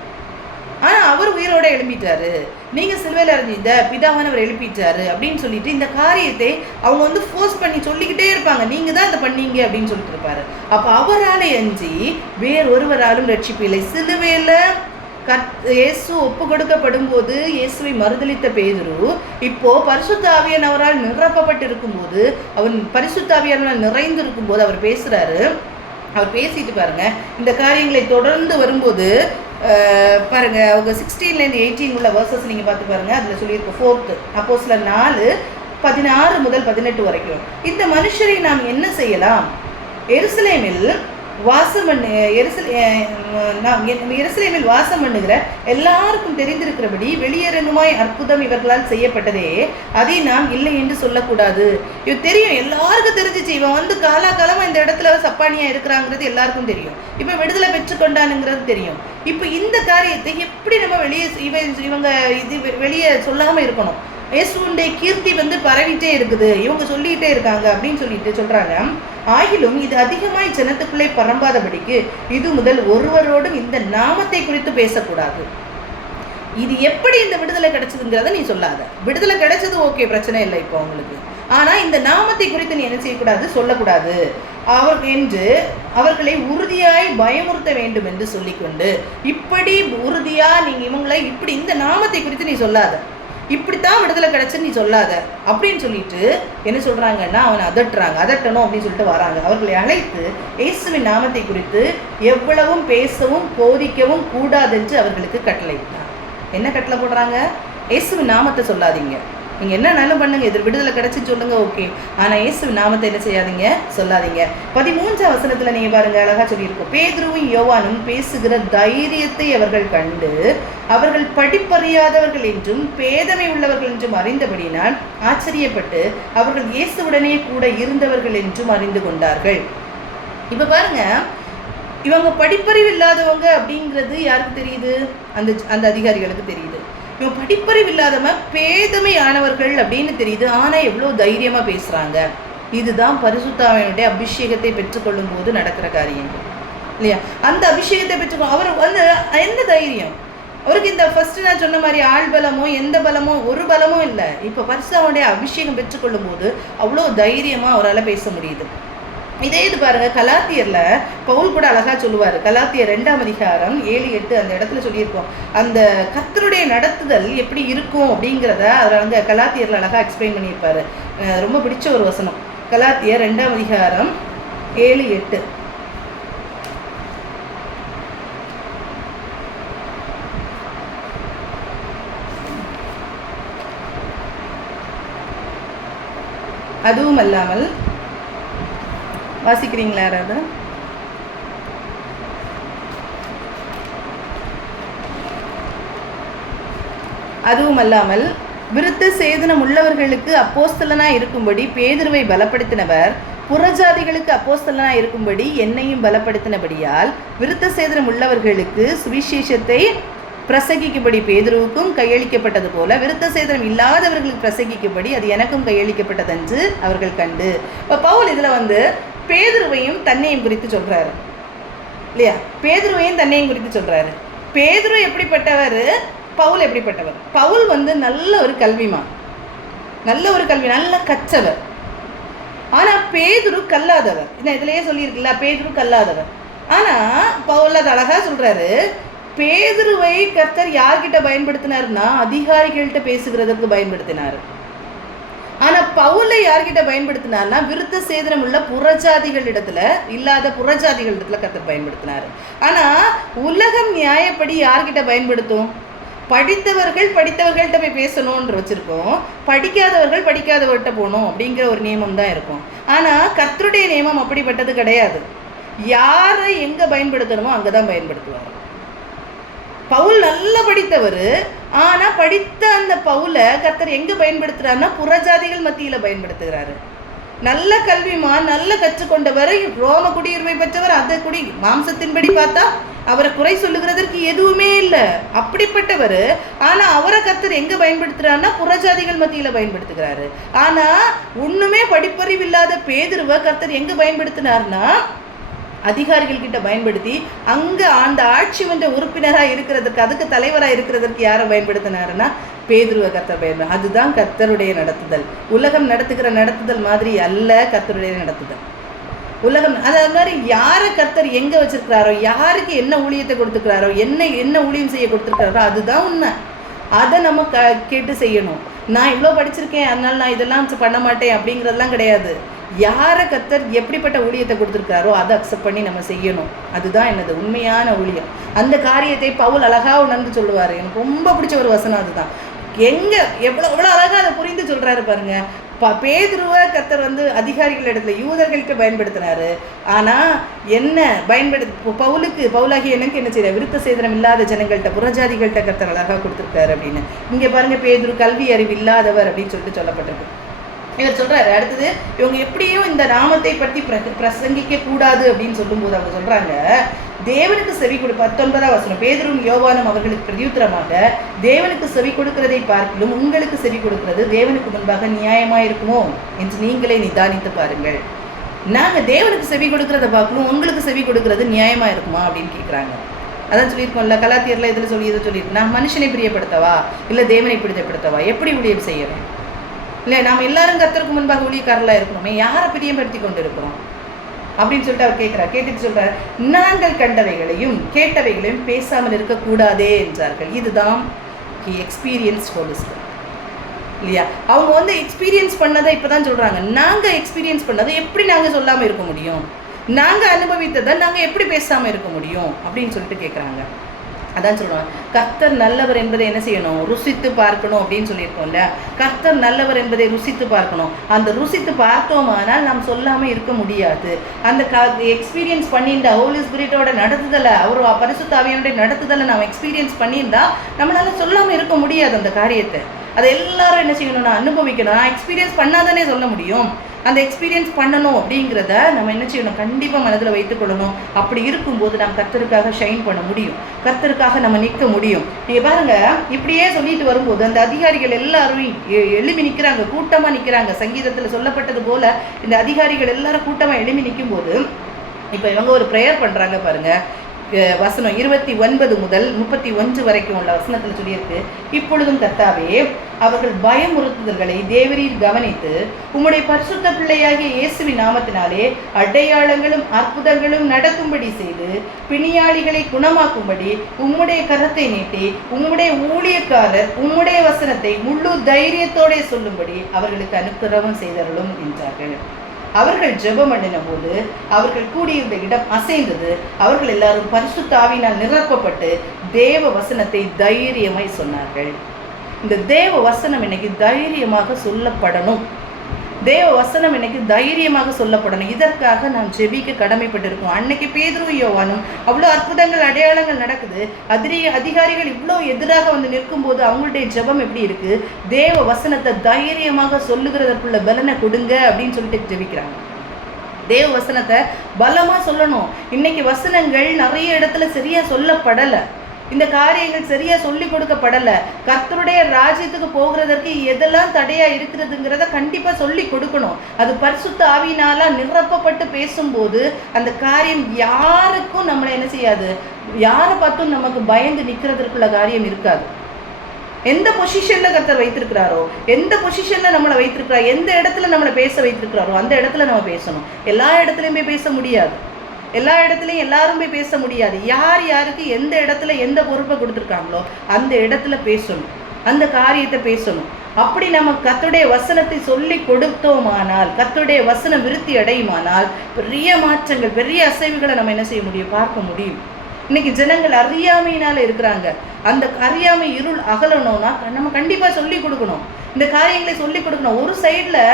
ஆனா அவர் உயிரோட எழுப்பிட்டாரு, நீங்க சிலுவையில் அறைஞ்சீங்க, பிதாவானவர் எழுப்பிட்டாரு அப்படின்னு சொல்லிட்டு இந்த காரியத்தை அவங்க வந்து ஃபோர்ஸ் பண்ணி சொல்லிக்கிட்டே இருப்பாங்க. நீங்க தான் இதை பண்ணீங்க அப்படின்னு சொல்லிட்டு இருப்பாரு. அப்ப அவராலே அஞ்சி வேறொருவராலும் ரட்சிப்பு இல்லை. சிலுவையில இயேசு ஒப்பு கொடுக்கப்படும் போது இயேசுவை மறுதலித்த பேதுரு இப்போ பரிசுத்த ஆவியானவரால் நிரப்பப்பட்டு இருக்கும்போது, அவர் பரிசுத்த ஆவியானவரால் நிறைந்து இருக்கும்போது அவர் பேசுறாரு. அவர் பேசிட்டு பாருங்க, இந்த காரியங்களை தொடர்ந்து வரும்போது பாருங்க, அவங்க 16லேருந்து 18 உள்ள வேர்சஸ் நீங்க பார்த்து பாருங்க. அதுல சொல்லியிருக்க 4th அப்போஸ்தலர் 4:16 முதல் 18 வரைக்கும், இந்த மனுஷரை நாம் என்ன செய்யலாம்? எருசலேமில் வாசம் பண்ணுகிற எல்லாருக்கும் தெரிந்திருக்கிறபடி வெளியரங்குமாய் அற்புதம் இவர்களால் செய்யப்பட்டதே, அதை நாம் இல்லை என்று சொல்லக்கூடாது. இது தெரியும், எல்லாருக்கும் தெரிஞ்சிச்சு. இவன் வந்து காலாகாலமா இந்த இடத்துல சப்பானியா இருக்கிறாங்கிறது எல்லாருக்கும் தெரியும். இப்ப விடுதலை பெற்றுக்கொண்டானுங்கிறது தெரியும். இப்ப இந்த காரியத்தை எப்படி நம்ம இவங்க வெளியே சொல்லாம இருக்கணும்? இயேசுவுடைய கீர்த்தி வந்து பரவிட்டே இருக்குது, இவங்க சொல்லிக்கிட்டே இருக்காங்க அப்படின்னு சொல்லிட்டு சொல்றாங்க. ஆகிலும் இது அதிகமாய் ஜனத்துக்குள்ளே பரம்பாதபடிக்கு இது முதல் ஒருவரோடும் இந்த நாமத்தை குறித்து பேசக்கூடாது. இது எப்படி இந்த விடுதலை கிடைச்சதுங்கிறத நீ சொல்லாத. விடுதலை கிடைச்சது ஓகே, பிரச்சனை இல்லை இப்போ அவங்களுக்கு. ஆனால் இந்த நாமத்தை குறித்து நீ என்ன செய்யக்கூடாது, சொல்லக்கூடாது என்று அவர்களை உறுதியாய் பயமுறுத்த வேண்டும் என்று சொல்லிக்கொண்டு, இப்படி உறுதியாக நீங்கள் இவங்களை இப்படி இந்த நாமத்தை குறித்து நீ சொல்லாத, இப்படித்தான் விடுதலை கிடைச்சு நீ சொல்லாத அப்படின்னு சொல்லிட்டு என்ன சொல்கிறாங்கன்னா அவனை அதட்டணும் அப்படின்னு சொல்லிட்டு வராங்க. அவர்களை அழைத்து இயேசுவின் நாமத்தை குறித்து எவ்வளவும் பேசவும் போதிக்கவும் கூடாதென்று அவர்களுக்கு கட்டளையிட்டார். என்ன கட்டளை போடுறாங்க? இயேசுவின் நாமத்தை சொல்லாதீங்க, நீங்கள் என்னன்னாலும் பண்ணுங்க, இதில் விடுதலை கிடச்சின்னு சொல்லுங்க, ஓகே, ஆனால் இயேசுவின் நாமத்தை என்ன செய்யாதீங்க, சொல்லாதீங்க. 13ஆம் வசனத்தில் நீங்கள் பாருங்கள், அழகாக சொல்லியிருக்கோம். பேதுருவும் யோவானும் பேசுகிற தைரியத்தை அவர்கள் கண்டு அவர்கள் படிப்பறியாதவர்கள் என்றும் பேதமை உள்ளவர்கள் என்றும் அறிந்தபடியினால் ஆச்சரியப்பட்டு அவர்கள் இயேசுவுடனே கூட இருந்தவர்கள் என்றும் அறிந்து கொண்டார்கள். இப்போ பாருங்க, இவங்க படிப்பறிவு இல்லாதவங்க அப்படிங்கிறது யாருக்கு தெரியுது? அந்த அதிகாரிகளுக்கு தெரியுது. இவன் படிப்பறிவு இல்லாதவன் பேதமையானவர்கள் அப்படின்னு தெரியுது. ஆனால் எவ்வளோ தைரியமாக பேசுகிறாங்க. இதுதான் பரிசுத்தாவினுடைய அபிஷேகத்தை பெற்றுக்கொள்ளும் போது நடக்கிற காரியங்கள் இல்லையா? அந்த அபிஷேகத்தை பெற்றுக்கொள்ளும் அவர் வந்து என்ன தைரியம் அவருக்கு? இந்த ஃபர்ஸ்ட் நான் சொன்ன மாதிரி ஆள் பலமோ எந்த பலமோ ஒரு பலமும் இல்லை. இப்போ பரிசுத்தாவினுடைய அபிஷேகம் பெற்றுக்கொள்ளும் போது அவ்வளோ தைரியமாக அவரால் பேச முடியுது. இதே இது பாருங்க, கலாத்தியரில் பவுல் கூட அழகாக சொல்லுவார். கலாத்தியர் 2ஆம் அதிகாரம் 7-8 அந்த இடத்துல சொல்லியிருக்கோம். அந்த கர்த்தருடைய நடத்துதல் எப்படி இருக்கும் அப்படிங்கிறத அதில் வந்து கலாத்தியரில் அழகாக எக்ஸ்பிளைன் பண்ணியிருப்பார். ரொம்ப பிடிச்ச ஒரு வசனம், கலாத்தியர் 2ஆம் அதிகாரம் 7-8. அதுவும் அல்லாமல் வாசிக்கிறீங்களா யாராவது? அதுவும் அல்லாமல் விருத்த சேதனம் உள்ளவர்களுக்கு அப்போஸ்தலனாய் இருக்கும்படி பேதுருவை பலப்படுத்தினவர் புறஜாதிகளுக்கு அப்போஸ்தலனாய் இருக்கும்படி என்னையும் பலப்படுத்தினபடியால் விருத்த சேதனம் உள்ளவர்களுக்கு சுவிசேஷத்தை பிரசங்கிக்கும்படி பேதுருவுக்கும் கையளிக்கப்பட்டது போல விருத்த சேதனம் இல்லாதவர்களுக்கு பிரசங்கிக்கும்படி அது எனக்கும் கையளிக்கப்பட்டதென்று அவர்கள் கண்டு. இப்போ பவுல் இதில் வந்து பேதுருவையும் தன்னையும் குறித்து சொல்கிறாரு இல்லையா? பேதுருவையும் தன்னையும் குறித்து சொல்கிறாரு. பேதுரு எப்படிப்பட்டவர், பவுல் எப்படிப்பட்டவர்? பவுல் வந்து நல்ல ஒரு கல்விமான், நல்ல கற்றவர். ஆனால் பேதுரு கல்லாதவர். இதுலேயே சொல்லியிருக்குல்ல, பேதுரு கல்லாதவர். ஆனால் பவுல் அது அழகாக சொல்கிறாரு, பேதுருவை கர்த்தர் யார்கிட்ட பயன்படுத்தினார்னா அதிகாரிகள்கிட்ட பேசுகிறதுக்கு பயன்படுத்தினார். ஆனால் பவுலை யார்கிட்ட பயன்படுத்தினார்னா விருத்த சேதனம் உள்ள புறஜாதிகளிடத்துல இல்லாத புறஜாதிகளிடத்துல கர்த்தர் பயன்படுத்தினார். ஆனால் உலகம் நியாயப்படி யார்கிட்ட பயன்படுத்தும்? படித்தவர்கள்ட்ட போய் பேசணும்னு வச்சுருக்கோம், படிக்காதவர்கள்ட்ட போகணும் அப்படிங்கிற ஒரு நியமம் தான் இருக்கும். ஆனால் கர்த்தருடைய நியமம் அப்படிப்பட்டது கிடையாது. யாரை எங்கே பயன்படுத்தணுமோ அங்கே தான் பயன்படுத்துவார். பவுல் நல்லா படித்தவர், ஆனால் படித்த அந்த பவுலை கர்த்தர் எங்கே பயன்படுத்துகிறாருன்னா புறஜாதிகள் மத்தியில் பயன்படுத்துகிறாரு. நல்ல கல்விமான், நல்ல கற்றுக்கொண்டவர், ரோம குடியுரிமை பெற்றவர். அந்த மாம்சத்தின்படி பார்த்தா அவரை குறை சொல்லுகிறதற்கு எதுவுமே இல்லை, அப்படிப்பட்டவர். ஆனால் அவரை கர்த்தர் எங்கே பயன்படுத்துகிறாருன்னா புறஜாதிகள் மத்தியில் பயன்படுத்துகிறாரு. ஆனால் ஒன்றுமே படிப்பறிவு இல்லாத பேதுருவை கர்த்தர் எங்கே பயன்படுத்தினார்னா அதிகாரிகள் கிட்ட பயன்படுத்தி அங்கே அந்த ஆட்சி மன்ற உறுப்பினராக இருக்கிறதுக்கு, அதுக்கு தலைவராக இருக்கிறதுக்கு யாரை பயன்படுத்தினாருன்னா பேதுருவை கர்த்தர் பயன்படுத்த. அதுதான் கர்த்தருடைய நடத்துதல். உலகம் நடத்துகிற நடத்துதல் மாதிரி அல்ல கர்த்தருடைய நடத்துதல். உலகம் அது மாதிரி யாரை கர்த்தர் எங்கே வச்சிருக்கிறாரோ, யாருக்கு என்ன ஊழியத்தை கொடுத்துருக்கிறாரோ, என்ன ஊழியம் செய்ய கொடுத்துருக்கிறாரோ அதுதான் உண்மை. அதை நம்ம கேட்டு செய்யணும். நான் இவ்வளோ படிச்சிருக்கேன் அதனால நான் இதெல்லாம் பண்ண மாட்டேன் அப்படிங்கிறதெல்லாம் கிடையாது. யாரை கர்த்தர் எப்படிப்பட்ட ஊழியத்தை கொடுத்துருக்காரோ அதை அக்செப்ட் பண்ணி நம்ம செய்யணும். அதுதான் என்னது உண்மையான ஊழியம். அந்த காரியத்தை பவுல் அழகாக உணர்ந்து சொல்லுவார். எனக்கு ரொம்ப பிடிச்ச ஒரு வசனம் அதுதான். எவ்வளோ அழகாக அதை புரிந்து சொல்கிறாரு பாருங்க. பேதுருவை கர்த்தர் வந்து அதிகாரிகள் இடத்துல யூதர்கள்ட்ட பயன்படுத்தினாரு. ஆனால் என்ன பவுலாகி எனக்கு என்ன செய்யற விருத்த சேதனம் இல்லாத ஜனங்கள்கிட்ட புறஜாதிகள்கிட்ட கர்த்தர் அழகாக கொடுத்துருக்காரு அப்படின்னு. இங்கே பாருங்க, பேதுரு கல்வி அறிவு இல்லாதவர் அப்படின்னு சொல்லிட்டு சொல்லப்பட்டிருக்கு. இவர் சொல்கிறாரு அடுத்தது, இவங்க எப்படியும் இந்த நாமத்தை பற்றி பிரசங்கிக்க கூடாது அப்படின்னு சொல்லும்போது அவங்க சொல்கிறாங்க, தேவனுக்கு செவி கொடு. 19ஆம் வசனம், பேதுரும் யோவானும் அவர்களுக்கு பிரதியுத்தரமாக, தேவனுக்கு செவி கொடுக்கிறதை பார்க்கிலும் உங்களுக்கு செவி கொடுக்கிறது தேவனுக்கு முன்பாக நியாயமாக இருக்குமோ என்று நீங்களே நிதானித்து பாருங்கள். நாங்கள் தேவனுக்கு செவி கொடுக்கிறத பார்க்கணும், உங்களுக்கு செவி கொடுக்கறது நியாயமாக இருக்குமா அப்படின்னு கேட்குறாங்க. அதான் சொல்லியிருக்கோம்ல, கலாத்தியரில் இதில் சொல்லியிருக்கு, நான் மனுஷனை பிரியப்படுத்தவா இல்லை தேவனை பிரியப்படுத்தவா, எப்படி ஊழியம் செய்யறேன்? இல்லை நாம் எல்லாரும் கர்த்தருக்கு முன்பாக ஊழியக்காரர்களாக இருக்கணுமே, யாரை பிரியப்படுத்தி கொண்டு இருக்கிறோம் அப்படின்னு சொல்லிட்டு அவர் கேட்குறார். கேட்டுட்டு சொல்கிறார், நாங்கள் கண்டவைகளையும் கேட்டவைகளையும் பேசாமல் இருக்கக்கூடாதே என்றார்கள். இதுதான் எக்ஸ்பீரியன்ஸ் ஹோலிஸ்ட் இல்லையா? அவங்க எக்ஸ்பீரியன்ஸ் பண்ணதை இப்போ தான் சொல்கிறாங்க. நாங்கள் எக்ஸ்பீரியன்ஸ் பண்ணதை எப்படி நாங்கள் சொல்லாமல் இருக்க முடியும், நாங்கள் அனுபவித்ததை நாங்கள் எப்படி பேசாமல் இருக்க முடியும் அப்படின்னு சொல்லிட்டு கேட்குறாங்க. அதான் சொல்லுவாங்க, கர்த்தர் நல்லவர் என்பதை என்ன செய்யணும், ருசித்து பார்க்கணும் அப்படின்னு சொல்லியிருக்கோம்ல. கர்த்தர் நல்லவர் என்பதை ருசித்து பார்க்கணும். அந்த ருசித்து பார்த்தோமானால் நாம் சொல்லாமல் இருக்க முடியாது. அந்த எக்ஸ்பீரியன்ஸ் பண்ணியிருந்தா ஹோலி ஸ்பிரிட்டோட நடத்துதலை, அவர் பரிசுத்த ஆவியானுடைய நடத்துதலை நாம் எக்ஸ்பீரியன்ஸ் பண்ணியிருந்தா நம்மளால சொல்லாமல் இருக்க முடியாது. அந்த காரியத்தை அதை எல்லாரும் என்ன செய்யணும்னா அனுபவிக்கணும். நான் எக்ஸ்பீரியன்ஸ் பண்ணாதானே சொல்ல முடியும். அந்த எக்ஸ்பீரியன்ஸ் பண்ணணும் அப்படிங்கிறத நம்ம என்ன செய்யணும், கண்டிப்பாக மனதில் வைத்துக்கொள்ளணும். அப்படி இருக்கும்போது நாம் கர்த்தருக்காக ஷைன் பண்ண முடியும், கர்த்தருக்காக நம்ம நிற்க முடியும். நீங்கள் பாருங்கள், இப்படியே சொல்லிட்டு வரும்போது அந்த அதிகாரிகள் எல்லாரும் எழுப்பி நிற்கிறாங்க, கூட்டமாக நிற்கிறாங்க. சங்கீதத்தில் சொல்லப்பட்டது போல் இந்த அதிகாரிகள் எல்லாரும் கூட்டமாக எழுப்பி நிற்கும் போது இப்போ இவங்க ஒரு ப்ரேயர் பண்ணுறாங்க பாருங்கள். வசனம் 29 முதல் 31 வரைக்கும் உள்ள வசனத்தில் சொல்லியிருக்கு, இப்பொழுதும் கர்த்தாவே அவர்கள் பயமுறுத்துதல்களை தேவரீர் கவனித்து உம்முடைய பரிசுத்த பிள்ளையாகிய இயேசுவின் நாமத்தினாலே அடையாளங்களும் அற்புதங்களும் நடக்கும்படி செய்து பிணியாளிகளை குணமாக்கும்படி உம்முடைய கரத்தை நீட்டி உம்முடைய ஊழியக்காரர் உம்முடைய வசனத்தை முழு தைரியத்தோட சொல்லும்படி அவர்களுக்கு அனுக்கிரகம் செய்தருளும் என்றார்கள். அவர்கள் ஜெபம் பண்ணின போது அவர்கள் கூடியிருந்த இடம் அசைந்தது. அவர்கள் எல்லாரும் பரிசுத்த ஆவியினால் நிரப்பப்பட்டு தேவ வசனத்தை தைரியமாய் சொன்னார்கள். இந்த தேவ வசனம் இன்னைக்கு தைரியமாக சொல்லப்படணும். தேவ வசனம் இன்னைக்கு தைரியமாக சொல்லப்படணும். இதற்காக நாம் ஜெபிக்க கடமைப்பட்டிருக்கோம். அன்னைக்கு பேதுருவும் யோவானும் அவ்வளோ அற்புதங்கள் அடையாளங்கள் நடக்குது. அதிகாரிகள் இவ்வளோ எதிராக நிற்கும் போது அவங்களுடைய ஜெபம் எப்படி இருக்கு, தேவ வசனத்தை தைரியமாக சொல்லுகிறதற்குள்ள பலனை கொடுங்க அப்படின்னு சொல்லிட்டு ஜெபிக்கிறாங்க. தேவ வசனத்தை பலமாக சொல்லணும். இன்னைக்கு வசனங்கள் நிறைய இடத்துல சரியா சொல்லப்படலை. இந்த காரியங்கள் சரியாக சொல்லி கொடுக்கப்படலை. கர்த்தருடைய ராஜ்யத்துக்கு போகிறதற்கு எதெல்லாம் தடையாக இருக்கிறதுங்கிறத கண்டிப்பாக சொல்லி கொடுக்கணும். அது பரிசுத்த ஆவியினால நிரப்பப்பட்டு பேசும்போது அந்த காரியம் யாருக்கும் நம்மளை என்ன செய்யாது, யாரை பார்த்தும் நமக்கு பயந்து நிற்கிறதுக்குள்ள காரியம் இருக்காது. எந்த பொசிஷனில் கர்த்தர் வைத்திருக்கிறாரோ, எந்த பொசிஷனில் நம்மளை வைத்திருக்கிறாரோ, எந்த இடத்துல நம்மளை பேச வைத்திருக்கிறாரோ அந்த இடத்துல நம்ம பேசணும். எல்லா இடத்துலையுமே பேச முடியாது, எல்லா இடத்துலையும் எல்லாரும் போய் பேச முடியாது. யார் யாருக்கு எந்த இடத்துல எந்த பொறுப்பை கொடுத்துருக்காங்களோ அந்த இடத்துல பேசணும், அந்த காரியத்தை பேசணும். அப்படி நம்ம கர்த்தருடைய வசனத்தை சொல்லி கொடுத்தோமானால், கர்த்தருடைய வசனம் விருத்தி அடையுமானால் பெரிய மாற்றங்கள், பெரிய அசைவுகளை நம்ம என்ன செய்ய முடியும், பார்க்க முடியும். இன்னைக்கு ஜனங்கள் அறியாமையினால இருக்கிறாங்க. அந்த அறியாமை இருள் அகலணும்னா நம்ம கண்டிப்பாக சொல்லி கொடுக்கணும், இந்த காரியங்களை சொல்லி கொடுக்கணும். ஒரு சைடில்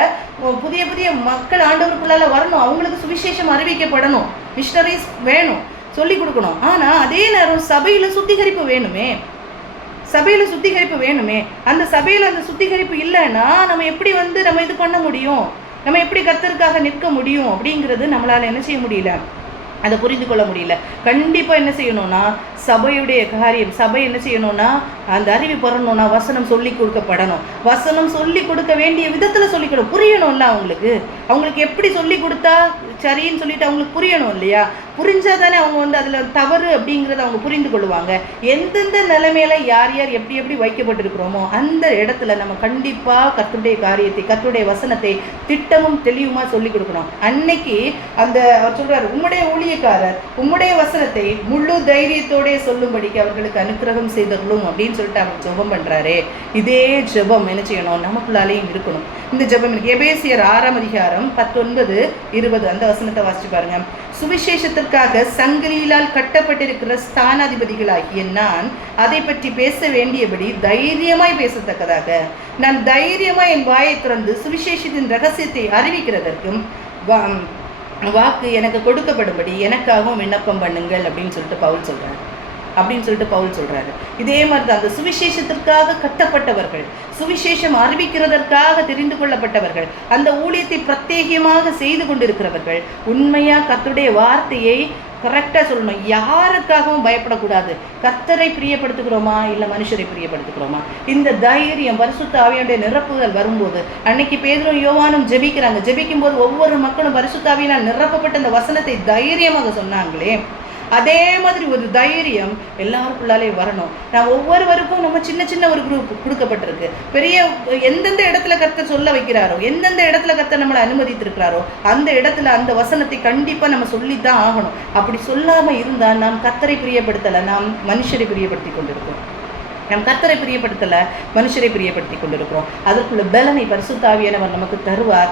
புதிய புதிய மக்கள் ஆண்டவருக்குள்ளால வரணும், அவங்களுக்கு சுவிசேஷம் அறிவிக்கப்படணும், மிஷனரிஸ் வேணும், சொல்லி கொடுக்கணும். ஆனால் அதே நேரம் சபையில் சுத்திகரிப்பு வேணுமே, சபையில் சுத்திகரிப்பு வேணுமே. அந்த சபையில் அந்த சுத்திகரிப்பு இல்லைன்னா நம்ம எப்படி நம்ம இது பண்ண முடியும், நம்ம எப்படி கர்த்தருக்காக நிற்க முடியும் அப்படிங்கிறது நம்மளால் என்ன செய்ய முடியல, அதை புரிந்து கொள்ள முடியல. கண்டிப்பாக என்ன செய்யணும்னா சபையுடைய காரியம், சபை என்ன செய்யணும்னா அந்த அறிவு பெறணும்னா வசனம் சொல்லி கொடுக்கப்படணும். வசனம் சொல்லி கொடுக்க வேண்டிய விதத்தில் சொல்லிக்கணும், புரியணும்ல அவங்களுக்கு. அவங்களுக்கு எப்படி சொல்லி கொடுத்தா சரின்னு சொல்லிட்டு அவங்களுக்கு புரியணும் இல்லையா? புரிஞ்சால் தானே அவங்க அதில் தவறு அப்படிங்கிறத அவங்க புரிந்து கொள்வாங்க. எந்தெந்த நிலைமையில யார் யார் எப்படி எப்படி வைக்கப்பட்டிருக்கிறோமோ அந்த இடத்துல நம்ம கண்டிப்பாக கர்த்தருடைய காரியத்தை, கர்த்தருடைய வசனத்தை திட்டமும் தெளிவுமாக சொல்லி கொடுக்கணும். அன்னைக்கு அந்த அவர் சொல்றாரு, உம்முடைய ஊழியக்காரர் உம்முடைய வசனத்தை முழு தைரியத்தோட சொல்லும்படிக்கு அவர்களுக்கு அனுக்கிரகம் செய்தருளும் அப்படின்னு சொல்லிட்டு அவர் ஜெபம் பண்றாரு. இதே ஜெபம் என்ன செய்யணும், நமக்குள்ளாலேயும் இருக்கணும். இந்த ஜெபம் எபேசியர் 6ஆம் அதிகாரம் 19-20 அந்த வசனத்தை வாசிச்சு பாருங்க. சுவிசேஷத்திற்காக சங்கிலியால் கட்டப்பட்டிருக்கிற ஸ்தானாதிபதிகளாகிய நான் அதை பற்றி பேச வேண்டியபடி தைரியமாய் பேசத்தக்கதாக நான் தைரியமாய் என் வாயை திறந்து சுவிசேஷத்தின் ரகசியத்தை அறிவிக்கிறதற்கும் வாக்கு எனக்கு கொடுக்கப்படும்படி எனக்காகவும் விண்ணப்பம் பண்ணுங்கள் அப்படின்னு சொல்லிட்டு பவுல் சொல்றாரு. இதே மாதிரி தான் அந்த சுவிசேஷத்திற்காக கட்டப்பட்டவர்கள், சுவிசேஷம் அறிவிக்கிறதற்காக தெரிந்து கொள்ளப்பட்டவர்கள், அந்த ஊழியத்தை பிரத்யேகமாக செய்து கொண்டிருக்கிறவர்கள் உண்மையா கர்த்தருடைய வார்த்தையை கரெக்டாக சொல்லணும். யாருக்காகவும் பயப்படக்கூடாது. கர்த்தரை பிரியப்படுத்துகிறோமா இல்லை மனுஷரை பிரியப்படுத்துகிறோமா? இந்த தைரியம் பரிசுத்த ஆவியானுடைய நிரப்புதல் வரும்போது, அன்னைக்கு பேதுரும் யோவானும் ஜெபிக்கிறாங்க. ஜெபிக்கும் போது ஒவ்வொரு மக்களும் பரிசுத்த ஆவியினால் நிரப்பப்பட்ட அந்த வசனத்தை தைரியமாக சொன்னாங்களே, அதே மாதிரி ஒரு தைரியம் எல்லாருக்குள்ளாலே வரணும். நான் ஒவ்வொருவருக்கும் நம்ம சின்ன சின்ன ஒரு குரூப் கொடுக்கப்பட்டிருக்கு. பெரிய எந்தெந்த இடத்துல கர்த்தர் சொல்ல வைக்கிறாரோ, எந்தெந்த இடத்துல கர்த்தர் நம்மளை அனுமதித்திருக்கிறாரோ அந்த இடத்துல அந்த வசனத்தை கண்டிப்பா நம்ம சொல்லித்தான் ஆகணும். அப்படி சொல்லாம இருந்தா நாம் கர்த்தரை பிரியப்படுத்தலை, நாம் மனுஷரை பிரியப்படுத்தி கொண்டிருக்கோம். நம் கர்த்தரை பிரியப்படுத்தலை, மனுஷரை பிரியப்படுத்தி கொண்டிருக்கிறோம். அதற்குள்ள பலனை பரிசுத்த ஆவியானவர் நமக்கு தருவார்.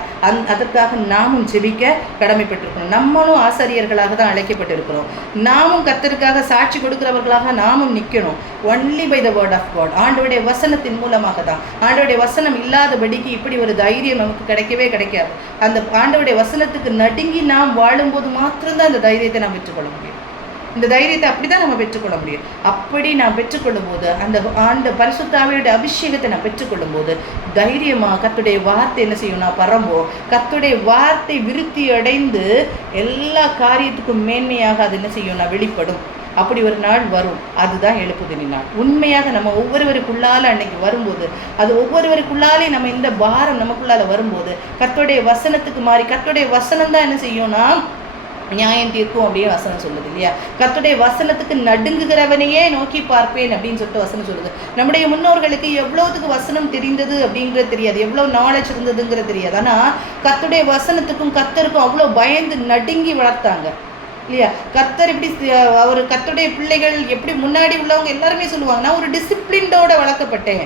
அதற்காக நாமும் ஜெபிக்க கடமைப்பட்டிருக்கிறோம். நம்மளும் ஆசாரியர்களாக தான் அழைக்கப்பட்டிருக்கிறோம். நாமும் கர்த்தருக்காக சாட்சி கொடுக்கிறவர்களாக நாமும் நிற்கணும். Only by the word of God. ஆண்டவருடைய வசனத்தின் மூலமாக தான். ஆண்டவருடைய வசனம் இல்லாதபடிக்கு இப்படி ஒரு தைரியம் நமக்கு கிடைக்கவே கிடைக்காது. அந்த ஆண்டவருடைய வசனத்துக்கு நடுங்கி நாம் வாழும்போது மாத்திரம்தான் அந்த தைரியத்தை நாம் பெற்றுக்கொள்ள முடியும். இந்த தைரியத்தை அப்படிதான் நம்ம பெற்றுக்கொள்ள முடியும். அப்படி நான் பெற்றுக்கொள்ளும் போது, அந்த பரிசுத்த ஆவியுடைய அபிஷேகத்தை நான் பெற்றுக்கொள்ளும் போது தைரியமாக கர்த்தருடைய வார்த்தை என்ன செய்யும், நான் பரம்போ கர்த்தருடைய வார்த்தை விருத்தி அடைந்து எல்லா காரியத்துக்கும் மேன்மையாக அது என்ன செய்யும், நான் வெளிப்படும். அப்படி ஒரு நாள் வரும். அதுதான் எழுப்புதல் நாள். உண்மையாக நம்ம ஒவ்வொருவருக்குள்ளால அன்னைக்கு வரும்போது, அது ஒவ்வொருவருக்குள்ளாலே நம்ம இந்த பாரம் நமக்குள்ளால வரும்போது கர்த்தருடைய வசனத்துக்கு மாறி, கர்த்தருடைய வசனம் தான் என்ன செய்யும்னா நியாயம் தீர்க்கும் அப்படின்னு வசனம் சொல்லுது இல்லையா? கர்த்தருடைய வசனத்துக்கு நடுங்குகிறவனையே நோக்கி பார்ப்பேன் அப்படின்னு சொல்லிட்டு வசனம் சொல்லுது. நம்முடைய முன்னோர்களுக்கு எவ்வளவுக்கு வசனம் தெரிந்தது அப்படிங்கிறது தெரியாது, எவ்வளவு நாலேஜ் இருந்ததுங்கிறது தெரியாது. ஆனால் கர்த்தருடைய வசனத்துக்கும் கர்த்தருக்கும் அவ்வளோ பயந்து நடுங்கி வளர்த்தாங்க இல்லையா? கர்த்தர் இப்படி அவர் கர்த்தருடைய பிள்ளைகள் எப்படி முன்னாடி உள்ளவங்க எல்லாருமே சொல்லுவாங்க, நான் ஒரு டிசிப்ளினோட வளர்க்கப்பட்டேன்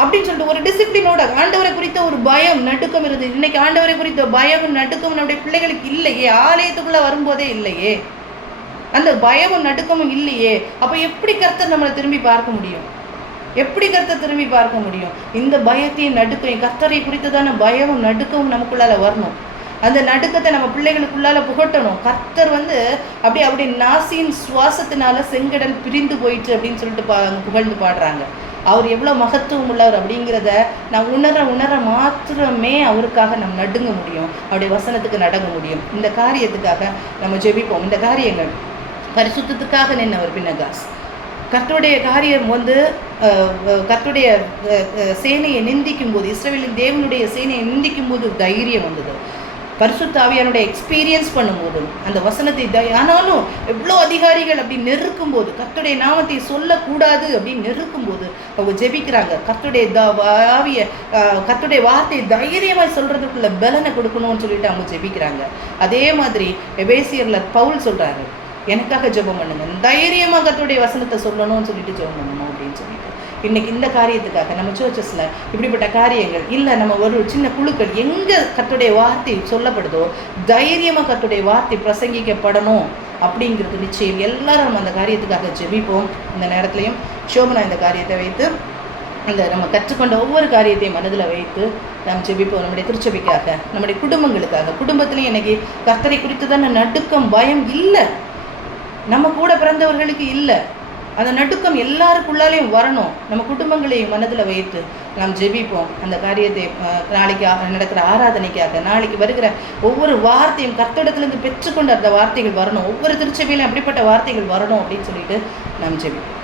அப்படின்னு சொல்லிட்டு ஒரு டிசிப்ளினோட. ஆண்டவரை குறித்த ஒரு பயம் நடுக்கம் இருந்தது. இன்னைக்கு ஆண்டவரை குறித்த பயமும் நடுக்கமும் நம்முடைய பிள்ளைகளுக்கு இல்லையே. ஆலயத்துக்குள்ள வரும்போதே இல்லையே, அந்த பயமும் நடுக்கமும் இல்லையே. அப்ப எப்படி கர்த்தர் நம்மளை திரும்பி பார்க்க முடியும்? எப்படி கர்த்தர் திரும்பி பார்க்க முடியும்? இந்த பயத்தையும் நடுக்கையும், கர்த்தரை குறித்ததான பயமும் நடுக்கமும் நமக்குள்ளால வரணும். அந்த நடுக்கத்தை நம்ம பிள்ளைகளுக்குள்ளால புகட்டணும். கர்த்தர் அப்படி நாசியின் சுவாசத்தினால செங்கடல் பிரிந்து போயிட்டு அப்படின்னு சொல்லிட்டு புகழ்ந்து பாடுறாங்க. அவர் எவ்வளோ மகத்துவம் உள்ளவர் அப்படிங்கிறத நான் உணர மாத்திரமே அவருக்காக நம்ம நடுங்க முடியும். அவருடைய வசனத்துக்கு நடங்க முடியும். இந்த காரியத்துக்காக நம்ம ஜெபிப்போம். இந்த காரியங்கள் பரிசுத்தத்துக்காக நின்றவர் பின்னகாஸ். கர்த்தருடைய காரியம் கர்த்தருடைய சேனையை நிந்திக்கும் போது, இஸ்ரவேலின் தேவனுடைய சேனையை நிந்திக்கும் போது தைரியம் வந்தது. பரிசுத்த ஆவியானுடைய எக்ஸ்பீரியன்ஸ் பண்ணும்போது அந்த வசனத்தை ஆனாலும் எவ்வளோ அதிகாரிகள் அப்படி நெருக்கும் போது, கர்த்தருடைய நாமத்தை சொல்லக்கூடாது அப்படின்னு நெருக்கும் போது அவங்க ஜெபிக்கிறாங்க. கர்த்தருடைய வார்த்தையை தைரியமாக சொல்றதுக்குள்ள பலனை கொடுக்கணும்னு சொல்லிட்டு அவங்க ஜெபிக்கிறாங்க. அதே மாதிரி எபேசியர்ல பவுல் சொல்றாரு, எனக்காக ஜெபம் பண்ணுங்க, தைரியமாக கர்த்தருடைய வசனத்தை சொல்லணும்னு சொல்லிட்டு ஜெபம் பண்ணணும் அப்படின்னு சொல்லிட்டு. இன்னைக்கு இந்த காரியத்துக்காக நம்ம சர்ச்சஸ்ல இப்படிப்பட்ட காரியங்கள் இல்லை, நம்ம ஒரு சின்ன குழுக்கள் எங்க கர்த்தருடைய வார்த்தை சொல்லப்படுதோ தைரியமா கர்த்தருடைய வார்த்தை பிரசங்கிக்கப்படணும் அப்படிங்கிறது நிச்சயம். எல்லாரும் நம்ம அந்த காரியத்துக்காக ஜெபிப்போம். இந்த நேரத்திலையும் சோபனா இந்த காரியத்தை வைத்து, இந்த நம்ம கற்றுக்கொண்ட ஒவ்வொரு காரியத்தையும் மனதில் வைத்து நாம் ஜெபிப்போம். நம்முடைய திருச்சபைக்காக, நம்முடைய குடும்பங்களுக்காக. குடும்பத்திலையும் இன்னைக்கு கர்த்தரை குறித்து தானே நடுக்கம், பயம் இல்லை, நம்ம கூட பிறந்தவர்களுக்கு இல்லை. அந்த நடுக்கம் எல்லாருக்குள்ளாலையும் வரணும். நம்ம குடும்பங்களையும் மனதில் வைத்து நாம் ஜெபிப்போம். அந்த காரியத்தை நாளைக்கு நடக்கிற ஆராதனைக்காக, நாளைக்கு வருகிற ஒவ்வொரு வார்த்தையும் கர்த்தரிடத்திலிருந்து பெற்றுக்கொண்டு அந்த வார்த்தைகள் வரணும். ஒவ்வொரு திருச்சபையிலும் அப்படிப்பட்ட வார்த்தைகள் வரணும் அப்படின்னு சொல்லிட்டு நாம் ஜெபிப்போம்.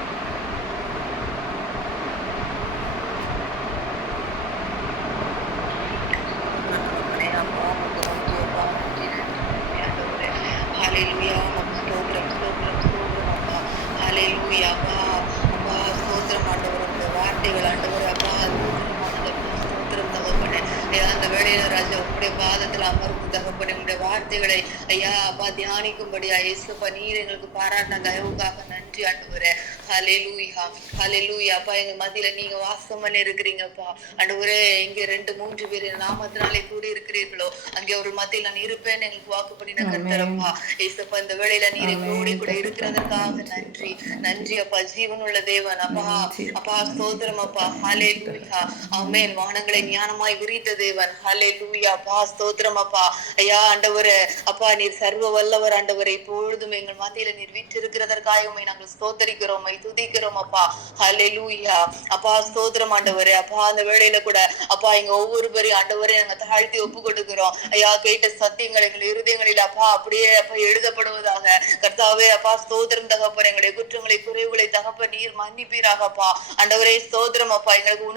பாதத்தில் அமர்ந்து தகப்பனே உங்களுடைய வார்த்தைகளை ஐயா அப்பா தியானிக்கும்படியா இயேசுப்பா நீர் எங்களுக்கு பாராட்டின தயவுக்காக நன்றி ஆண்டவரே. ஹல்லேலூயா ஹல்லேலூயா. அப்பா எங்க மத்தியில நீங்க வாசம் பண்ணி இருக்கிறீங்கப்பா ஆண்டவரே. இங்க 2-3 பேர் நாமத்தினாலே கூடி இருக்கிறீர்களோ அங்கே ஒரு மத்தியில் நான் இருப்பேன்னு எங்களுக்கு வாக்கு பண்ணின கர்த்தரப்பா. இயேசுப்பா இந்த வேளையில நீர் எங்களோட கூட இருக்கிறதற்காக நன்றி நன்றி அப்பா. ஜீவனுள்ள தேவன் அப்பா அப்பா ஸ்தோத்திரம் அப்பா. ஹல்லேலூயா ஆமென். வானங்களை ஞானமாய் விரித்த தேவன். ஹல்லேலூயா அப்பா ஸ்தோத்திரம் அப்பா. ஐயா ஆண்டவரே அப்பா நீர் சர்வ வல்லவர் ஆண்டவரே. இப்பொழுதும் எங்கள் மத்தியில நீர் வீற்றிருக்கிறதற்காக உம்மை நாங்கள் ஸ்தோத்தரிக்கிறோம், துதிக்கிறோம் அப்பா. ஹல்லேலூயா அப்பா ஸ்தோத்திரம் ஆண்டவரே. அப்பா அந்த வேளையில கூட அப்பா எங்க ஒவ்வொரு பேரையும் ஆண்டவரே நாங்க தாழ்த்தி ஒப்பு கொடுக்கிறோம். ஐயா கேட்ட சத்தியங்கள் எங்கள் இருதயங்களில் அப்பா அப்படியே அப்பா எழுதப்படுவதாக கர்த்தாவே. அப்பா ஸ்தோத்திரம் தகப்பன். எங்களுடைய குற்றங்களை குறைவுகளை தகப்பன் நீர் மன்னிப்பீராகப்பா ஆண்டவரே. ஸ்தோத்திரம் அப்பா. எங்களுக்கு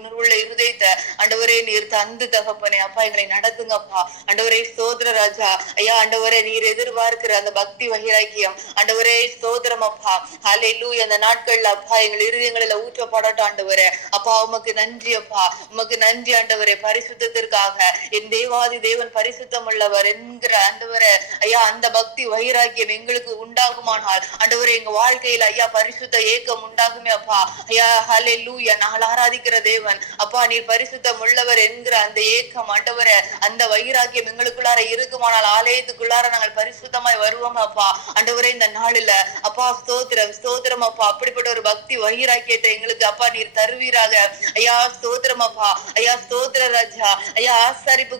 உணர்வுள்ள இருதயத்தை ஆண்டவரே நீர் தந்து தகப்பனே அப்பா எங்களை நடத்துங்கப்பா. ஆண்டவரே ஸ்தோத்திர ராஜா. ஐயா ஆண்டவரே நீர் எதிர்பார்க்கிற அந்த பக்தி வைராக்கியம் ஆண்டவரே ஸ்தோத்திரம் அப்பா. ஹல்லேலூயா. அந்த நாட்கள்ல அப்பா எங்கள் இருதயங்களில ஊற்றப்படட்டும் ஆண்டவரே. அப்பா உமக்கு நன்றி அப்பா. உமக்கு நன்றி ஆண்டவரே பரிசுத்தத்திற்காக. என் தேவாதி தேவன் பரிசுத்தம் உள்ளவர் என்கிற ஆண்டவரே ஐயா அந்த பக்தி வைராக்கியம் எங்களுக்கு உண்டாகுமானால் ஆண்டவரே எங்க வாழ்க்கையில ஐயா பரிசுத்த ஏக்கம் உண்டாகுமே அப்பா. ஐயா ஹல்லேலூயா. நாங்கள் ஆராதிக்கிற தேவன் அப்பா நீர் பரிசுத்தம் உள்ளவர் என்கிற அந்த ஏக்கம் ஆண்டவரே அந்த வைராக்கியம் எங்களுக்குள்ளார இருக்குமானால் ஆலயத்துக்குள்ளார நாங்கள் பரிசுத்தமாய் வருவோம் அப்பா. ஆண்டவரே இந்த நாளில அப்பா ஸ்தோத்திரம் ஸ்தோத்திரம் அப்பா. அப்படிப்பட்ட ஒரு பக்தி வைராக்கியத்தை எங்களுக்கு அப்பா நீர் தருவீராக. ஐயா ஸ்தோத்திரம் அப்பா. ஐயா ஸ்தோத்திர ராஜா. ஐயா ஆசரிப்பு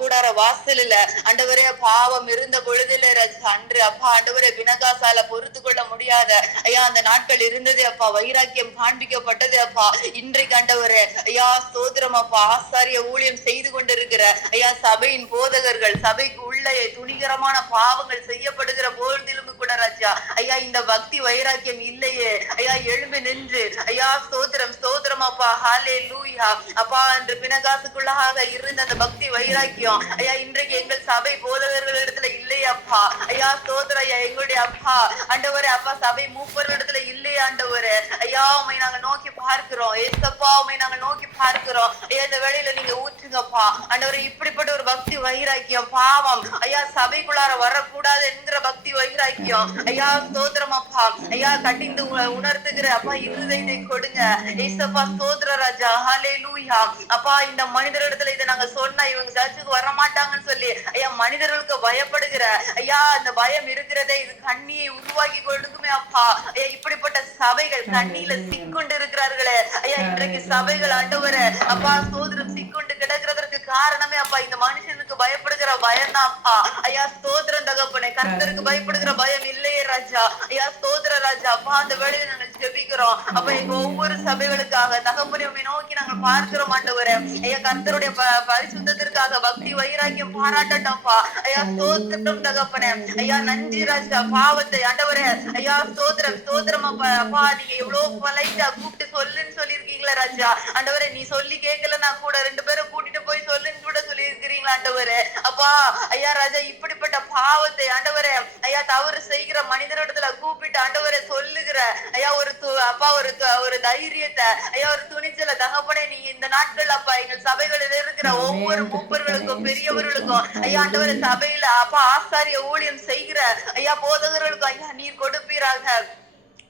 கூடார வாசலில ஆண்டவரே பாவம் இருந்த பொழுதில ராஜா அன்று அப்பா ஆண்டவரே வினகாசால பொறுத்து கொள்ள முடியாத ஐயா அந்த நாட்கள் இருந்தது அப்பா. வைராக்கியம் காண்பிக்கப்பட்டது அப்பா. இன்றைக்கு ஆண்டவரே ஐயா ஸ்தோத்திரம் அப்பா. ஆசாரிய ஊழியம் செய்து கொண்டிருக்கிற ஐயா சபையின் போதகர்கள் சபைக்கு உள்ளே துணிகரமான பாவங்கள் செய்யப்படுகிற போதிலும் கூட ராஜா ஐயா இந்த பக்தி வைராக்கியம் இல்லையே ஐயா எழும்பி நின்று ஐயா ஸ்தோத்திரம் ஸ்தோத்திரம் அப்பா. ஹல்லேலூயா அப்பா. அன்று பினகாசுக்குள்ளாக இருந்த அந்த பக்தி வைராக்கியம் ஐயா இன்றைக்கு எங்கள் சபை போதகர்கள் இடத்துல இல்லையப்பா. ஐயா ஸ்தோத்திரம் ஐயா எங்களுடைய அப்பா ஆண்டவரே அப்பா சபை மூப்பர்கள் இடத்துல இல்லையா ஆண்டவரே. ஐயா உமை நாங்க நோக்கி பார்க்கிறோம். ஏசப்பா உமை நாங்க நோக்கி பார்க்கிறோம். ஐயா இந்த வேளையில நீங்க ஊற்றுங்கப்பா ஆண்டவரே. இப்படிப்பட்ட ஒரு பக்தி வைராக்கியம் பாவம் ஐயா சபைக்குள்ளார வரக்கூடாது என்கிற பக்தி வைராக்கியம் ஐயா ஸ்தோத்திரம் அப்பா. ஐயா கட்டிந்து உணர்த்துகிற அப்பா இருதயத்தை கொடுங்க ஏசப்பா. ஸ்தோத்திர ராஜா. ஹல்லேலூயா அப்பா. இந்த மனிதரிடத்துல இதை நாங்க சொன்னா இவங்க சர்ச்சுக்கு வர மாட்டாங்கன்னு சொல்லி ஐயா மனிதர்களுக்கு பயப்படுகிற ஐயா அந்த பயம் இருக்கிறதே இது கண்ணியை உருவாக்கி கொடுக்குமே அப்பா. ஐயா இப்படிப்பட்ட சபைகள் கண்ணியில சிக்கொண்டு இருக்கிறார்களே ஐயா இன்றைக்கு சபைகள் ஆண்டவரே அப்பா ஸ்தோத்திரம் சிக்கொண்டு கிடக்கிறதற்கு காரணமே அப்பா இந்த மனுஷனுக்கு பயப்படுகிற பயம் தான் அப்பா. ஐயா ஸ்தோத்திரம் தகப்பனே. கர்த்தருக்கு பயப்படுகிற பயம் இல்லையே ராஜா. ஐயா ஸ்தோத்திர ராஜா அப்பா. அந்த வேளையில நாங்கள் ஜெபிக்கிறோம் அப்ப எங்க ஒவ்வொரு சபைகளுக்காக தகப்பனை நோக்கி நாங்கள் பார்க்கிறோம் ஆண்டவரே. ஐயா கர்த்தருடைய பரிசுத்தத்திற்காக பக்தி வைராக்கியம் பாராட்டட்டப்பா. ஐயா ஸ்தோத்திரம் தகப்பனே. ஐயா நன்றி ராஜா. பாவத்தை ஆண்டவரே ஐயா ஸ்தோத்திரம் ஸ்தோத்திரம் அப்பா. அப்பா நீங்க எவ்வளவு பொலைட்டா கூப்பிட்டு சொல்லுன்னு சொல்லியிருக்கீங்களா ராஜா ஆண்டவரே. நீ சொல்லி கேட்கலன்னா கூட 2 பேரும் கூட்டிட்டு போய் சொல்லுன்னு கூட சொல்லி இருக்கிறீங்களா ஆண்டவரே அப்பா. ஐயா ராஜா இப்படிப்பட்ட பாவத்தை ஆண்டவரே ஐயா தவறு செய்கிற மனிதரிடத்துல கூப்பிட்டு ஆண்டவரை சொல்லுகிற ஐயா ஒரு அப்பா ஒரு தைரியத்தை ஐயா ஒரு துணிச்சல தகப்பனே நீங்க இந்த நாட்கள் அப்பா எங்கள் சபைகளில் இருக்கிற ஒவ்வொரு மூப்பர்களுக்கும் பெரியவர்களுக்கும் ஐயா ஆண்டவரை சபையில அப்பா ஆசாரிய ஊழியம் செய்கிற ஐயா போதகர்களுக்கும் ஐயா நீர் கொடுப்பீராக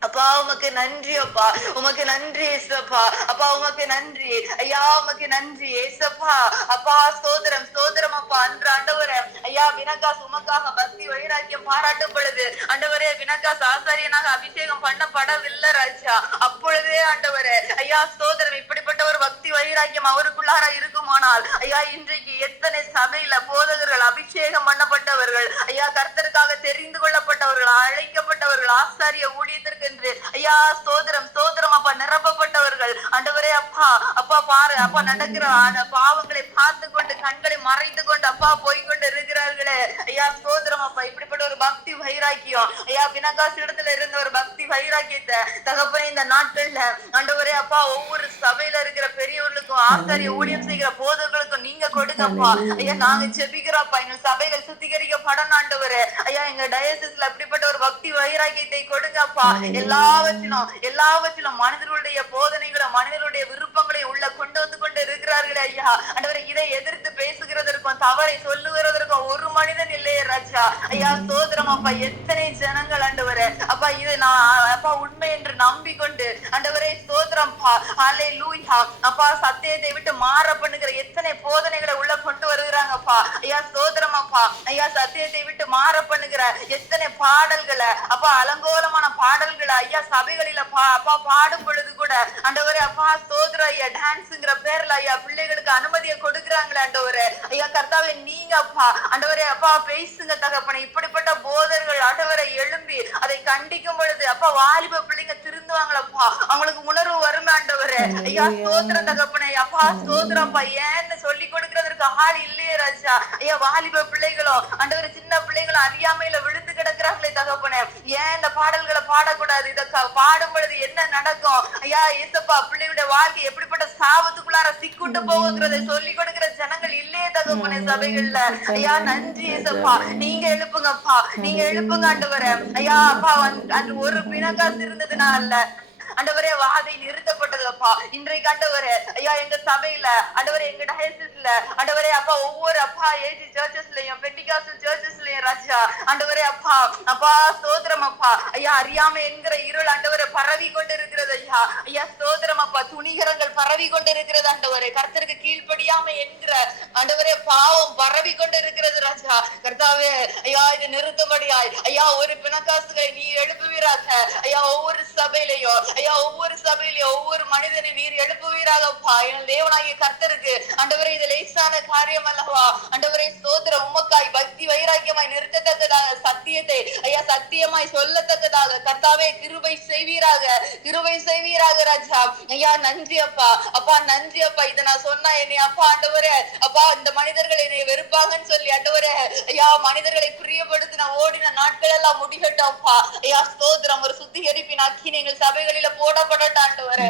அப்பா. உமக்கு நன்றி அப்பா. உமக்கு நன்றி ஏசப்பா. அப்பா உமக்கு நன்றி ஐயா. உமக்கு நன்றி ஏசப்பா. அப்பா ஸ்தோத்திரம் ஸ்தோத்திரம் அப்பா. அன்று ஆண்டவரே ஐயா வினகாஸ் உமக்காக பக்தி வைராக்கியம் பாராட்டும் பொழுது ஆண்டவரே வினகாஸ் ஆசாரியனாக அபிஷேகம் பண்ணப்படவில்லை ராஜா. அப்பொழுதே ஆண்டவரே ஐயா ஸ்தோத்திரம் இப்படிப்பட்ட ஒரு பக்தி வைராக்கியம் அவருக்குள்ளார இருக்குமானால் ஐயா இன்றைக்கு எத்தனை சபையில போதகர்கள் அபிஷேகம் பண்ணப்பட்டவர்கள் ஐயா கர்த்தருக்காக தெரிந்து கொள்ளப்பட்டவர்கள் அழைக்கப்பட்டவர்கள் ஆசாரிய ஊழியத்திற்கு ஐயா ஸ்தோத்திரம் ஸ்தோத்திரம் அப்பா நிரப்பப்பட்டவர்கள் ஆண்டவரே அப்பா. அப்பா பாரு அப்பா நடக்கிற பாவங்களை பார்த்து கொண்டு கண்களை மறைத்து கொண்டு அப்பா போய்கொண்டு இருக்கிறார்களே ஐயா ஸ்தோத்திரம் அப்பா. இப்படிப்பட்ட ஒரு பக்தி வைராக்கியம் ஐயா பினகாசு இடத்துல இருந்த ஒரு பக்தி வைராக்கியத்தை தகப்பனே இந்த நாட்கள்ல ஆண்டவரே அப்பா ஒவ்வொரு சபையில இருக்கிற பெரியவர்களுக்கும் ஆசாரிய ஊழியம் செய்கிற போதர்களுக்கும் நீங்க கொடுங்கப்பா. ஐயா நாங்க ஜெபிக்கிறோம்ப்பா எங்க சபைகள் சுத்திகரிக்கப்படணும் ஆண்டவரே. ஐயா எங்க டயசிஸ்ல அப்படிப்பட்ட ஒரு பக்தி வைராக்கியத்தை கொடுங்கப்பா. எல்லாவற்றிலும் மனிதர்களுடைய போதனைகளும் மனிதர்களுடைய விருப்பங்களையும் உள்ள கொண்டு வந்து கொண்டு இருக்கிறார்களே ஐயா ஆண்டவரே. இதை எதிர்த்து பேசுகிறதற்கும் தவறை சொல்லுகிறதற்கும் ஒரு மனிதன் இல்லையே ராஜா. ஐயா ஸ்தோத்திரம் அப்பா. எத்தனை ஜனங்கள் ஆண்டவரே அப்பா இது நான் அப்பா உண்மை என்று நம்பிக்கொண்டு ஆண்டவரே ஸ்தோத்திரம் ஹல்லேலூயா அப்பா சத்தியத்தை விட்டு மாற பண்ணுகிற எத்தனை போதனைகளை உள்ள கொண்டு வருகிறாங்கப்பா. ஐயா ஸ்தோத்திரம் அப்பா. ஐயா சத்தியத்தை விட்டு மாற பண்ணுகிற எத்தனை பாடல்களை அப்பா அலங்கோலமான பாடல்களை ஐயா சபைகளில அப்பா பாடும் பொழுது கூட ஆண்டவரே அப்பா ஸ்தோத்திர ஐயா டான்ஸ்ங்கிற பேர்ல ஐயா பிள்ளைகளுக்கு அனுமதியை கொடுக்குறாங்களே ஆண்டவரே. ஐயா கர்த்தாவே நீங்க அப்பா ஆண்டவரே அப்பா பேசுங்க தகப்பனே. இப்படிப்பட்ட போதர்கள் ஆண்டவரை எழும்பி அதை கண்டிக்கும் பொழுது அப்பா வாலிப பிள்ளைங்க திருந்துவாங்களப்பா. அவங்களுக்கு உணர்வு வருமே ஆண்டவரே. ஐயா ஸ்தோத்திர தகப்பனே. அப்பா ஸ்தோத்திரம் அப்பா. ஏன்னு சொல்லி கொடுக்கறதற்கு ஆள் இல்லையே ராஜா. ஐயா வாலிப பிள்ளைகளும் ஆண்டவரை சின்ன பிள்ளைகளும் அறியாமையில விழுந்து கிடக்குறாங்களே தகப்பனே. ஏன் இந்த பாடல்களை பாடக்கூடாது? இத பாடும் பொழுது என்ன நடக்கும் ஐயா ஏசப்பா? பிள்ளைகளுடைய வாழ்க்கை எப்படிப்பட்ட சாபத்துக்குள்ளார சிக்குண்டு போகுங்கிறதை சொல்லி கொடுக்கிற ஜனங்கள் இல்லையே தகப்பனே சபைகள்ல. ஐயா நன்றி ஏசப்பா, நீங்க எழுப்புங்கப்பா, நீங்க எழுப்புங்க ஆண்டவரே. ஐயா அப்பா அன்று ஒரு பிணக்காசு இருந்ததுனால ஆண்டவரே வாதை நிறுத்தப்பட்டதுப்பா. இன்றைக்கு ஆண்டவரே ஐயா எங்க சபையில ஆண்டவரே, எங்க டயசிஸ்ல ஆண்டவரே அப்பா, ஒவ்வொரு அப்பா ஏஜி சர்ச்சஸ்லயும் பெண்டிகாஸ்டல் சர்ச்சஸ்லயும் ராஜா ஆண்டவரே அப்பா அப்பா ஸ்தோத்திரம் அப்பா. ஐயா அறியாமை என்கிற இருள் ஆண்டவரை பரவி கொண்டு இருக்கிறது ஐயா. ஐயா ஸ்தோத்திரம் அப்பா, துணிகரங்கள் பரவி கொண்டு இருக்கிறது ஆண்டவரே. கர்த்தருக்கு கீழ்ப்படியாமை என்கிற ஆண்டவரே பாவம் பரவி கொண்டு இருக்கிறது ராஜா. கர்த்தாவே ஐயா இது நிறுத்தபடியாய் ஐயா ஒரு பிணக்காசுகளை நீ எழுப்புவீராக ஐயா. ஒவ்வொரு சபையிலையும் ஐயா, ஒவ்வொரு சபையிலையும் ஒவ்வொரு மனிதனை நீர் எழுப்புவீராகப்பா. என் தேவனாகிய கர்த்தருக்கு ஆண்டவரே இது லேசான காரியம் அல்லவா ஆண்டவரே. ஸ்தோத்திரம் உமக்காய் பக்தி வைராக்கியமாய் நிறுத்தத்தக்கதாக சத்தியத்தை ஐயா சத்தியமாய் சொல்லத்தக்கதாக கர்த்தாவே கிருபை செய்வீராக, கிருபை செய்வீராக ராஜா. ஐயா நன்றி அப்பா, அப்பா நன்றி அப்பா. இதை நான் சொன்னா என்னை அப்பா ஆண்டவரே அப்பா இந்த மனிதர்கள் என்னை வெறுப்பாங்கன்னு சொல்லி ஆண்டவரே ஐயா மனிதர்களை பிரியப்படுத்தின ஓடின நாட்கள் எல்லாம் முடிகட்டும் அப்பா. ஐயா ஸ்தோத்திரம், ஒரு சுத்திகரிப்பின் அக்கினி எங்கள் சபைகளில போடப்படட்டும் ஆண்டவரே.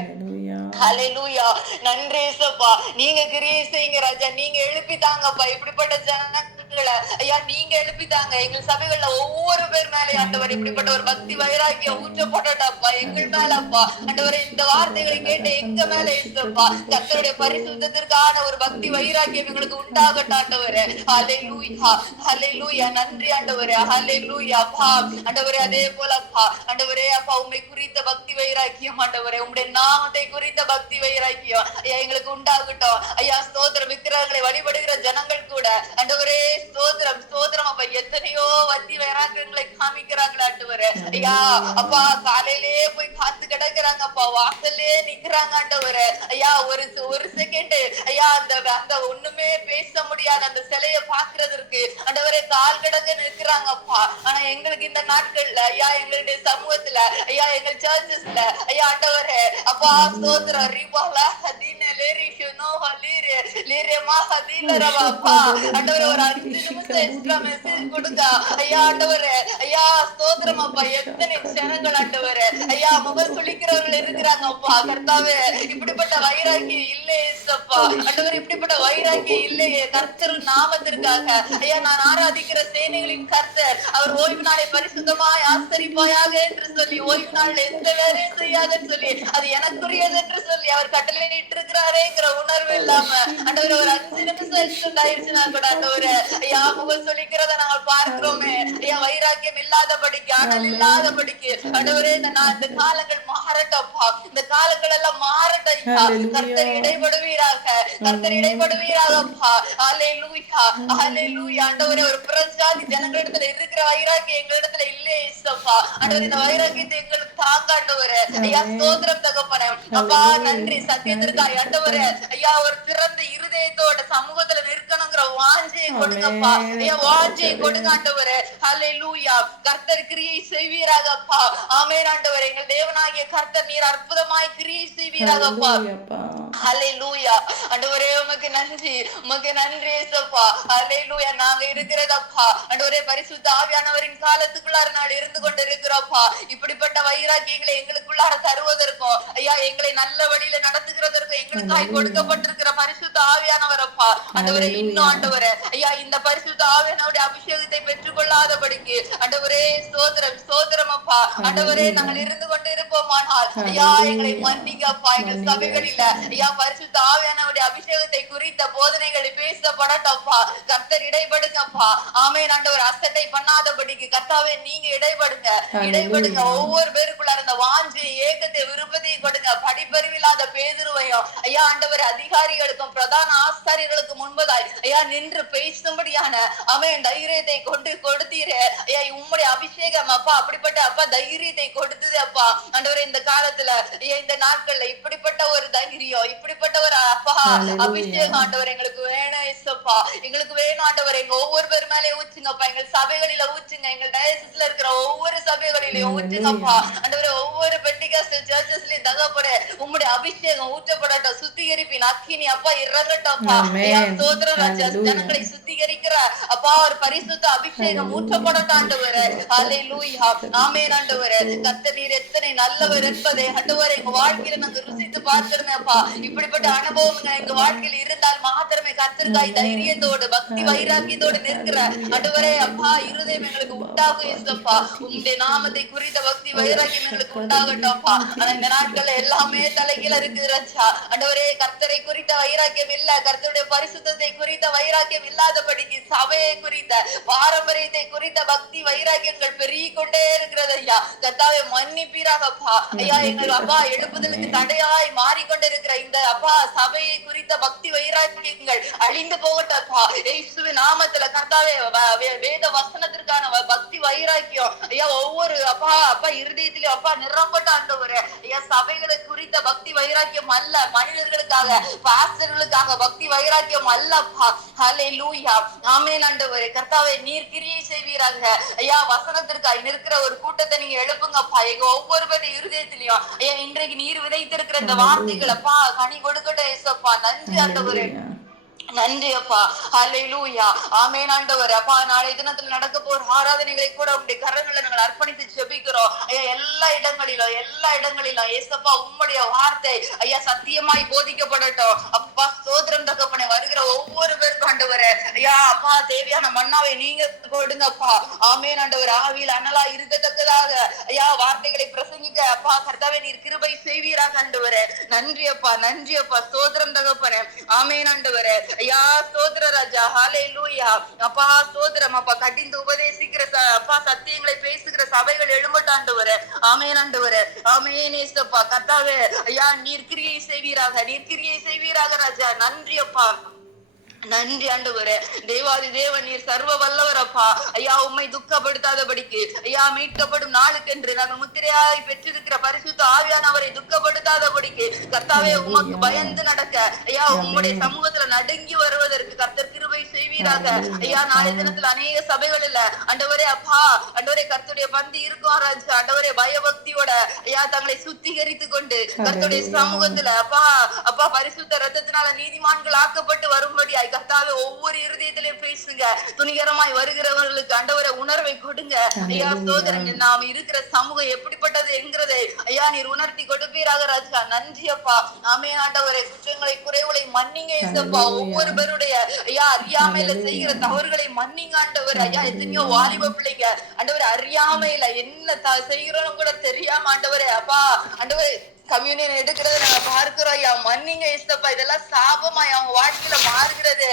ஹல்லேலூயா, நன்றி ஏசப்பா. நீங்க கிரியை செய்யுங்க ராஜா, நீங்க எழுப்பித்தாங்கப்பா இப்படிப்பட்ட ஜனங்களை ஐயா, நீங்க எழுப்பித்தாங்க. எங்கள் சபைகள்ல ஒவ்வொரு பேர் மேலே ஆண்டவர் இப்படிப்பட்ட ஒரு பக்தி வைராக்கியம் ஊற்றப்பட்டப்பா எங்கள் மேலப்பா ஆண்டவரே. இந்த வார்த்தைகளை கேட்டு எங்க மேல ஏசப்பா கர்த்தருடைய பரிசுத்தத்திற்கான ஒரு பக்தி வைராக்கியம் எங்களுக்கு உண்டாகட்டும் ஆண்டவரே. ஹல்லேலூயா, ஹல்லேலூயா, நன்றி ஆண்டவரே. ஹல்லேலூயா அப்பா ஆண்டவரே. அதே போல அப்பா ஆண்டவரே அப்பா உம்மை குறித்த பக்தி வைராக்கியம் ஆண்டவரே, உம்முடைய நாமத்தை குறித்த பக்தி வைராக்கியம் ஐயா எங்களுக்கு உண்டாகட்டும் ஐயா. ஸ்தோத்திரம், விக்கிரகங்களை வழிபடுகிற ஜனங்கள் கூட ஆண்டவரே ஸ்தோத்திரம், ஸ்தோத்திரம் அப்பா. எத்தனையோ பக்தி வைராக்கியங்களை காமிக்கிறாங்களா ஆண்டவரே ஐயா. அப்பா காலையிலே போய் காத்து கிடக்குறாங்க அப்பா, வாசல்லே நிக்கிறாங்க ஆண்டவரே ஐயா. ஒரு செகண்ட் ஐயா அந்த ஒண்ணுமே பேச முடியாத அந்த சிலையை பாக்குறதற்கு ஆண்டவரே கால் கிடக்க நிற்கிறாங்கப்பா. ஆனா எங்களுக்கு இந்த நாட்கள்ல ஐயா எங்களுடைய சமூகத்துல ஐயா எங்கள் சர்ச்சஸ்ல ஐயா ஆண்டவரே அப்பா ஸ்தோத்திரம் ரிபாலா ஹதீன லேரிஷனோ ஹலீரே லேரேமா ஹதீன ரவாப்பா ஆண்டவரே. ஒரு 5 நிமிஷம் எக்ஸ்ட்ரா மெசேஜ் கொடுங்க ஐயா ஆண்டவரே ஐயா. ஸ்தோத்திரம் அப்பா. எத்தனை ஜனங்கள் ஆண்டவரே ஐயா முகம் சுளிக்கிறவர்கள் இருக்கிறாங்கப்பா கர்த்தாவே. இப்படிப்பட்ட வைராக்கியம் இல்லையே ஏசப்பா ஆண்டவரே, இப்படிப்பட்ட வைராக்கியம் இல்லையே கர்த்தர் நாமத்திற்காக ஐயா. நான் ஆராதிக்கிற சேனைகளின் கர்த்தர் அவர் ஓய்வு நாளை பரிசுத்தமாய் ஆசரிப்பாயாக என்று சொல்லி, ஓய்வு நாள் எந்த வேலையும் செய்யாதுன்னு சொல்லி, அது எனக்குரியது என்று சொல்லி அவர் கட்டளையிட்டு இருக்கிறாரேங்கிற உணர்வு இல்லாம ஆண்டவரே ஒரு 5 நிமிஷம் எக்ஸ்டெண்ட் ஆயிடுச்சுன்னா கூட ஆண்டவரே ஐயா முகம் சொல்லிக்கிறத நாங்கள் பார்க்கிறோமே ஐயா. வைராக்கியம் இல்லாதபடிக்கு, அனல் இல்லாதபடிக்கு ஆண்டவரே இந்த காலங்கள் மாறட்டப்பா. இந்த காலங்கள் எல்லாம் மாறட்டும் ஐயா. கர்த்தர் இடைபடுவீராக, கர்த்தர் இடைபடுவீராகப்பா. ஹல்லேலூயா, ஹல்லேலூயா ஆண்டவரே. ஒரு புறஜாதி ஜனங்களிடத்துல இருக்கிற வைராக்கியம் எங்களிடத்துல இல்லையே ஏசப்பா ஆண்டவரே. இந்த வைராக்கியத்தை எங்களுக்கு தாங்க ஆண்டவரே ஐயா. ஸ்தோத்திரம் தகப்பனே அப்பா, நன்றி சத்தியத்திற்காய் ஆண்டவரே ஐயா. ஒரு திறந்த இருதயத்தோட சமூகத்துல நிற்கணுங்கிற வாஞ்சையை கொடுங்கப்பா ஐயா, வாஞ்சையை கொடுங்க ஆண்டவரே. ஹல்லேலூயா, கர்த்தர் கிரியை செய்வீராகப்பா. ஆமென் ஆண்டவரே. எங்கள் தேவனாகிய கர்த்தர் நீர் அற்புதமாய் கிரியை செய்வீராகப்பா. ஹல்லேலூயா ஆண்டவரே, உமக்கு நன்றி, உமக்கு நன்றி ஏசப்பா. ஹல்லேலூயா, நாங்க இருக்கிறதப்பா ஆண்டவரே பரிசுத்த ஆவியானவரின் காலத்துக்குள்ளார நாள் இருந்து கொண்டு இருக்கிறோம்ப்பா. இப்படிப்பட்ட வைராக்கியங்களை எங்களுக்குள்ளார தருவதற்கும் ஐயா எங்களை நல்ல வழியில நடத்துகிறதற்கும் எங்களுக்காய் கொடுக்கப்பட்டிருக்கிற பரிசுத்த ஆவியானவரப்பா ஆண்டவரே. இன்னும் ஆண்டவரே ஐயா இந்த பரிசுத்த ஆவியானவருடைய அபிஷேகத்தை பெற்றுக் கொள்ளாதபடிக்கு ஆண்டவரே ஸ்தோத்திரம், ஸ்தோத்திரம் அப்பா ஆண்டவரே. நாங்கள் இருந்து கொண்டு இருப்போமானால் ஐயா எங்களை மன்னிங்கப்பா. எங்கள் சபைகளில ஐயா பரிசுத்த ஆவியானவருடைய அபிஷேகத்தை குறித்த போதனைகளை பேசப்படட்டப்பா. கர்த்தர் இடைபடுங்கப்பா. ஆமென் ஆண்டவர். அசட்டை பண்ணாதபடிக்கு கர்த்தாவே நீங்க இடைபடுங்க, இடைபடுங்க. ஒவ்வொரு பேருக்குள்ள இருந்த வாஞ்சி ஏக்கத்தை விருப்பத்தையும் கொடுங்க. படிப்பறிவில்லாத பேதுருவையும் ஐயா ஆண்டவர் அதிகாரிகளுக்கும் பிரதான ஆசாரியர்களுக்கும் முன்பதாய் ஐயா நின்று பேசும்படியான ஆமென் தைரியத்தை கொண்டு கொடுத்தீரே ஐயா. உம்முடைய அபிஷேகம் அப்பா அப்படிப்பட்ட அப்பா தைரியத்தை கொடுத்தது அப்பா ஆண்டவரே. இந்த காலத்துல ஐயா இந்த நாட்கள்ல இப்படிப்பட்ட ஒரு தைரியம், இப்படிப்பட்ட ஒரு அப்பா அபிஷேகம் ஆண்டவர் எங்களுக்கு வேணும் ஏசப்பா, எங்களுக்கு வேணும் ஆண்டவர். எங்க ஒவ்வொரு பேர் மேலே ஊற்றுங்கப்பா. எங்கள் சபைகளில ஊற்றுங்க, எங்கள் டயசிஸ்ல இருக்கிற ஒவ்வொரு சபைகளிலையும் ஊற்றுங்கப்பா ஆண்டவரே. ஒவ்வொரு பெட்டி பெண்டிகாஸ்டல் சர்ச்சஸ்லயும் தகப்பனே உம்முடைய அபிஷேகம் ஊற்றப்படட்டும். சுத்திகரிப்பின் அக்கினி அப்பா இறங்கட்டப்பா. ஸ்தோத்திரம் ராஜா. ஜனங்களை சுத்திகரிக்கிற அப்பா ஒரு பரிசுத்த அபிஷேகம் ஊற்றப்படட்டும் ஆண்டவரே. ஹல்லேலூயா. ஆமென் ஆண்டவரே. கர்த்தர் நீர் எத்தனை நல்லவர் என்பதை ஆண்டவரே எங்க வாழ்க்கையில நாங்க ருசித்து பார்க்கிறோமே அப்பா. இப்படிப்பட்ட அனுபவம் எங்க வாழ்க்கையில் இருந்தால் மாத்திரமே கர்த்தருக்காய் தைரியத்தோடு பக்தி வைராக்கியத்தோடு நிற்கிற ஆண்டவரே அப்பா இருதயம் எங்களுக்கு உண்டாகும் இயேசுப்பா. உம்முடைய நாமத்தை குறித்த பக்தி வைராக்கியம் எங்களுக்கு உண்டாகட்டும் அப்பா. ஆனா இந்த நாட்கள்ல எல்லாமே தலைகீழ இருக்குது ராஜா. ஆண்டவரே கர்த்தரை குறித்த வைராக்கியம் இல்ல, கர்த்தருடைய பரிசுத்தத்தை குறித்த வைராக்கியம் இல்லாதபடிக்கு சபையை குறித்த பாரம்பரியத்தை குறித்த பக்தி வைராக்கியங்கள் பெருகிக் கொண்டே இருக்கிறது ஐயா. கர்த்தாவே மன்னிப்பீராகப்பா. ஐயா எங்கள் அப்பா எழுப்புதலுக்கு தடையாய் மாறிக்கொண்டிருக்கிற இந்த அப்பா சபையை குறித்த பக்தி வைராக்கியங்கள் அழிந்து போகட்டப்பா. இயேசுவின் நாமத்துல கர்த்தாவே வேத வசனத்திற்கான பக்தி வைராக்கியம் ஐயா ஒவ்வொரு அப்பா அப்பா இருதயத்திலும் அப்பா நிரம்பட்ட ஆண்டவரே. ஐயா சபைகளை குறித்த பக்தி வைராக்கியம் அல்ல, மனிதர்களுக்காக பாஸ்டர்களுக்காக பக்தி வைராக்கியம் அல்லப்பா. ஹல்லேலூயா. ஆமென் ஆண்டவரே. கர்த்தாவே நீர் கிரியை செய்வீராங்க ஐயா. வசனத்திற்காய் நிற்கிற ஒரு கூட்டத்தை நீங்க எழுப்புங்கப்பா. எங்க ஒவ்வொருவருடைய இருதயத்திலையும் ஐயா இன்றைக்கு நீர் விதைத்திருக்கிற இந்த வார்த்தைகள் அப்பா கனி கொடுக்கட்டும் ஏசப்பா. நன்றி ஆண்டவரே, நன்றி அப்பா. ஹல்லேலூயா. ஆமென் ஆண்டவரே. அப்பா நாளை தினத்துல நடக்க போற ஆராதனைகளை கூட உங்களுடைய கரங்களை நாங்கள் அர்ப்பணித்து ஜெபிக்கிறோம் ஐயா. எல்லா இடங்களிலும் ஏசப்பா உம்முடைய வார்த்தை ஐயா சத்தியமாய் போதிக்கப்படட்டும் அப்பா. ஸ்தோத்திரம் தகப்பனே. வருகிற ஒவ்வொரு பேருக்கும் ஆண்டவரே ஐயா அப்பா தேவையான மன்னாவை நீங்க கொடுங்கப்பா. ஆமென் ஆண்டவரே. ஆவியில் அனலா இருக்கத்தக்கதாக ஐயா வார்த்தைகளை பிரசங்கிக்க அப்பா கர்த்தாவே நீர் கிருபை செய்வீராக ஆண்டவரே. நன்றி அப்பா, நன்றி அப்பா. ஸ்தோத்திரம் தகப்பனே. ஆமென் ஆண்டவரே. ஐயா ஸ்தோத்திர ராஜா. ஹல்லேலூயா. அப்பா ஸ்தோத்திரம் அப்பா. கடிந்து உபதேசிக்கிற அப்பா சத்தியங்களை பேசுகிற சபைகள் எழும்பட்ட ஆண்டவரே. ஆமென் ஆண்டவரே. ஆமென் இயேசுப்பா. கர்த்தாவே ஐயா நீர் கிரியை செய்வீராக ராஜா. நன்றி அப்பா, நன்றி ஆண்டவரே. தேவாதி தேவன் நீர் சர்வ வல்லவர் அப்பா. ஐயா உம்மை துக்கப்படுத்தாதபடிக்கு ஐயா மீட்கப்படும் நாளுக்கென்று நாங்கள் முத்திரையாய் பெற்றிருக்கிற பரிசுத்த ஆவியானவரை துக்கப்படுத்தாதபடிக்கு கர்த்தாவே உமக்கு பயந்து நடக்க ஐயா உம்முடைய சமூகத்துல நடுங்கி வருவதற்கு கர்த்தர் கிருபை செய்வீராக ஐயா. நாளை தினத்துல அநேக சபைகள் இல்ல ஆண்டவரே அப்பா. ஆண்டவரே கர்த்தருடைய பந்தி இருக்கும் ராஜா. ஆண்டவரே பயபக்தியோட ஐயா தங்களை சுத்திகரித்து கொண்டு கர்த்தருடைய சமூகத்துல அப்பா அப்பா பரிசுத்த ரத்தத்தினால நீதிமான்கள் ஆக்கப்பட்டு வரும்படி கர்த்தாவே ஒவ்வொரு இருதயத்திலையும் பேசுங்க. துணிகரமாய் வருகிறவர்களுக்கு ஆண்டவரே உணர்வை கொடுங்க ஐயா. ஸ்தோத்திரம். நாம் இருக்கிற சமூகம் எப்படிப்பட்டது என்கிறதை ஐயா நீர் உணர்த்தி கொடுப்பீராக ராஜா. நன்றி அப்பா. ஆமென் ஆண்டவரே. குற்றங்களை குறைவுகளை மன்னிங்க ஏசப்பா. ஒவ்வொரு பேருடைய ஐயா அறியாமையில செய்கிற தவறுகளை மன்னிங்க ஆண்டவர். ஐயா எத்தனையோ வாலிப பிள்ளைங்க ஆண்டவரே அறியாமையில என்ன செய்கிறோம் கூட தெரியாம ஆண்டவரே அப்பா ஆண்டவரே கம்யூனியன் எடுக்கிறது நாங்க பார்க்கிறோம் ஐயா. மன்னிங்க ஏசப்பா. இதெல்லாம் சாபமாய் அவங்க வாழ்க்கையில மாறுகிறது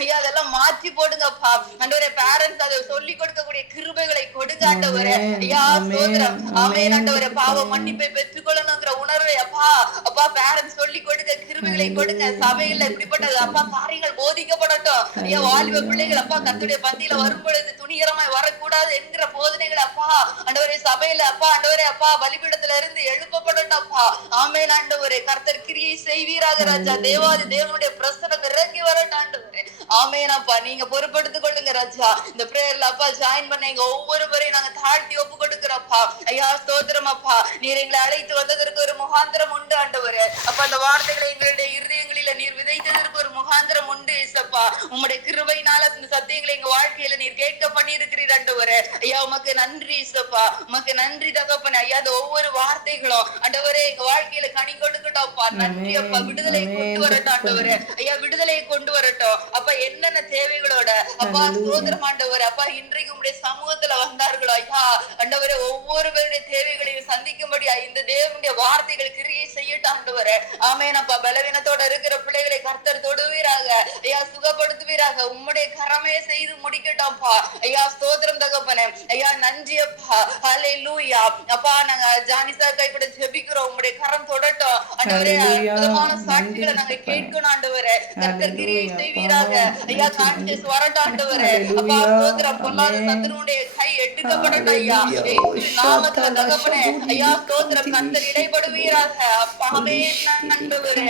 ஐயா. அதெல்லாம் மாற்றி போடுங்கப்பா ஆண்டவரே. பேரண்ட்ஸ் அதை சொல்லி கொடுக்கக்கூடிய கிருபைகளை கொடுங்க ஆண்டவரே ஐயா. ஸ்தோத்திரம். ஆமென் ஆண்டவரே. பாவ மன்னிப்பை பெற்றுக்கொள்ளணுங்கிற உணர்வை அப்பா அப்பா பேரண்ட்ஸ் சொல்லி கொடுக்க கிருபைகளை கொடுங்க. சபையில இப்படிப்பட்ட அப்பா காரியங்கள் போதிக்கப்படட்டும் ஐயா. வாலிப பிள்ளைகள் அப்பா கர்த்தருடைய பந்தியில வரும் பொழுது துணிகரமாய் வரக்கூடாது என்கிற போதனைகள் அப்பா ஆண்டவரே சபையில அப்பா ஆண்டவரே அப்பா பலிபீடத்துல இருந்து எழுப்பப்படட்டும் அப்பா. ஆமென் ஆண்டவரே. கர்த்தர் கிரியை செய்வீராக ராஜா. தேவாதி தேவனுடைய பிரசன்னம் இறங்கி வரட்டும் ஆண்டவரே. ஆமென் அப்பா. நீங்க பொறுப்படுத்திக் கொள்ளுங்க ராஜா. இந்த பிரேயர்ல அப்பா ஜாயின் பண்ண எங்க ஒவ்வொருவரையும் நாங்க தாழ்த்தி ஒப்பு கொடுக்கிறோம்ப்பா ஐயா. ஸ்தோத்திரம் அப்பா. நீர் எங்களை அழைத்து வந்ததற்கு ஒரு முகாந்திரம் உண்டு ஆண்டவரே. அப்ப அந்த வார்த்தைகளை எங்களுடைய இருதயங்களில நீர் விதைத்ததற்கு ஒரு முகாந்திரம் உண்டு ஏசப்பா. உம்முடைய கிருபையினால இந்த சத்தியங்களை எங்க வாழ்க்கையில நீர் கேட்க பண்ணி இருக்கிறீர் ஆண்டவரே ஐயா. உமக்கு நன்றி ஏசப்பா. உமக்கு நன்றி தகப்பனே ஐயா. அந்த ஒவ்வொரு வார்த்தைகளும் ஆண்டவரே எங்க வாழ்க்கையில கனி கொடுக்கட்டோம்ப்பா. நன்றி அப்பா. விடுதலை கொண்டு வரட்டும் ஆண்டவரே ஐயா. விடுதலையை கொண்டு வரட்டும் அப்பா. என்னென்ன தேவைகளோட அப்பா ஸ்தோத்திரம் ஆண்டவரே அப்பா இன்றைக்கு உங்களுடைய சமூகத்துல வந்தார்களோ ஐயா ஆண்டவரே ஒவ்வொரு பேருடைய தேவைகளையும் சந்திக்கும்படி இந்த தேவனுடைய வார்த்தைகள் கிரியை செய்யட்டும் ஆண்டவரே. ஆமென் அப்பா. பலவீனத்தோட இருக்கிற பிள்ளைகளை கர்த்தர் தொடுவீராக ஐயா. சுகப்படுத்துவீராக. உம்முடைய கரமே செய்து முடிக்கட்டும்ப்பா ஐயா. ஸ்தோத்திரம் தகப்பனே ஐயா. நன்றி அப்பா. ஹல்லேலூயா. அப்பா நாங்க ஜானிசா கை கூட ஜெபிக்கிறோம். உம்முடைய கரம் தொடட்டும் ஆண்டவரே. அற்புதமான சாட்சிகளை நாங்க கேட்கணும் ஆண்டவரே. கர்த்தர் கிரியை செய்வீராக ஐயா. கான்ஷியஸ் வரட்டும் ஆண்டவரே அப்பா. ஸ்தோத்திரம். பொல்லாத சத்துருவுடைய கை எடுக்கப்படட்டும் ஐயா. இயேசுவின் நாமத்துல தகப்பனே ஐயா. ஸ்தோத்திரம். கர்த்தர் இடைபடுவீராக அப்பா. ஆமென் ஆண்டவரே.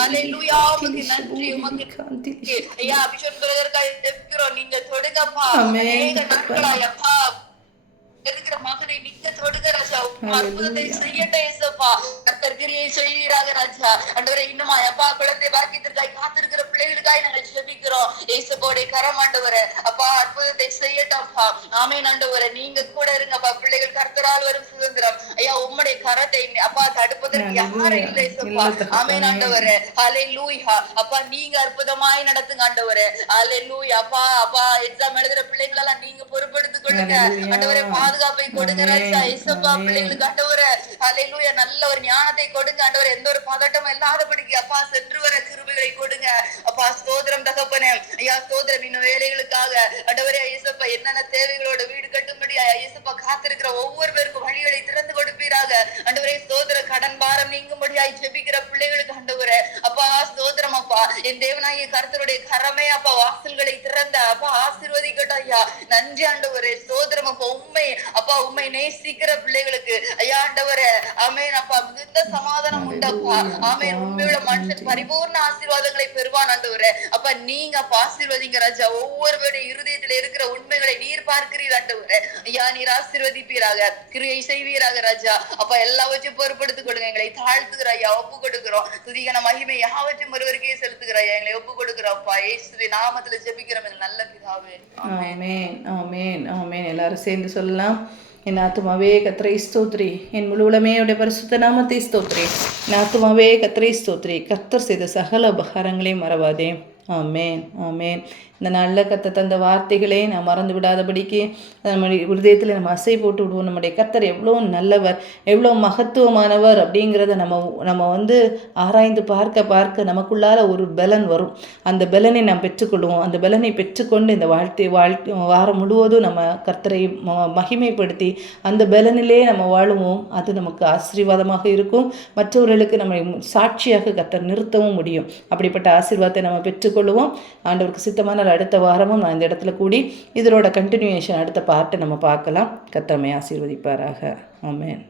ஹல்லேலூயா. உமக்கு நன்றி. உமக்கு ஐயா அபிஷேக் பிரதர்காய் ஜெபிக்கிறோம். நீங்க தொடுங்கப்பா. அநேக நாட்களாய் அப்பா இருக்கிற மகனை நீங்க தொடுங்க ராஜா. அற்புதத்தை ஹalleluya. செய்யட்டும் இயேசப்பா. கர்த்தர் கிரியை செய்வீராக ராஜா. ஆண்டவரே இன்னுமா அப்பா குழந்தை பாக்கியத்திற்காய் காத்திருக்கிற பிள்ளைகளுக்காய் நாங்கள் ஜெபிக்கிறோம். இயேசுவோடைய கரம் ஆண்டவரே அப்பா அற்புதத்தை செய்யட்டும் அப்பா. ஆமென் ஆண்டவரே நீங்க கூட இருங்கப்பா. பிள்ளைகள் கர்த்தரால் வரும் சுதந்திரம் ஐயா உம்முடைய கரத்தை அப்பா தடுப்பதற்கு யாரும் ஹalleluya. இல்லை இயேசப்பா. இல்ல ஆமென் தகப்பனே. ஆண்டவரே ஹalleluya. அப்பா நீங்க அற்புதமாய் நடத்துங்க ஆண்டவரே. ஹalleluya. அப்பா அப்பா எக்ஸாம் எழுதுற பிள்ளைகள் எல்லாம் நீங்க பொறுப்பெடுத்துக் கொள்ளுங்க ஹalleluya. ஆண்டவரே. பாதுகாப்பை கொடுங்க ராஜா. ஆமென். இயேசப்பா ஆமென். பிள்ளைகளுக்கு ஆண்டவரே ஹalleluya நல்ல ஒரு ஞானத்தை கொடுங்க ஆண்டவரே. எந்த ஒரு பதட்டமும் இல்லாதபடிக்கு அப்பா சென்று வர கிருபைகளை கொடுங்க அப்பா. ஸ்தோத்திரம் தகப்பனே. ஐயா ஸ்தோத்திரம். இன்னும் வேலைகளுக்காக ஆண்டவரே இயேசப்பா என்னென்ன தேவைகளோட வீடு கட்டும்படி இயேசப்பா காத்திருக்கிற ஒவ்வொரு பேருக்கும் வழிகளை திறந்து கொடுப்பீராக ஆண்டவரே. ஸ்தோத்திர கடன் பாரம் நீங்கும்படியாய் ஜெபிக்கிற பிள்ளைகளுக்கு ஆண்டவரே அப்பா ஸ்தோத்திரம் அப்பா. என் தேவனாகிய கர்த்தருடைய கரமே அப்பா வாசல்களை திறந்த அப்பா ஆசீர்வதிக்கட்டும் ஐயா. நன்றி ஆண்டவரே. ஸ்தோத்திரம் அப்பா. உண்மை அப்பா உண்மை நேசிக்கிற பிள்ளைகளுக்கு ஐயா ஆண்டவரே ஆமென் அப்பா மிகுந்த சமாதானம் உண்டப்பா. ஆமென். உண்மையுள்ள மனுஷன் பரிபூர்ண ஆசீர்வாதங்களை பெறுவான் ஆண்டவரே. அப்பா நீங்க அப்பா ஆசீர்வதிங்க ராஜா. ஒவ்வொருவருடைய இருதயத்தில் இருக்கிற உண்மைகளை நீர் பார்க்கிறீர் ஆண்டவரே. ஐயா நீர் ஆசீர்வதிப்பீராக கிரியை செய்வீராக ராஜா. அப்பா எல்லாவற்றையும் பொறுப்படுத்திக் கொடுங்க. எங்களை தாழ்த்துகிற ஐயா ஒப்பு கொடுக்கிறோம். துதிகன மகிமை யாவற்றையும் ஒருவருக்கே செலுத்துகிற ஐயா எங்களை ஒப்பு கொடுக்கிறோம் அப்பா. இயேசுவின் நாமத்துல ஜெபிக்கிறோம் எங்கள் நல்ல பிதாவே. ஆமென். ஆமென். ஆமென். எல்லாரும் சேர்ந்து சொல்லலாம். என் ஆத்துமாவே கர்த்தரை ஸ்தோத்திரி, என் முழு உளமையுடைய பரிசுத்த நாமத்தை ஸ்தோத்திரி. என் ஆத்துமாவே கர்த்தரை ஸ்தோத்திரி, கர்த்தர் செய்த சகல உபகாரங்களையும் மறவாதே. ஆமென். ஆமென். இந்த நாளில் கர்த்தர் தந்த வார்த்தைகளை நாம் மறந்து விடாதபடிக்கு நம்முடைய இருதயத்தில் நம்ம அசை போட்டு விடுவோம். நம்முடைய கர்த்தர் எவ்வளோ நல்லவர், எவ்வளோ மகத்துவமானவர் அப்படிங்கிறத நம்ம ஆராய்ந்து பார்க்க நமக்குள்ளார ஒரு பலன் வரும். அந்த பலனை நாம் பெற்றுக்கொள்வோம். அந்த பலனை பெற்றுக்கொண்டு இந்த வாரம் முழுவதும் நம்ம கர்த்தரை மகிமைப்படுத்தி அந்த பலனிலே நம்ம வாழுவோம். அது நமக்கு ஆசீர்வாதமாக இருக்கும். மற்றவர்களுக்கு நம்மை சாட்சியாக கர்த்தர் நிறுத்தவும் முடியும். அப்படிப்பட்ட ஆசீர்வாதத்தை நம்ம பெற்றுக்கொள்வோம். ஆண்டவருக்கு சித்தமான அடுத்த வாரமும் நான் இந்த இடத்துல கூடி இதனோட கண்டினியூஷன் அடுத்த பார்ட்டை நம்ம பார்க்கலாம். கர்த்தர் நம்மை ஆசீர்வதிப்பாராக. ஆமென்.